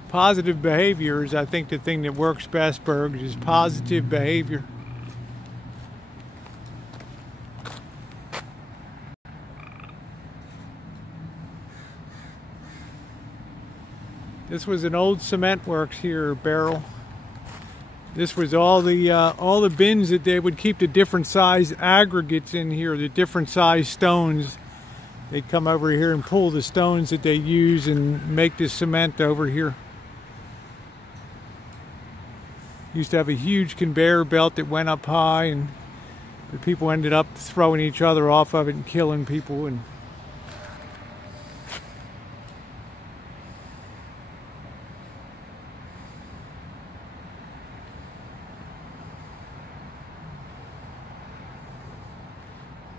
Positive behavior is, I think, the thing that works best, Bergs, is positive behavior. This was an old cement works here, barrel. This was all the bins that they would keep the different size aggregates in here, the different size stones. They'd come over here and pull the stones that they use and make the cement over here. Used to have a huge conveyor belt that went up high, and the people ended up throwing each other off of it and killing people. And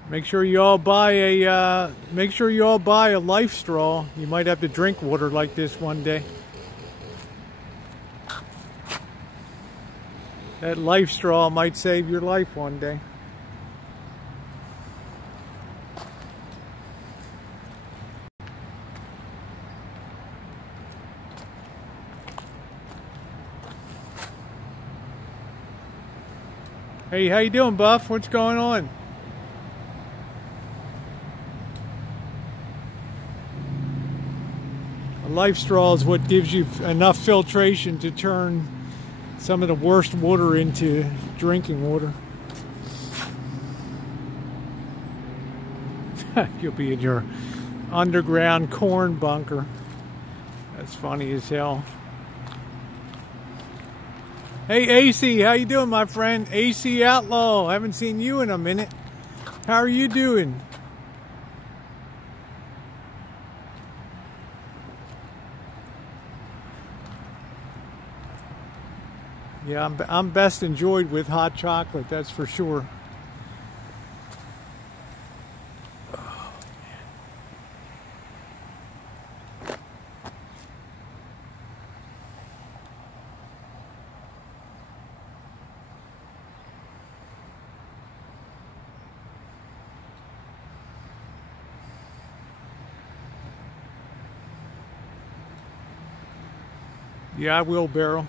make sure you all buy a life straw. You might have to drink water like this one day. That life straw might save your life one day. Hey, how you doing, Buff? What's going on? A life straw is what gives you enough filtration to turn some of the worst water into drinking water. You'll be in your underground corn bunker. That's funny as hell. Hey AC, how you doing, my friend? AC Outlaw, haven't seen you in a minute. How are you doing? Yeah, I'm best enjoyed with hot chocolate, that's for sure. Yeah, I will, Barrel.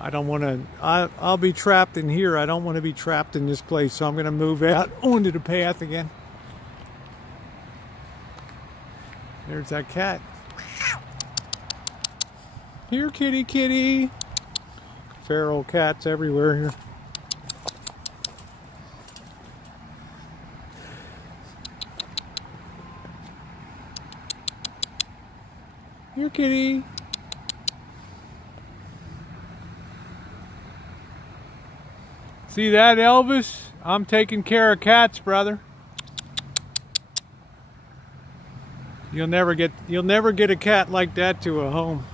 I don't want to, I'll be trapped in here. I don't want to be trapped in this place, so I'm going to move out onto the path again. There's that cat. Here, kitty, kitty. Feral cats everywhere here. Here, kitty. See that, Elvis? I'm taking care of cats, brother. You'll never get a cat like that to a home.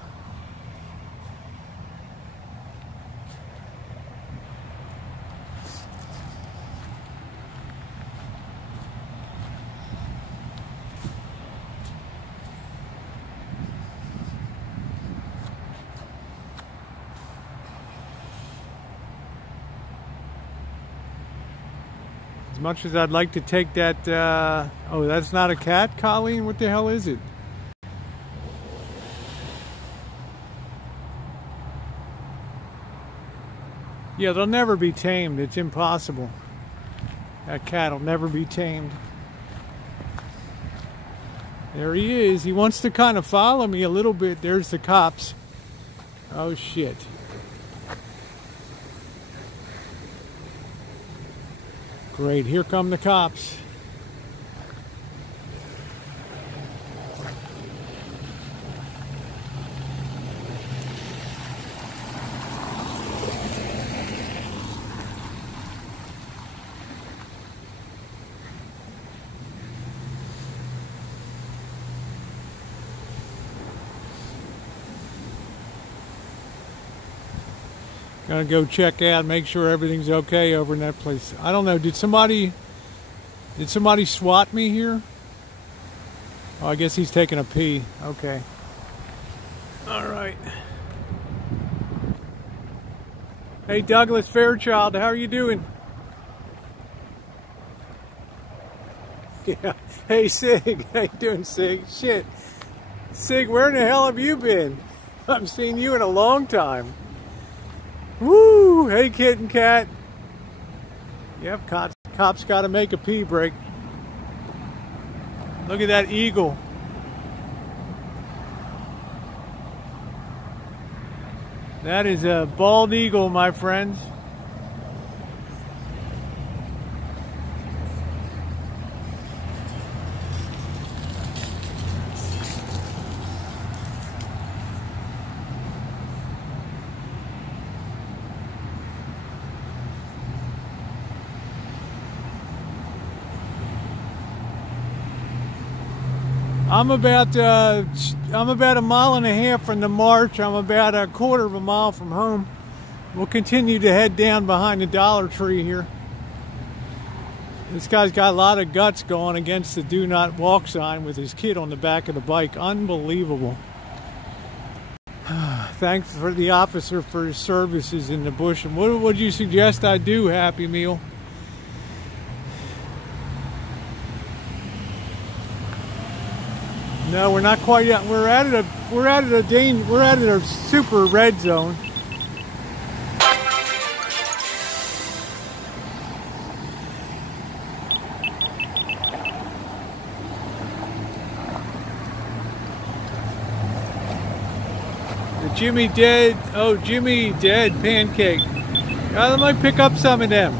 As much as I'd like to take that, oh, that's not a cat, Colleen? What the hell is it? Yeah, they'll never be tamed. It's impossible. That cat will never be tamed. There he is. He wants to kind of follow me a little bit. There's the cops. Oh, shit. Great, here come the cops. Gotta go check out, make sure everything's okay over in that place. I don't know, did somebody swat me here? Oh, I guess he's taking a pee. Okay. All right. Hey, Douglas Fairchild, how are you doing? Yeah. Hey, Sig, how you doing, Sig? Shit. Sig, where in the hell have you been? I haven't seen you in a long time. Woo! Hey, kitten cat. Yep, cops got to make a pee break. Look at that eagle. That is a bald eagle, my friends. I'm about a mile and a half from the march. I'm about a quarter of a mile from home. We'll continue to head down behind the Dollar Tree here. This guy's got a lot of guts going against the do not walk sign with his kid on the back of the bike. Unbelievable. Thanks for the officer for his services in the bush. And what would you suggest I do, Happy Meal? No, we're not quite yet. We're at a super red zone. The Jimmy Dead pancake. I might pick up some of them.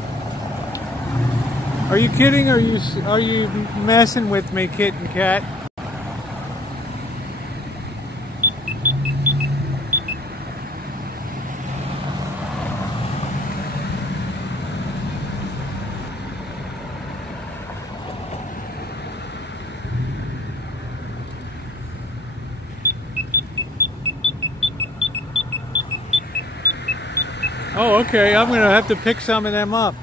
Are you kidding? Are you messing with me, kit and cat? Oh, okay. I'm going to have to pick some of them up.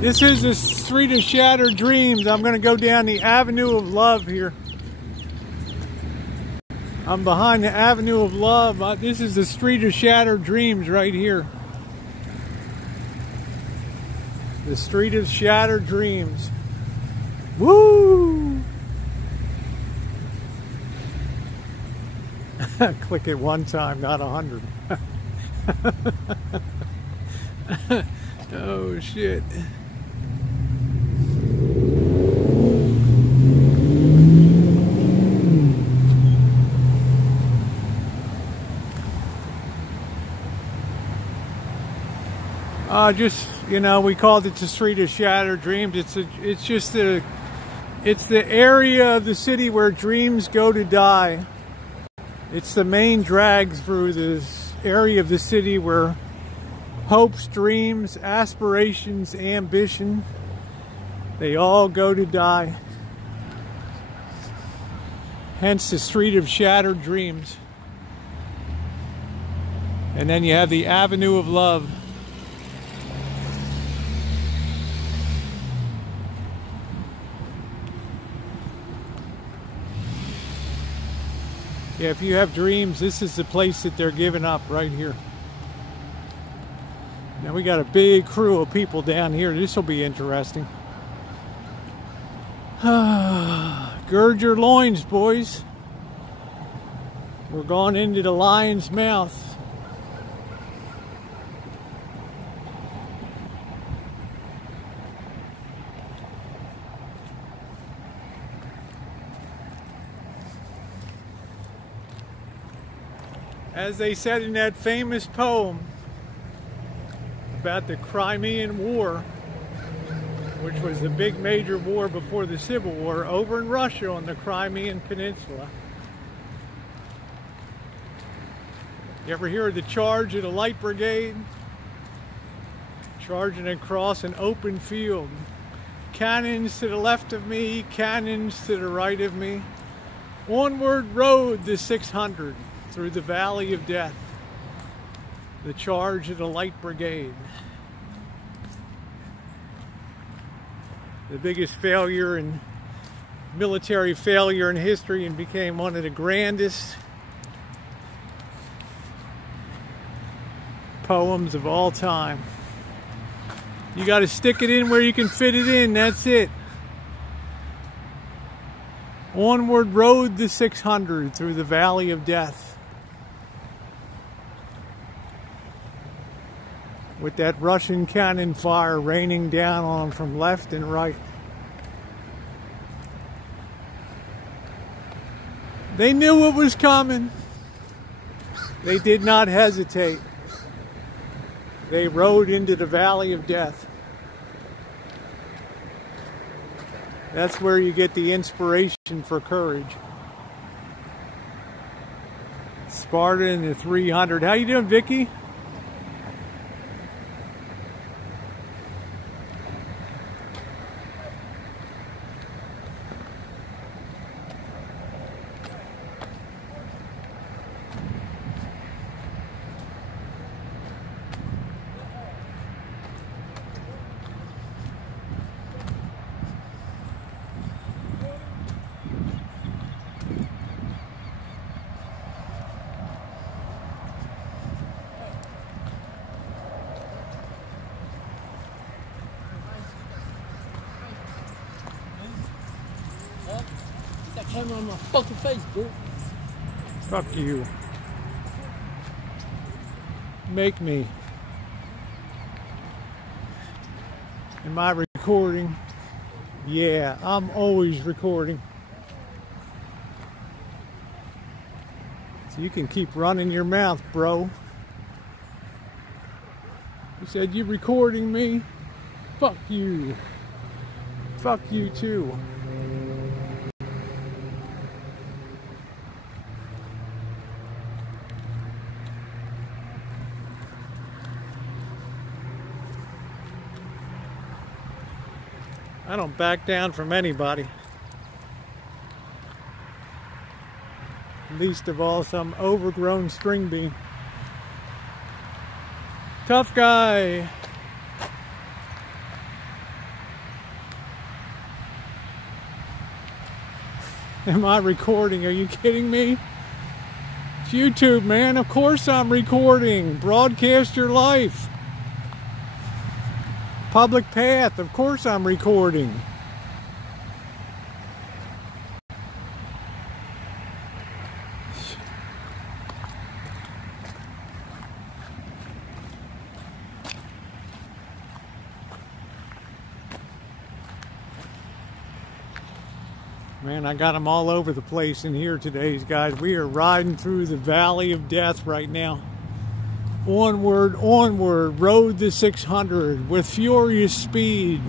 This is the street of shattered dreams. I'm going to go down the Avenue of Love here. I'm behind the Avenue of Love. This is the street of shattered dreams right here. The street of shattered dreams. Woo! Click it one time, not 100. Oh, shit. Just, you know, we called it the street of shattered dreams. It's the area of the city where dreams go to die. It's the main drag through this area of the city where hopes, dreams, aspirations, ambition, they all go to die. Hence the street of shattered dreams. And then you have the Avenue of Love. Yeah, if you have dreams, this is the place that they're giving up right here. Now we got a big crew of people down here. This will be interesting. Gird your loins, boys. We're going into the lion's mouth. As they said in that famous poem about the Crimean War, which was the big major war before the Civil War, over in Russia on the Crimean Peninsula. You ever hear of the charge of the Light Brigade? Charging across an open field. Cannons to the left of me, cannons to the right of me. Onward rode the 600 through the valley of death. The charge of the Light Brigade. The biggest failure in military failure in history, and became one of the grandest poems of all time. You got to stick it in where you can fit it in. That's it. Onward rode the 600 through the valley of death. With that Russian cannon fire raining down on them from left and right. They knew what was coming. They did not hesitate. They rode into the valley of death. That's where you get the inspiration for courage. Sparta and the 300. How you doing, Vicky? I'm on my fucking face, dude. Fuck you. Make me. Am I recording? Yeah, I'm always recording. So you can keep running your mouth, bro. You said you recording me? Fuck you. Fuck you too. I don't back down from anybody. Least of all some overgrown string bean. Tough guy. Am I recording? Are you kidding me? It's YouTube, man. Of course I'm recording. Broadcast your life. Public path, of course I'm recording. Man, I got them all over the place in here today, guys. We are riding through the valley of death right now. Onward, onward, rode the 600 with furious speed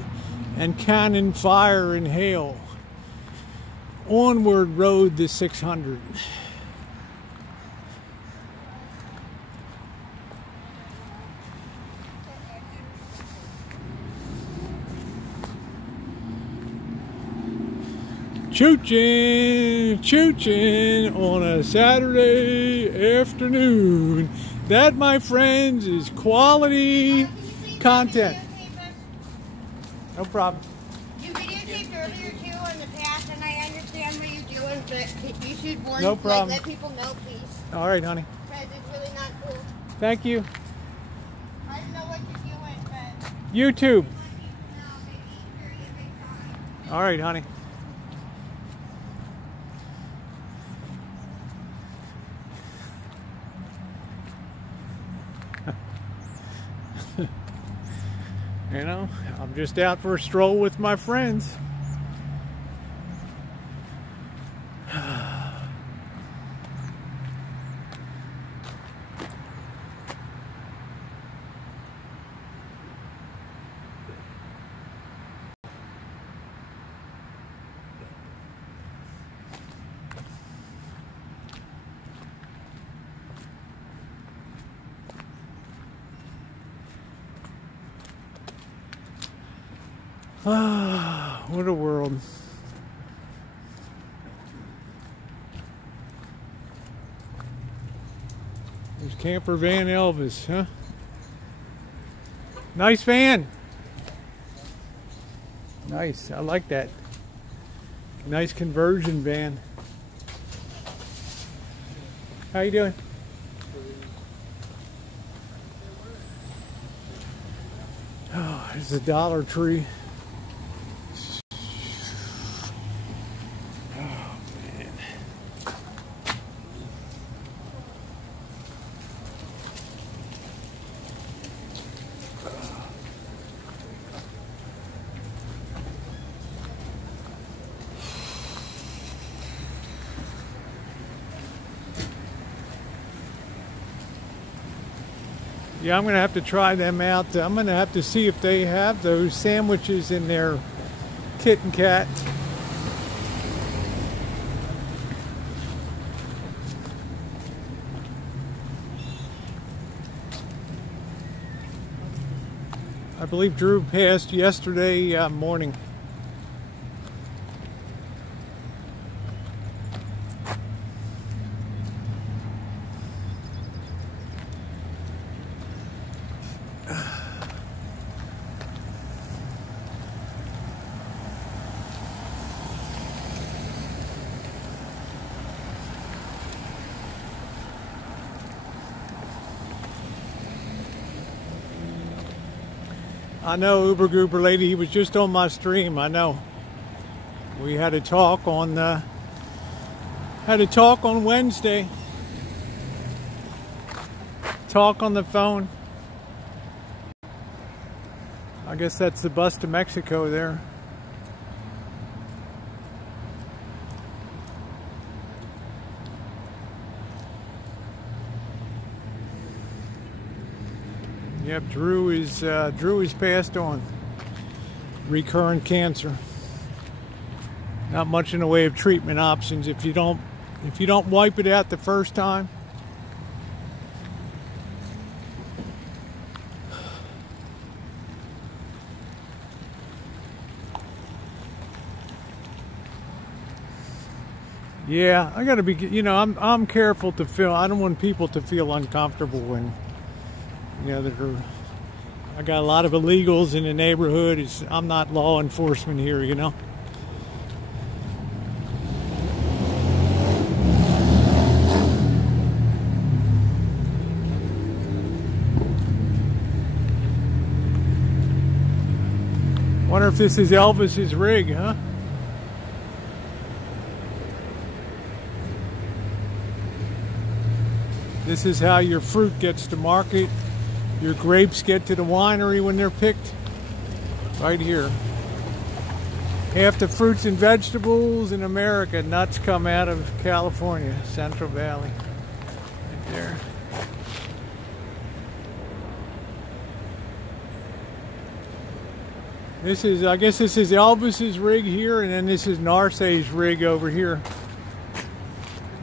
and cannon fire and hail. Onward rode the 600. Chooching, chooching on a Saturday afternoon. That, my friends, is quality content. No problem. You videotaped earlier too in the past, and I understand what you're doing, but you should warn, no problem. Let people know, please. All right, honey. Because it's really not cool. Thank you. I don't know what you're doing, but... YouTube. All right, honey. You know, I'm just out for a stroll with my friends. Ah, what a world. There's camper van Elvis, huh? Nice van. Nice, I like that. Nice conversion van. How you doing? Oh, there's a Dollar Tree. Yeah, I'm going to have to try them out. I'm going to have to see if they have those sandwiches in their kitten kat. I believe Drew passed yesterday morning. I know, Uber Goober Lady, he was just on my stream, I know. We had a talk on Had a talk on Wednesday. Talk on the phone. I guess that's the bus to Mexico there. Yep, Drew is passed on. Recurrent cancer. Not much in the way of treatment options if you don't wipe it out the first time. Yeah, I gotta be, you know, I'm careful to feel, I don't want people to feel uncomfortable when, you know, I got a lot of illegals in the neighborhood. I'm not law enforcement here, you know. Wonder if this is Elvis's rig, huh? This is how your fruit gets to market. Your grapes get to the winery when they're picked. Right here. Half the fruits and vegetables in America, nuts come out of California, Central Valley. Right there. This is, I guess this is Elvis's rig here, and then this is Narce's rig over here.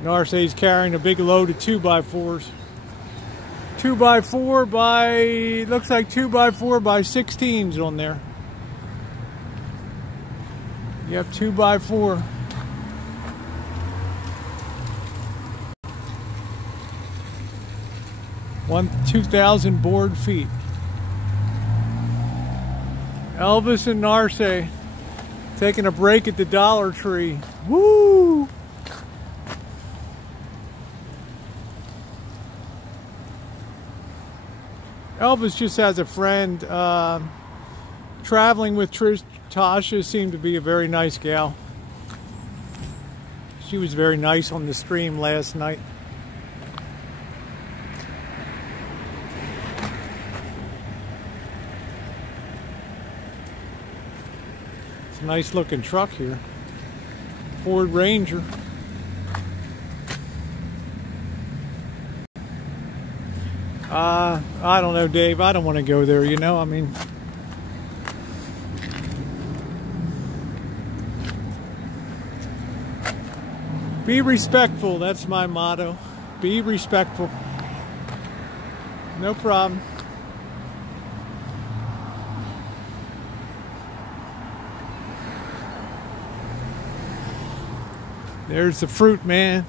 Narce's carrying a big load of 2x4s. 2x4 by, looks like 2x4 by 16s on there. Yep, 2x4. One 2,000 board feet. Elvis and Narce taking a break at the Dollar Tree. Woo! Elvis just has a friend. Traveling with Tasha seemed to be a very nice gal. She was very nice on the stream last night. It's a nice looking truck here. Ford Ranger. I don't know, Dave. I don't want to go there, you know. I mean, be respectful. That's my motto. Be respectful. No problem. There's the fruit man.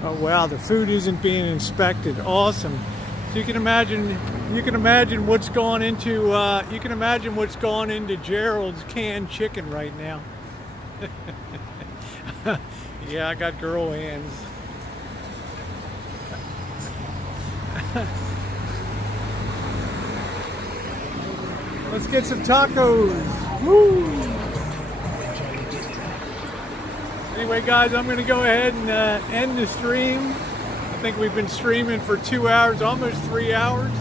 Oh wow, the food isn't being inspected. Awesome. So you can imagine what's gone into Gerald's canned chicken right now. Yeah, I got girl hands. Let's get some tacos. Woo! Anyway, guys, I'm going to go ahead and end the stream. I think we've been streaming for 2 hours, almost 3 hours.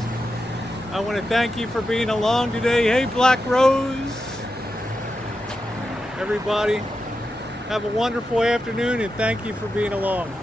I want to thank you for being along today. Hey, Black Rose. Everybody, have a wonderful afternoon, and thank you for being along.